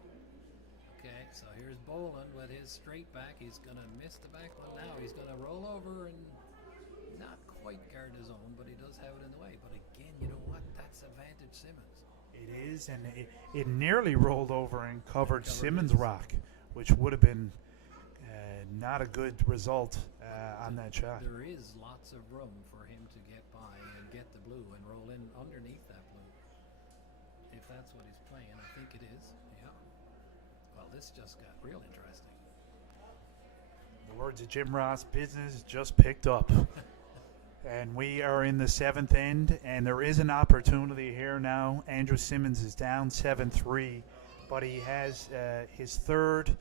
Okay, so here's Boland with his straight back. He's going to miss the back one now. He's going to roll over and not quite guard his own, but he does have it in the way. But again, you know what? That's advantage Simmons. It is, and it nearly rolled over and covered Simmons' rock, which would have been not a good result on that shot. There is lots of room for him to get by and get the blue and roll in underneath that blue. If that's what he's playing, I think it is. Yeah. Well, this just got real interesting. The words of Jim Ross, business just picked up. And we are in the seventh end, and there is an opportunity here now. Andrew Simmons is down 7-3, but he has his third,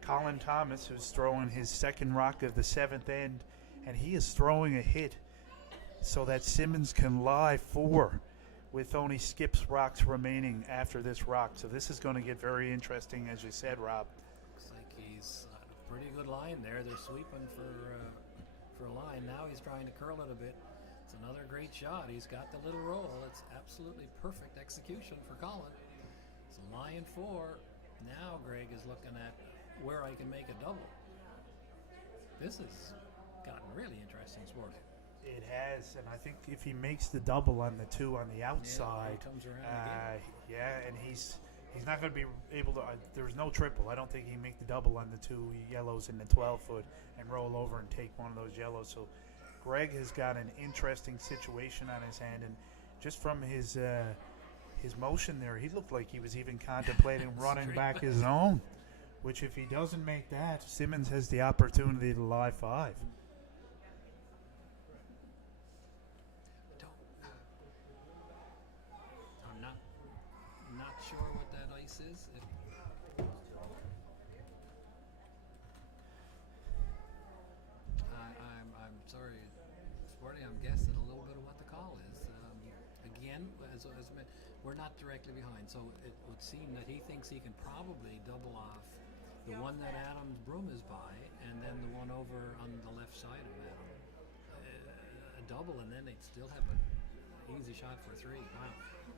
Colin Thomas, who's throwing his second rock of the seventh end, and he is throwing a hit so that Simmons can lie 4 with only Skip's rocks remaining after this rock. So this is going to get very interesting, as you said, Rob. Looks like he's on a pretty good line there. They're sweeping for a line. Now he's trying to curl it a bit. It's another great shot. He's got the little roll. It's absolutely perfect execution for Colin. It's a line 4. Now Greg is looking at where I can make a double. This has gotten really interesting, Sporty. It has, and I think if he makes the double on the 2 on the outside, he comes around again. and he's not going to be able to. There's no triple. I don't think he can make the double on the 2 yellows in the 12-foot and roll over and take one of those yellows. So Greg has got an interesting situation on his hand, and just from his motion there, he looked like he was even contemplating running back his own. Which, if he doesn't make that, Simmons has the opportunity to lie 5. I'm not sure what that ice is. I'm sorry, Sporty. I'm guessing a little bit of what the call is. Again, as we're not directly behind, so it would seem that he thinks he can probably double off the one that Adam's broom is by, and then the one over on the left side of Adam. A double, and then they'd still have an easy shot for 3. Wow.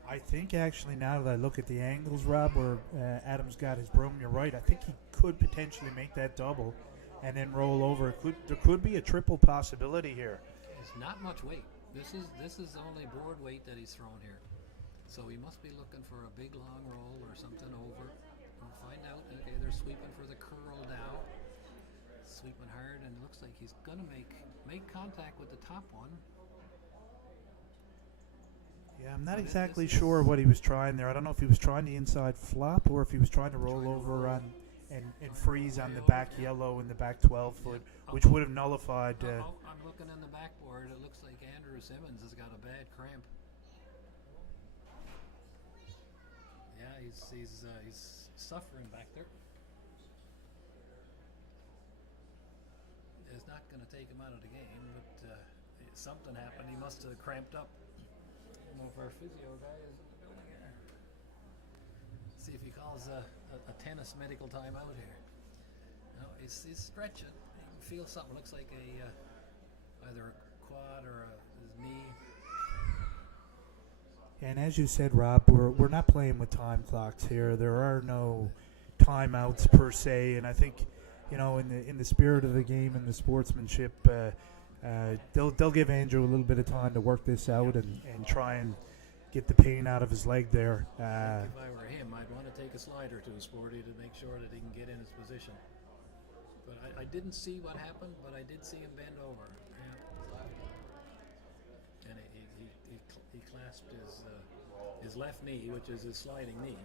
I think actually now that I look at the angles, Rob, where Adam's got his broom, you're right. I think he could potentially make that double and then roll over. There could be a triple possibility here. It's not much weight. This is only board weight that he's thrown here. So he must be looking for a big long roll or something over. We'll find out. Okay, they're sweeping for the curl now. Sweeping hard, and it looks like he's gonna make contact with the top one. Yeah, I'm not exactly sure what he was trying there. I don't know if he was trying the inside flop or if he was trying to roll over on and freeze on the back yellow and the back 12 foot, which would have nullified. I'm looking in the backboard. It looks like Andrew Simmons has got a bad cramp. Yeah, he's suffering back there. It's not going to take him out of the game, but something happened. He must have cramped up. I don't know if our physio guy is in the building here. See if he calls a tennis medical timeout here. No, he's stretching. He can feel something. Looks like either a quad or his knee. And as you said, Rob, we're not playing with time clocks here. There are no timeouts per se, and I think, in the spirit of the game and the sportsmanship, they'll give Andrew a little bit of time to work this out and try and get the pain out of his leg there. If I were him, I'd want to take a slider to Sporty to make sure that he can get in his position. But I didn't see what happened, but I did see him bend over. Yeah. And he clasped his left knee, which is his sliding knee.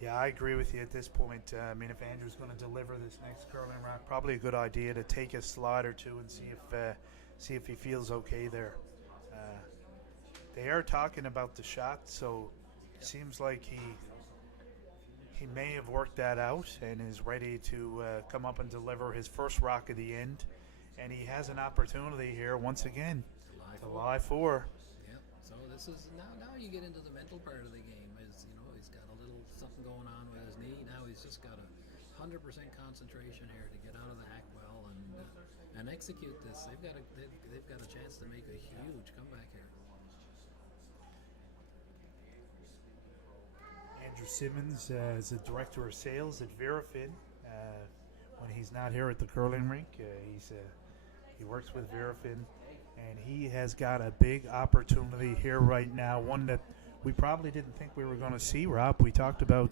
Yeah, I agree with you at this point. I mean, if Andrew's going to deliver this next curling rock, probably a good idea to take a slide or two and see if he feels okay there. They are talking about the shot, so it seems like he may have worked that out and is ready to come up and deliver his first rock of the end. And he has an opportunity here once again to lie four. Yep. So this is now you get into the mental part of the game. He's got a little something going on with his knee. Now he's just got 100% concentration here to get out of the hack well and execute this. They've got a chance to make a huge comeback here. Andrew Simmons is the director of sales at Verafin. When he's not here at the curling rink, he works with Verafin, and he has got a big opportunity here right now. One that we probably didn't think we were going to see, Rob. We talked about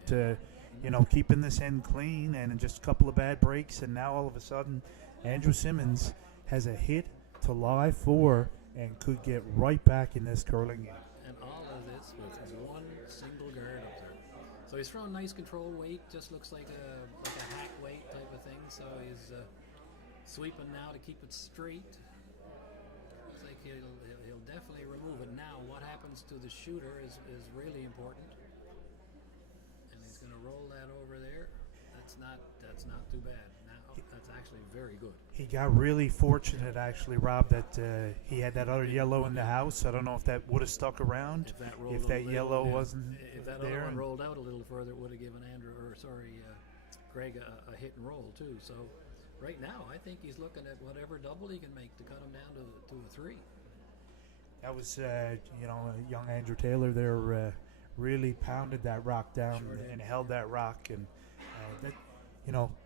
keeping this end clean and just a couple of bad breaks, and now all of a sudden, Andrew Simmons has a hit to lie four and could get right back in this curling game. And all of this with one single guard up there. So he's throwing nice control weight, just looks like a hack weight type of thing. So he's sweeping now to keep it straight. Looks like he'll definitely remove it. Now what happens to the shooter is really important. And he's going to roll that over there. That's not too bad. Now that's actually very good. He got really fortunate, actually, Rob, that he had that other yellow in the house. I don't know if that would have stuck around if that yellow wasn't if that there. Other one rolled out a little further, it would have given Greg a hit and roll too. So right now, I think he's looking at whatever double he can make to cut him down to a 3. That was, young Andrew Taylor there really pounded that rock down and held that rock. And that,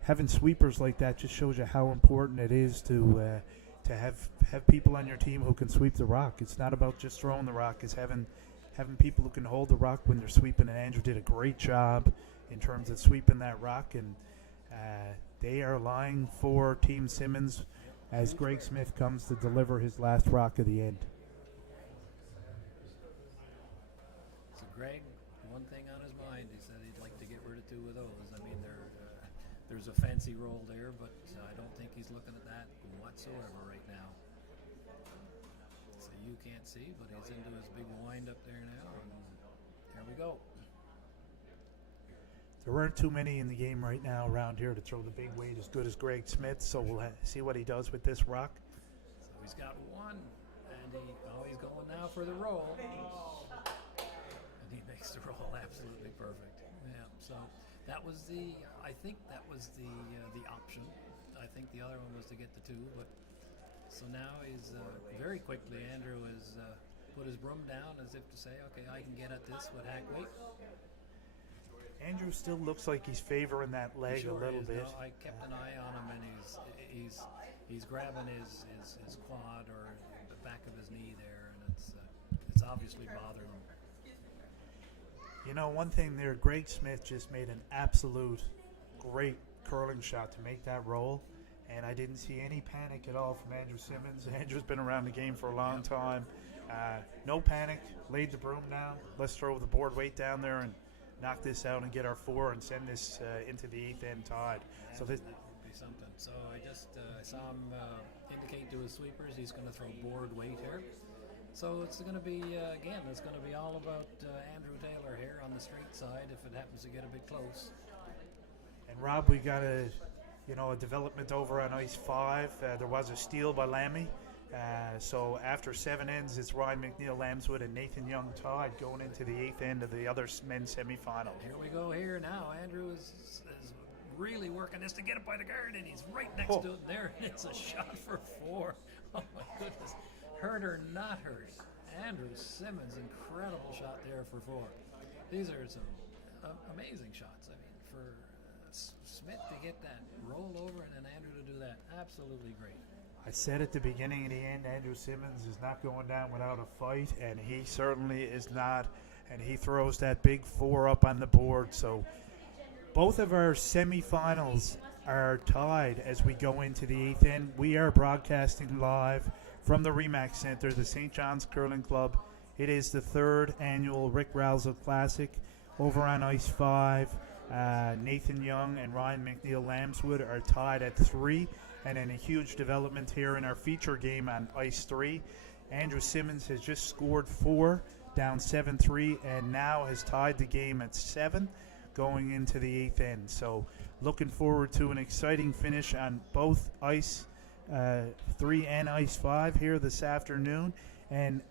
having sweepers like that just shows you how important it is to have people on your team who can sweep the rock. It's not about just throwing the rock. It's having people who can hold the rock when they're sweeping. And Andrew did a great job in terms of sweeping that rock. And they are lying for Team Simmons as Greg Smith comes to deliver his last rock of the end. So Greg, one thing on his mind, he said he'd like to get rid of 2 of those. I mean, there's a fancy roll there, but I don't think he's looking at that whatsoever right now. So you can't see, but he's into his big wind up there now, and here we go. There aren't too many in the game right now around here to throw the big weight as good as Greg Smith, so we'll see what he does with this rock. So he's got one, and he's going now for the roll. And he makes the roll absolutely perfect. Yeah, so I think that was the option. I think the other one was to get the 2, but so now he's very quickly, Andrew has put his broom down as if to say, okay, I can get at this with hack weight. Andrew still looks like he's favoring that leg a little bit. No, I kept an eye on him, and he's grabbing his quad or the back of his knee there, and it's it's obviously bothering him. You know, one thing there, Greg Smith just made an absolute great curling shot to make that roll, and I didn't see any panic at all from Andrew Simmons. Andrew's been around the game for a long time. No panic, laid the broom down. Let's throw the board weight down there and knock this out and get our 4 and send this into the 8th end tied. So that would be something. So I saw him indicate to his sweepers he's going to throw board weight here. So it's going to be, again, it's going to be all about Andrew Taylor here on the straight side if it happens to get a bit close. And Rob, we got a development over on ice 5. There was a steal by Lammy. So after 7 ends, it's Ryan McNeil Lambswood and Nathan Young tied going into the 8th end of the other men's semifinal. Here we go here now. Andrew is really working this to get it by the guard, and he's right next to it. There, it's a shot for 4. Oh my goodness. Hurt or not hurt. Andrew Simmons, incredible shot there for 4. These are some amazing shots. I mean, for Smith to get that roll over and then Andrew to do that, absolutely great. I said at the beginning and the end, Andrew Simmons is not going down without a fight, and he certainly is not. And he throws that big 4 up on the board. So both of our semifinals are tied as we go into the 8th end. We are broadcasting live from the Remax Center, the St. John's Curling Club. It is the 3rd annual Rick Rowsell Classic. Over on ice 5, Nathan Young and Ryan McNeil Lambswood are tied at 3. And then a huge development here in our feature game on ice 3. Andrew Simmons has just scored 4, down 7-3, and now has tied the game at 7 going into the 8th end. So looking forward to an exciting finish on both ice 3 and ice 5 here this afternoon. And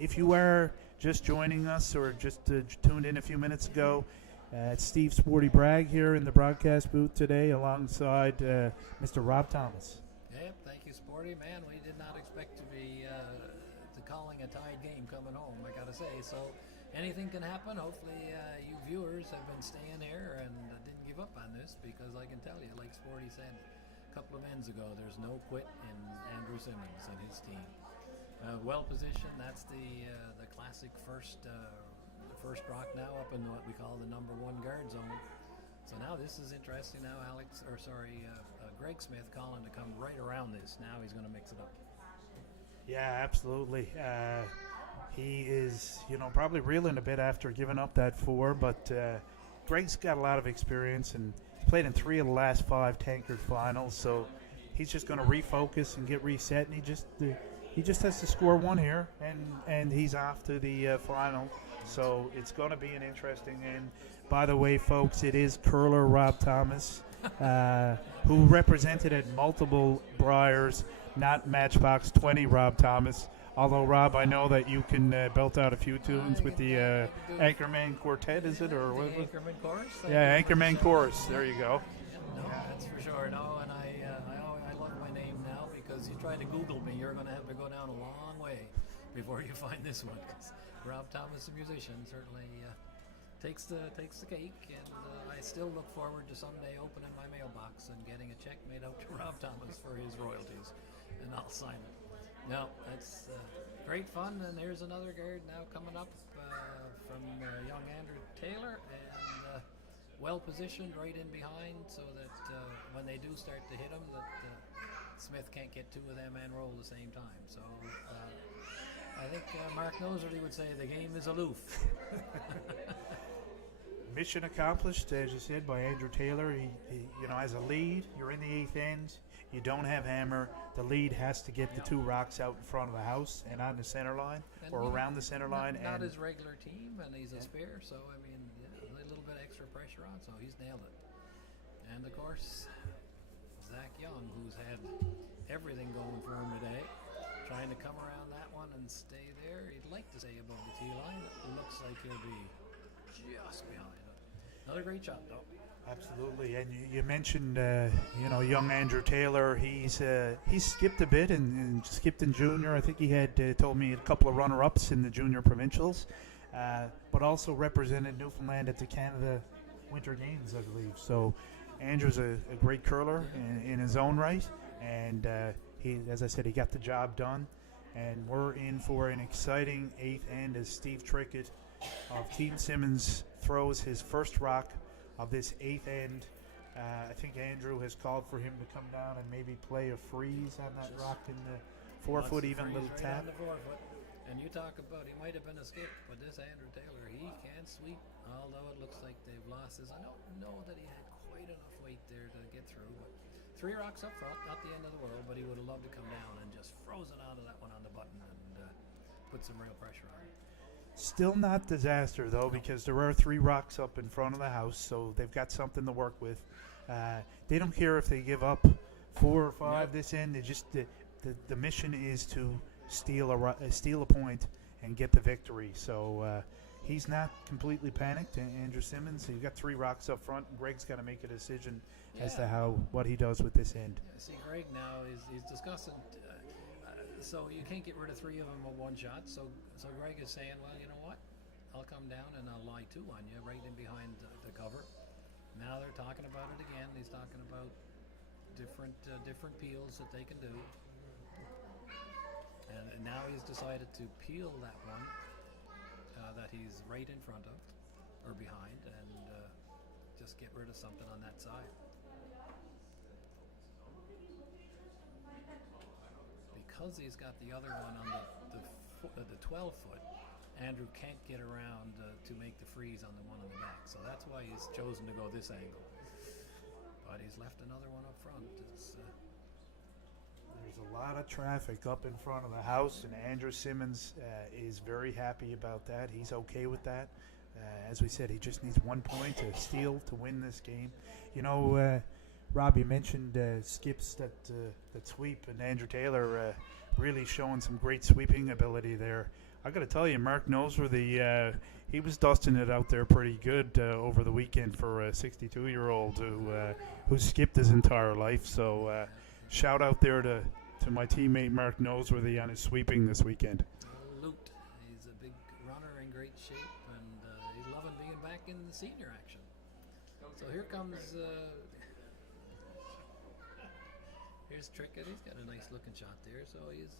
if you are just joining us or just tuned in a few minutes ago, it's Steve Sporty Bragg here in the broadcast booth today alongside Mr. Rob Thomas. Yep, thank you, Sporty. Man, we did not expect to be calling a tied game coming home, I got to say. So anything can happen. Hopefully you viewers have been staying here and didn't give up on this, because I can tell you, like Sporty said a couple of minutes ago, there's no quit in Andrew Simmons and his team. Well positioned. That's the classic first rock now up in what we call the number 1 guard zone. So now this is interesting. Now Greg Smith calling to come right around this. Now he's going to mix it up. Yeah, absolutely. He is, probably reeling a bit after giving up that 4, but Greg's got a lot of experience and he's played in 3 of the last 5 Tankard finals. So he's just going to refocus and get reset, and he just has to score 1 here, and he's off to the final. So it's going to be an interesting end. By the way, folks, it is curler Rob Thomas, who represented at multiple Briars, not Matchbox 20 Rob Thomas. Although, Rob, I know that you can belt out a few tunes with the Anchorman Quartet, is it? Or what? Anchorman Chorus? Yeah, Anchorman Chorus. There you go. No, that's for sure. No, and I love my name now, because you try to Google me, you're going to have to go down a long way before you find this one. 'Cause Rob Thomas, the musician, certainly takes the cake, and I still look forward to someday opening my mailbox and getting a check made out to Rob Thomas for his royalties, and I'll sign it. No, that's great fun, and there's another guard now coming up from young Andrew Taylor, and well positioned right in behind, so that when they do start to hit him, that Smith can't get 2 of them and roll at the same time. So I think Mark Noserly would say the game is aloof. Mission accomplished, as you said, by Andrew Taylor. He has a lead. You're in the 8th end. You don't have hammer. The lead has to get the 2 rocks out in front of the house and on the center line, and or around the center line. Not his regular team, and he's a spare, so I mean, a little bit extra pressure on, so he's nailed it. And of course, Zach Young, who's had everything going for him today, trying to come around that one and stay there. He'd like to stay above the tee line. It looks like he'll be just behind it. Another great shot, though. Absolutely, and you mentioned, young Andrew Taylor. He's skipped a bit and skipped in junior. I think he had told me a couple of runner-ups in the junior provincials, but also represented Newfoundland at the Canada Winter Games, I believe. So Andrew's a great curler in his own right, and he, as I said, he got the job done. and we're in for an exciting eighth end as Steve Trickett of Team Simmons throws his first rock of this eighth end. I think Andrew has called for him to come down and maybe play a freeze on that rock in the 4 foot, even little right tap. On the 4 foot. And you talk about he might have been a skip, but this Andrew Taylor, he can sweep. Although it looks like they've lost his, I don't know that he had quite enough weight there to get through. But 3 rocks up front, not the end of the world, but he would have loved to come down and just frozen onto that one on the button and put some real pressure on it. Still not disaster though, because there are 3 rocks up in front of the house, so they've got something to work with. They don't care if they give up 4 or 5 this end. They just the mission is to steal a point and get the victory. So he's not completely panicked. Andrew Simmons, he's got 3 rocks up front. And Greg's got to make a decision as to what he does with this end. Yeah, see, Greg now he's discussing. So you can't get rid of 3 of them with 1 shot. So Greg is saying, well, you know what? I'll come down and I'll lie 2 on you right in behind the cover. Now they're talking about it again. He's talking about different peels that they can do. And now he's decided to peel that one that he's right in front of or behind and just get rid of something on that side. Because he's got the other one on the 12 foot, Andrew can't get around to make the freeze on the one on the back. So that's why he's chosen to go this angle. But he's left another one up front. There's a lot of traffic up in front of the house, and Andrew Simmons is very happy about that. He's okay with that. As we said, he just needs 1 point to steal to win this game. You know, Rob, you mentioned skips that sweep, and Andrew Taylor really showing some great sweeping ability there. I got to tell you, Mark Noseworthy, he was dusting it out there pretty good over the weekend for a 62-year-old who skipped his entire life. So shout out there to my teammate Mark Noseworthy on his sweeping this weekend. Loot. He's a big runner in great shape, and he's loving being back in the senior action. So here comes here's Trickett. He's got a nice looking shot there. So he's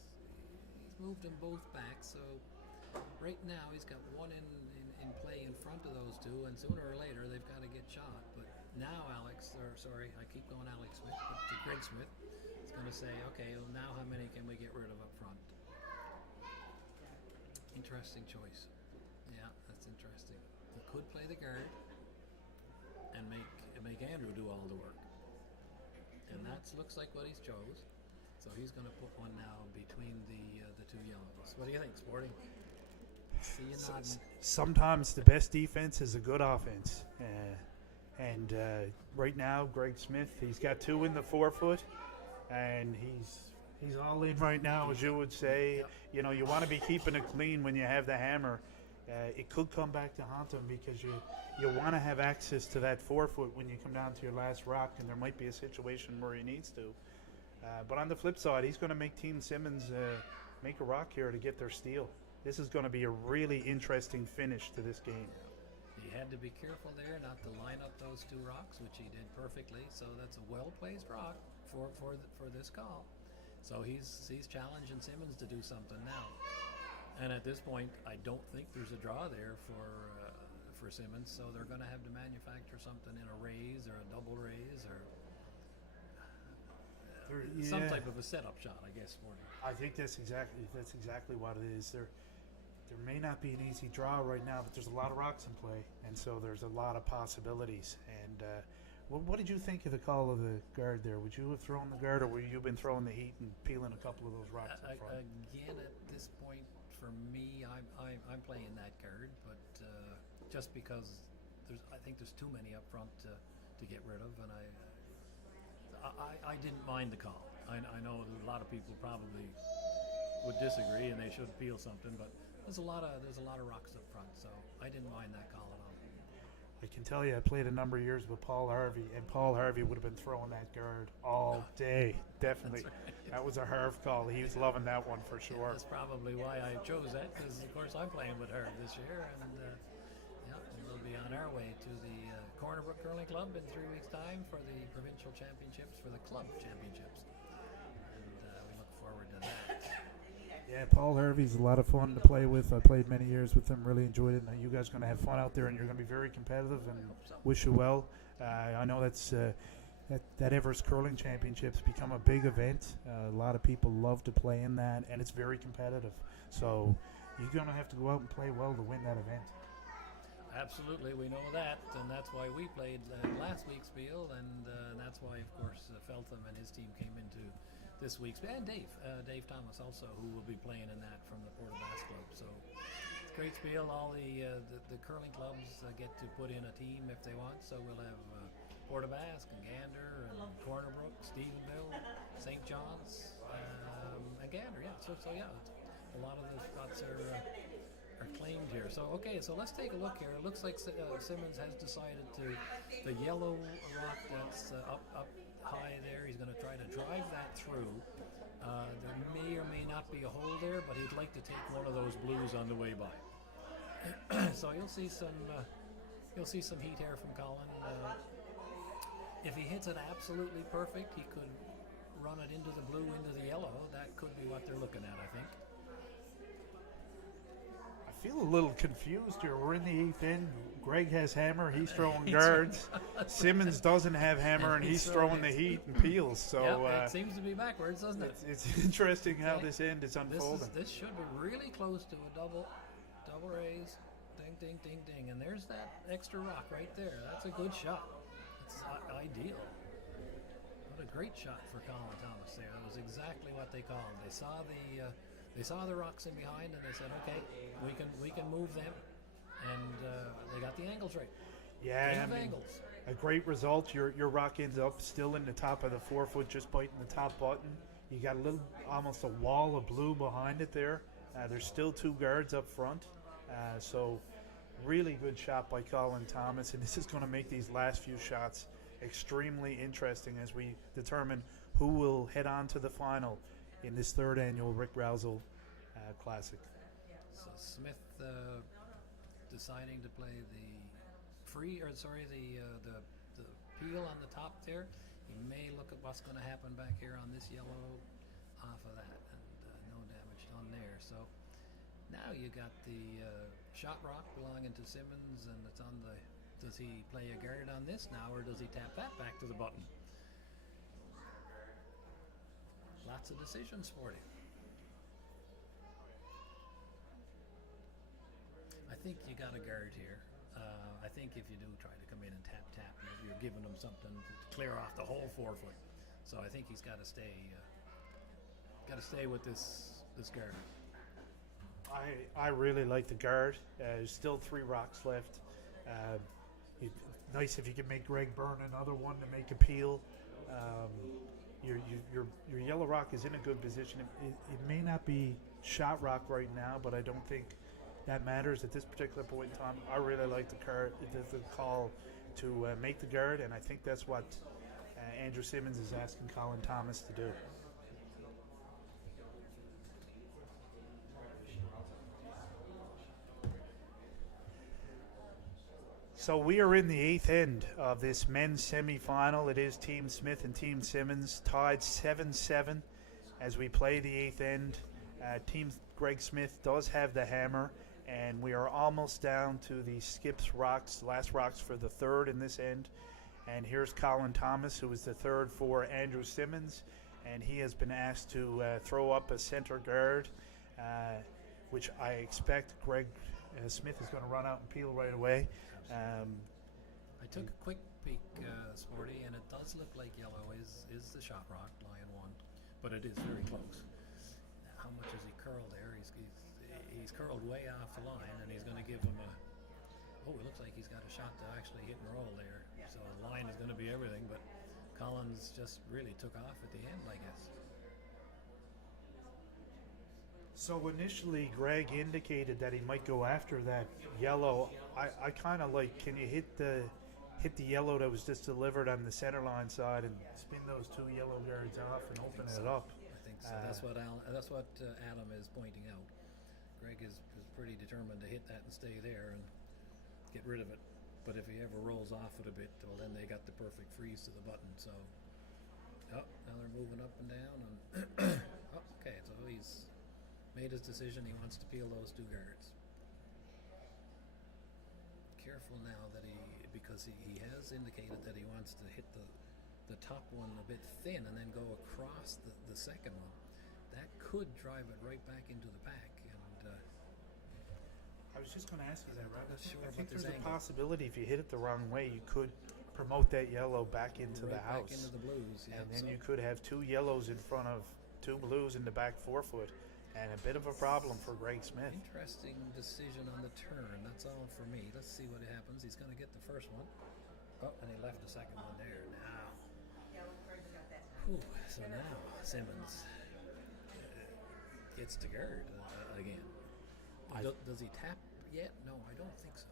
moved them both back. So right now he's got one in play in front of those 2, and sooner or later they've got to get shot. But now I keep going Alex Smith, but to Greg Smith is going to say, okay, well now how many can we get rid of up front? Interesting choice. Yeah, that's interesting. He could play the guard and make Andrew do all the work, and that looks like what he's chose. So he's going to put one now between the 2 yellows. What do you think, Sporting? See you nodding. Sometimes the best defense is a good offense. And right now, Greg Smith, he's got 2 in the 4 foot, and he's all in right now, as you would say. Yep. You know, you want to be keeping it clean when you have the hammer. It could come back to haunt him because you want to have access to that 4 foot when you come down to your last rock, and there might be a situation where he needs to. But on the flip side, he's going to make Team Simmons make a rock here to get their steal. This is going to be a really interesting finish to this game. He had to be careful there not to line up those 2 rocks, which he did perfectly. So that's a well-placed rock for this call. So he's challenging Simmons to do something now. And at this point, I don't think there's a draw there for Simmons. So they're going to have to manufacture something in a raise or a double raise or some type of a setup shot, I guess. I think that's exactly what it is. There may not be an easy draw right now, but there's a lot of rocks in play, and so there's a lot of possibilities. And what did you think of the call of the guard there? Would you have thrown the guard, or would you have been throwing the heat and peeling a couple of those rocks in front? Again, at this point, for me, I'm playing that guard, but just because I think there's too many up front to get rid of, and I didn't mind the call. I know a lot of people probably would disagree, and they should peel something, but there's a lot of rocks up front, so I didn't mind that call at all. I can tell you, I played a number of years with Paul Harvey, and Paul Harvey would have been throwing that guard all day. Definitely, right. That was a Harv call. He was loving that one for sure. Yeah, that's probably why I chose that, because of course I'm playing with Harv this year, and we'll be on our way to the Corner Brook Curling Club in 3 weeks' time for the provincial championships, for the club championships, and we look forward to that. Yeah, Paul Harvey's a lot of fun to play with. I played many years with him, really enjoyed it. And you guys are going to have fun out there, and you're going to be very competitive, and So, wish you well. I know that Everest Curling Championships become a big event. A lot of people love to play in that, and it's very competitive. So you're going to have to go out and play well to win that event. absolutely, we know that, and that's why we played last week's field, and that's why, of course, Feltham and his team came into this week's, and Dave Thomas also, who will be playing in that from the Port Bass Club. So it's a great spiel. All the curling clubs get to put in a team if they want. So we'll have Port Bass and Gander and Cornerbrook, Stephenville, St. John's, and Gander. Yeah. So yeah, a lot of the spots are claimed here. So okay, so let's take a look here. It looks like Simmons has decided to the yellow rock that's up high there. He's going to try to drive that through. There may or may not be a hole there, but he'd like to take one of those blues on the way by. So you'll see some heat here from Colin. If he hits it absolutely perfect, he could run it into the blue, into the yellow. That could be what they're looking at, I think. I feel a little confused here. We're in the eighth end. Greg has hammer. He's throwing guards. Simmons doesn't have hammer, and he's throwing the heat and peels. So it seems to be backwards, doesn't it? It's interesting how this end is unfolding. This should be really close to a double raise. Ding, ding, ding, ding. And there's that extra rock right there. That's a good shot. It's ideal. What a great shot for Colin Thomas there. That was exactly what they called. They saw the rocks in behind, and they said, "Okay, we can move them," and they got the angles right. Yeah, angles. A great result. Your rock ends up still in the top of the 4 foot, just biting the top button. You got almost a wall of blue behind it there. There's still 2 guards up front, so really good shot by Colin Thomas, and this is going to make these last few shots extremely interesting as we determine who will head on to the final in this 3rd annual Rick Rowsell Classic. So Smith deciding to play the peel on the top there. He may look at what's going to happen back here on this yellow off of that, and no damage done there. So now you got the shot rock belonging to Simmons, and it's on the. Does he play a guard on this now, or does he tap that back to the button? Lots of decisions for you. I think you got a guard here. I think if you do try to come in and tap, you're giving him something to clear off the whole 4 foot. So I think he's got to stay. Got to stay with this guard. I really like the guard. There's still 3 rocks left. Nice if you can make Greg burn another one to make a peel. Your yellow rock is in a good position. It may not be shot rock right now, but I don't think that matters at this particular point in time. I really like the call to make the guard, and I think that's what Andrew Simmons is asking Colin Thomas to do. So we are in the 8th end of this men's semifinal. It is Team Smith and Team Simmons tied 7-7 as we play the 8th end. Team Greg Smith does have the hammer, and we are almost down to the skips rocks, last rocks for the 3rd in this end. And here's Colin Thomas, who is the 3rd for Andrew Simmons, and he has been asked to throw up a center guard, which I expect Greg Smith is going to run out and peel right away. I took a quick peek, Sporty, and it does look like yellow is the shot rock, line 1, but it is very close. How much has he curled there? He's curled way off the line, and he's going to give him it looks like he's got a shot to actually hit and roll there. So the line is going to be everything, but Collins just really took off at the end, I guess. So initially, Greg indicated that he might go after that yellow. I kind of like, can you hit the yellow that was just delivered on the center line side and spin those 2 yellow guards off and open it up? I think so. That's what Adam is pointing out. Greg is pretty determined to hit that and stay there and get rid of it. But if he ever rolls off it a bit, well, then they got the perfect freeze to the button. So, now they're moving up and down, and okay, so he's made his decision. He wants to peel those two guards. Careful now that because he has indicated that he wants to hit the top one a bit thin and then go across the second one. That could drive it right back into the pack. And I was just going to ask you that, Rob. not sure I about think there's this a angle. possibility if you hit it the wrong way, you could promote that yellow back into right the house. back into the blues. Yeah, And then so you could have two yellows in front of two blues in the back forefoot, and a bit of a problem for Greg Smith. interesting decision on the turn. That's all for me. Let's see what happens. He's going to get the first one. Oh, and he left the second one there. Now, whew, so now Simmons gets to guard again. Does he tap yet? No, I don't think so.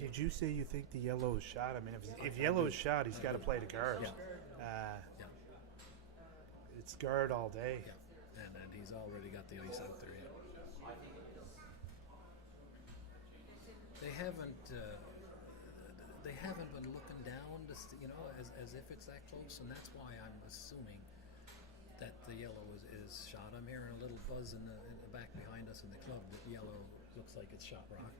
Did you say you think the yellow is shot? I mean, if yellow is shot, he's got to play the guard. Yeah. Uh, Yeah. It's guard all day. Yeah, and he's already got the ice out there. Yeah. They haven't been looking down to as if it's that close, and that's why I'm assuming that the yellow is shot. I'm hearing a little buzz in the back behind us in the club that yellow looks like it's shot rock.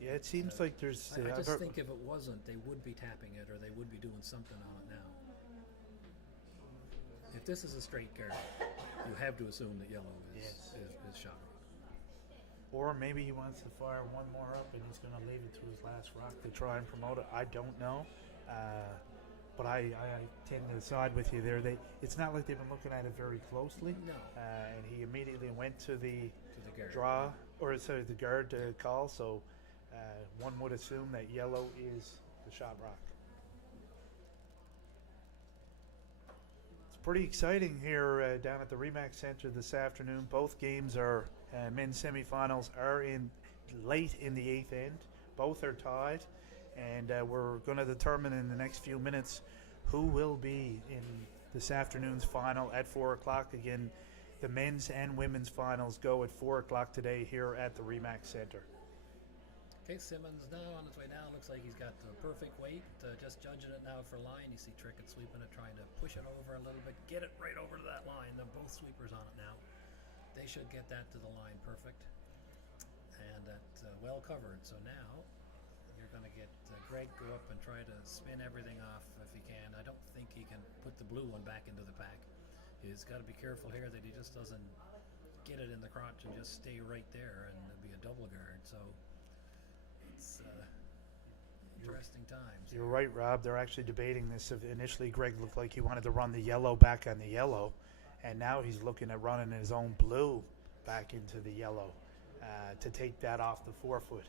Yeah, it seems like there's. I just think if it wasn't, they would be tapping it or they would be doing something on it now. If this is a straight guard, you have to assume that yellow is shot rock. Or maybe he wants to fire one more up and he's going to leave it to his last rock to try and promote it. I don't know. But I tend to side with you there. It's not like they've been looking at it very closely. No. And he immediately went to the guard. draw, or sorry, the guard call. So one would assume that yellow is the shot rock. It's pretty exciting here down at the Remax Center this afternoon. Both games are men's semifinals are in late in the eighth end. Both are tied, and we're going to determine in the next few minutes who will be in this afternoon's final at 4 o'clock. Again, the men's and women's finals go at 4 o'clock today here at the Remax Center. Okay, Simmons now on his way down. Looks like he's got the perfect weight. Just judging it now for line. You see Trickett sweeping it, trying to push it over a little bit, get it right over to that line. They're both sweepers on it now. They should get that to the line perfect. And that's well covered. So now you're going to get Greg go up and try to spin everything off if he can. I don't think he can put the blue one back into the pack. He's got to be careful here that he just doesn't get it in the crotch and just stay right there and be a double guard. So it's interesting times. You're right, Rob. They're actually debating this. Initially, Greg looked like he wanted to run the yellow back on the yellow, and now he's looking at running his own blue back into the yellow to take that off the forefoot.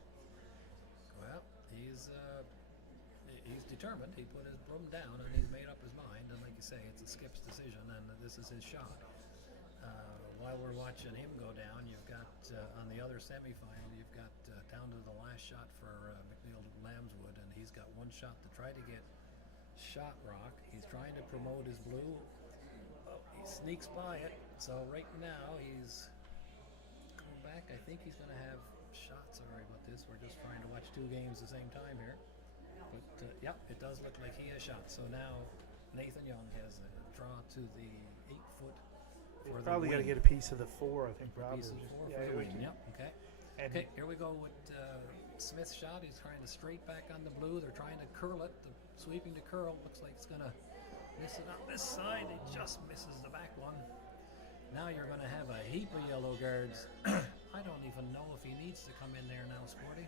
Well, he's determined. He put his broom down and he's made up his mind. And like you say, it's a Skip's decision, and this is his shot. While we're watching him go down, you've got on the other semifinal, you've got down to the last shot for McNeil Lambswood, and he's got one shot to try to get shot rock. He's trying to promote his blue. Oh, he sneaks by it. So right now he's going back. I think he's going to have shots. Sorry about this. We're just trying to watch two games at the same time here. But yeah, it does look like he has shots. So now Nathan Young has a draw to the 8-foot. He's probably got to get a piece of the 4, I think, Rob. Piece of the 4 for the win. Yep. Okay. Okay. Here we go with Smith's shot. He's trying to straight back on the blue. They're trying to curl it. The sweeping to curl looks like it's gonna miss it on this side. It just misses the back one. Now you're gonna have a heap of yellow guards. I don't even know if he needs to come in there now, Sporty.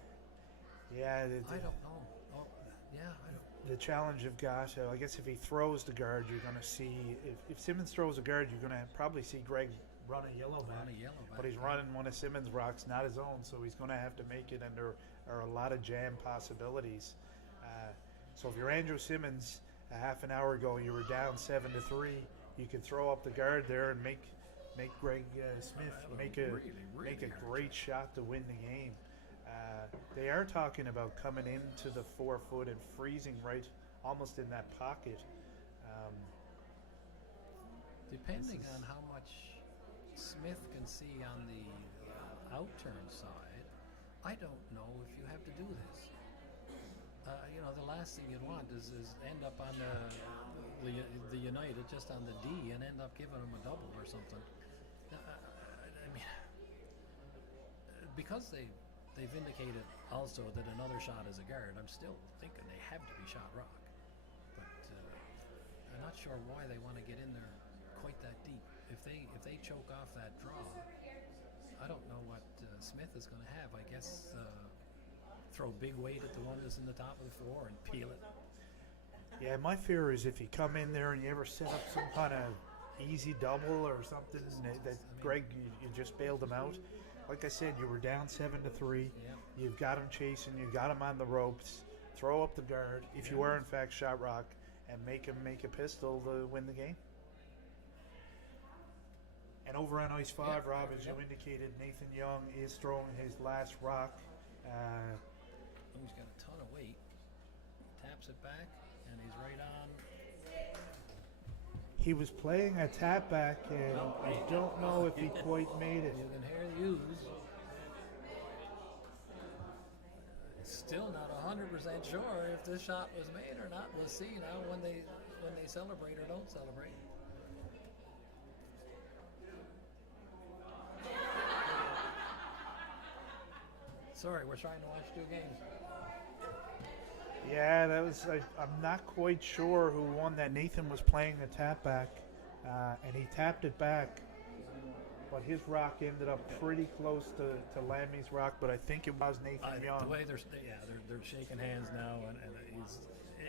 Yeah. I don't know. Oh, yeah. I don't. The challenge you've got, I guess if he throws the guard, you're going to see, if Simmons throws a guard, you're going to probably see Greg run a yellow back. But he's running one of Simmons' rocks, not his own, so he's going to have to make it, and there are a lot of jam possibilities. So if you're Andrew Simmons, a half an hour ago, you were down 7-3, you could throw up the guard there and make Greg Smith make a great shot to win the game. They are talking about coming into the 4-foot and freezing right almost in that pocket. Depending on how much Smith can see on the outturn side, I don't know if you have to do this. The last thing you'd want is end up on the United just on the D and end up giving them a double or something. I mean, because they've indicated also that another shot is a guard, I'm still thinking they have to be shot rock. But I'm not sure why they want to get in there quite that deep. If they choke off that draw, I don't know what Smith is going to have. I guess throw big weight at the one that's in the top of the floor and peel it. Yeah, my fear is if you come in there and you ever set up some kind of easy double or something that Greg, you just bailed him out. Like I said, you were down 7-3. Yeah. You've got him chasing. You got him on the ropes. Throw up the guard if you are in fact shot rock, and make him make a pistol to win the game. And over on ice 5, Rob, as you indicated, Nathan Young is throwing his last rock. He's got a ton of weight. Taps it back, and he's right on. He was playing a tap back, and I don't know if he quite made it. You can hear the ooze. Still not 100% sure if this shot was made or not. We'll see now when they celebrate or don't celebrate. Sorry, we're trying to watch 2 games. Yeah, that was. I'm not quite sure who won that. Nathan was playing the tap back, and he tapped it back, but his rock ended up pretty close to Lammy's rock. But I think it was Nathan Young. The way they're shaking hands now, and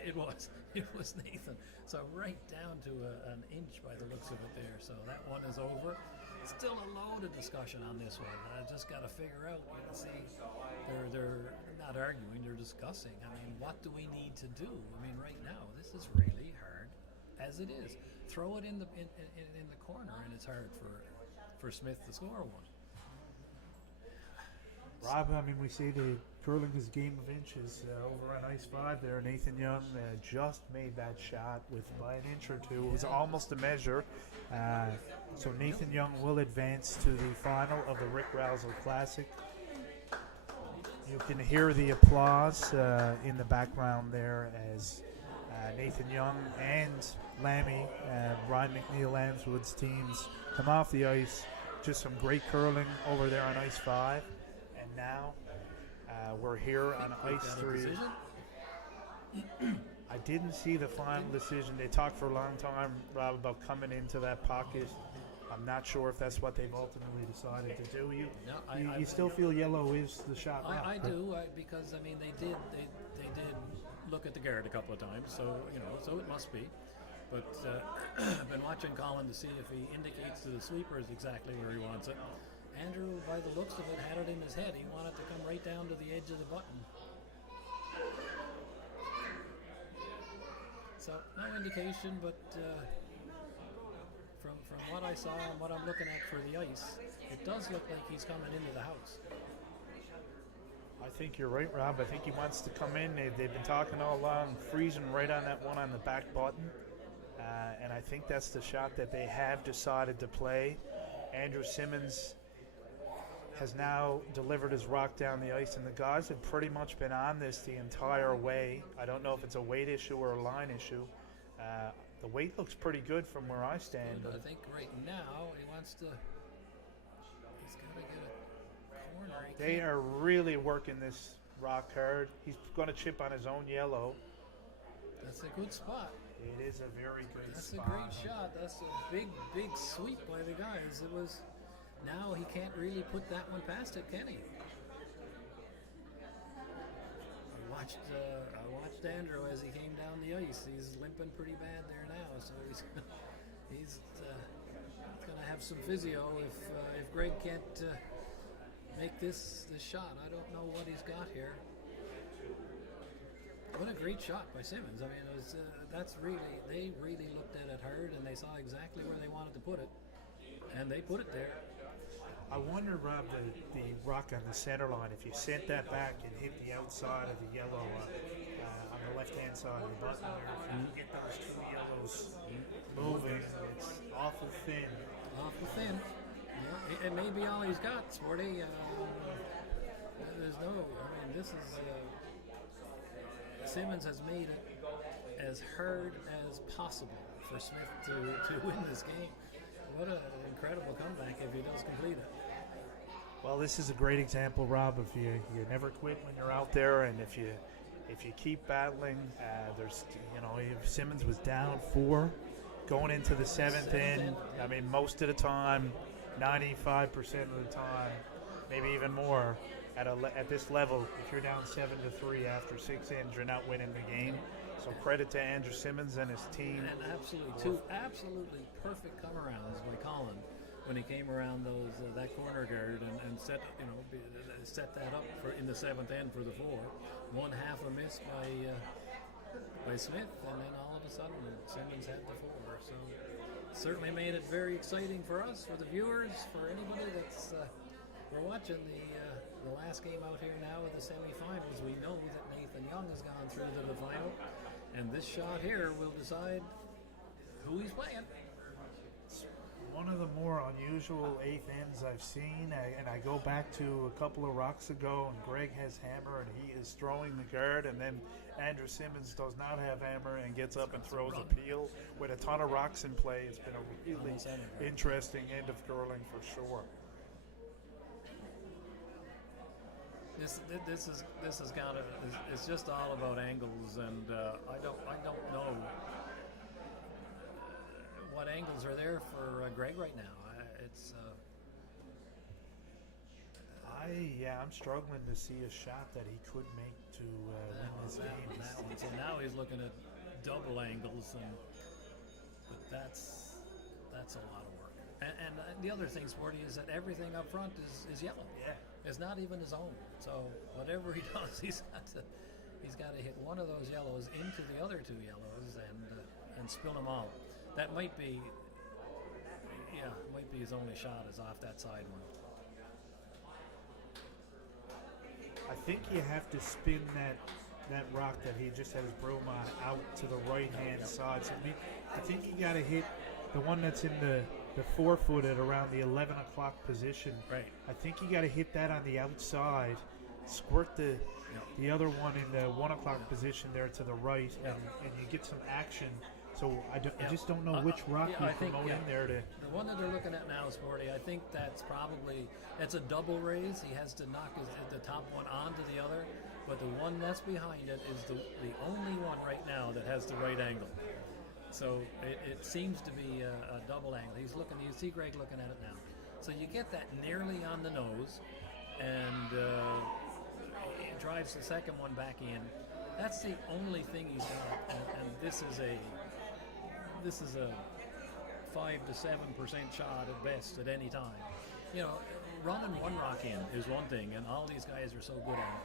it was Nathan. So right down to an inch by the looks of it there. So that one is over. Still a load of discussion on this one. I just got to figure out. You can see they're not arguing; they're discussing. I mean, what do we need to do? I mean, right now this is really hard, as it is. Throw it in the corner, and it's hard for Smith to score one. Rob, I mean, we see the curling is a game of inches over on ice 5 there. Nathan Young just made that shot by an inch or two. It was almost a measure. So Nathan Young will advance to the final of the Rick Rowsell Classic. You can hear the applause in the background there as Nathan Young and Lammy, Ryan McNeil Lambswood's teams come off the ice. Just some great curling over there on ice 5. And now we're here on ice 3. I didn't see the final decision. They talked for a long time, Rob, about coming into that pocket. I'm not sure if that's what they've ultimately decided to do. You still feel yellow is the shot? I do, because I mean they did look at the guard a couple of times, so so it must be. But I've been watching Colin to see if he indicates to the sweepers exactly where he wants it. Andrew, by the looks of it, had it in his head. He wanted to come right down to the edge of the button. So no indication, but from what I saw and what I'm looking at for the ice, it does look like he's coming into the house. I think you're right, Rob. I think he wants to come in. They've been talking all along, freezing right on that one on the back button. And I think that's the shot that they have decided to play. Andrew Simmons has now delivered his rock down the ice, and the guys have pretty much been on this the entire way. I don't know if it's a weight issue or a line issue. The weight looks pretty good from where I stand. But I think right now he's got to get a corner. They are really working this rock hard. He's going to chip on his own yellow. That's a good spot. It is a very good spot. That's a great shot. That's a big sweep by the guys. It was. Now he can't really put that one past it, can he? I watched Andrew as he came down the ice. He's limping pretty bad there now, so he's going to have some physio if Greg can't make this shot. I don't know what he's got here. What a great shot by Simmons. I mean, it was, they really looked at it hard, and they saw exactly where they wanted to put it, and they put it there. I wonder, Rob, the rock on the center line, if you sent that back and hit the outside of the yellow on the left-hand side of the button there, if you get those two yellows moving, it's awful thin. Awful thin. Yeah, it may be all he's got, Sporty. This is... Simmons has made it as hard as possible for Smith to win this game. What an incredible comeback if he does complete it. Well, this is a great example, Rob. If you never quit when you're out there, and if you keep battling, there's if Simmons was down 4 going into the seventh inning. I mean, most of the time, 95% of the time, maybe even more, at this level, if you're down 7-3 after 6 innings, you're not winning the game. So credit to Andrew Simmons and his team. And absolutely, 2 absolutely perfect come-arounds by Colin when he came around that corner guard and set that up in the 7th end for the 4. 1 half a miss by Smith, and then all of a sudden Simmons had the 4. So certainly made it very exciting for us, for the viewers, for anybody that's we're watching the last game out here now of the semifinals. We know that Nathan Young has gone through to the final, and this shot here will decide who he's playing. It's one of the more unusual 8th ends I've seen, and I go back to a couple of rocks ago, and Greg has hammer, and he is throwing the guard, and then Andrew Simmons does not have hammer and gets up and throws a peel with a ton of rocks in play. It's been a really interesting end of curling for sure. This has got to. It's just all about angles, and I don't know what angles are there for Greg right now. I'm struggling to see a shot that he could make to win this game. So now he's looking at double angles, but that's a lot of work. And the other thing, Sporty, is that everything up front is yellow. Yeah. It's not even his own. So whatever he does, he's got to hit one of those yellows into the other 2 yellows and spill them all. That might be his only shot is off that side one. I think you have to spin that rock that he just had his broom on out to the right-hand side. So I think you got to hit the one that's in the 4-foot at around the 11 o'clock position. Right. I think you got to hit that on the outside, squirt the other one in the 1 o'clock position there to the right, and you get some action. So I just don't know which rock you promote in there to. The one that they're looking at now, Sporty, I think that's a double raise. He has to knock the top one onto the other, but the one that's behind it is the only one right now that has the right angle. So it seems to be a double angle. He's looking. You see Greg looking at it now. So you get that nearly on the nose, and it drives the second one back in. That's the only thing he's got, and this is a 5 to 7% shot at best at any time. Running one rock in is one thing, and all these guys are so good at it.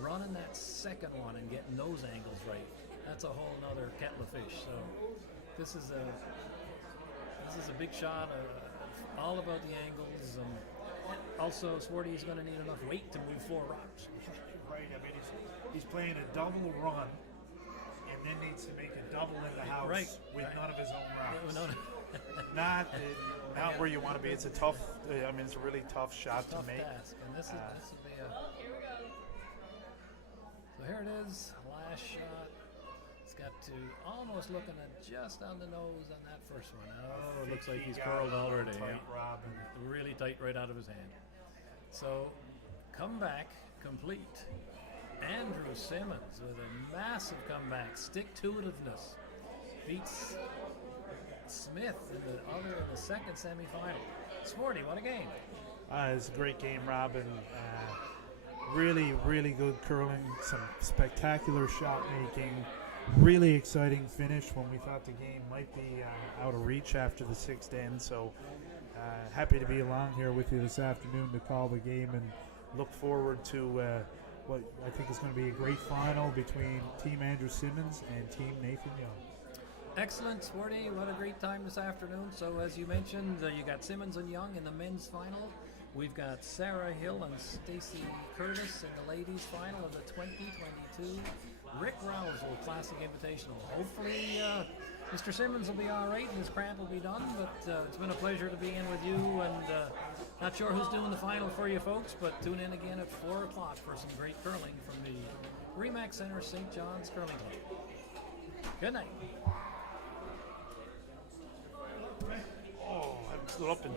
Running that second one and getting those angles right, that's a whole nother kettle of fish. So this is a big shot, all about the angles. Also, Swarty's going to need enough weight to move 4 rocks. Right. I mean, he's playing a double run, and then needs to make a double in the house with none of his own rocks. Not where you want to be. It's a tough. It's a really tough shot to make. Task. And this will be So here it is, last shot. It's got to almost looking at just on the nose on that first one. Oh, it looks like he's curled already. Really tight right out of his hand. So, comeback complete. Andrew Simmons with a massive comeback. Stick-to-itiveness beats Smith in the second semifinal. Sporty, what a game! It's a great game, Robin. Really, really good curling. Some spectacular shot making. Really exciting finish when we thought the game might be out of reach after the 6th end. So happy to be along here with you this afternoon to call the game, and look forward to what I think is going to be a great final between Team Andrew Simmons and Team Nathan Young. Excellent, Sporty. What a great time this afternoon. So as you mentioned, you got Simmons and Young in the men's final. We've got Sarah Hill and Stacy Curtis in the ladies' final of the 2022 Rick Rowsell Classic Invitational. Hopefully Mr. Simmons will be all right and his cramp will be done, but it's been a pleasure to be in with you, and not sure who's doing the final for you folks, but tune in again at 4 o'clock for some great curling from the Remax Center St. John's Curling Club. Good night. Oh, I stood up and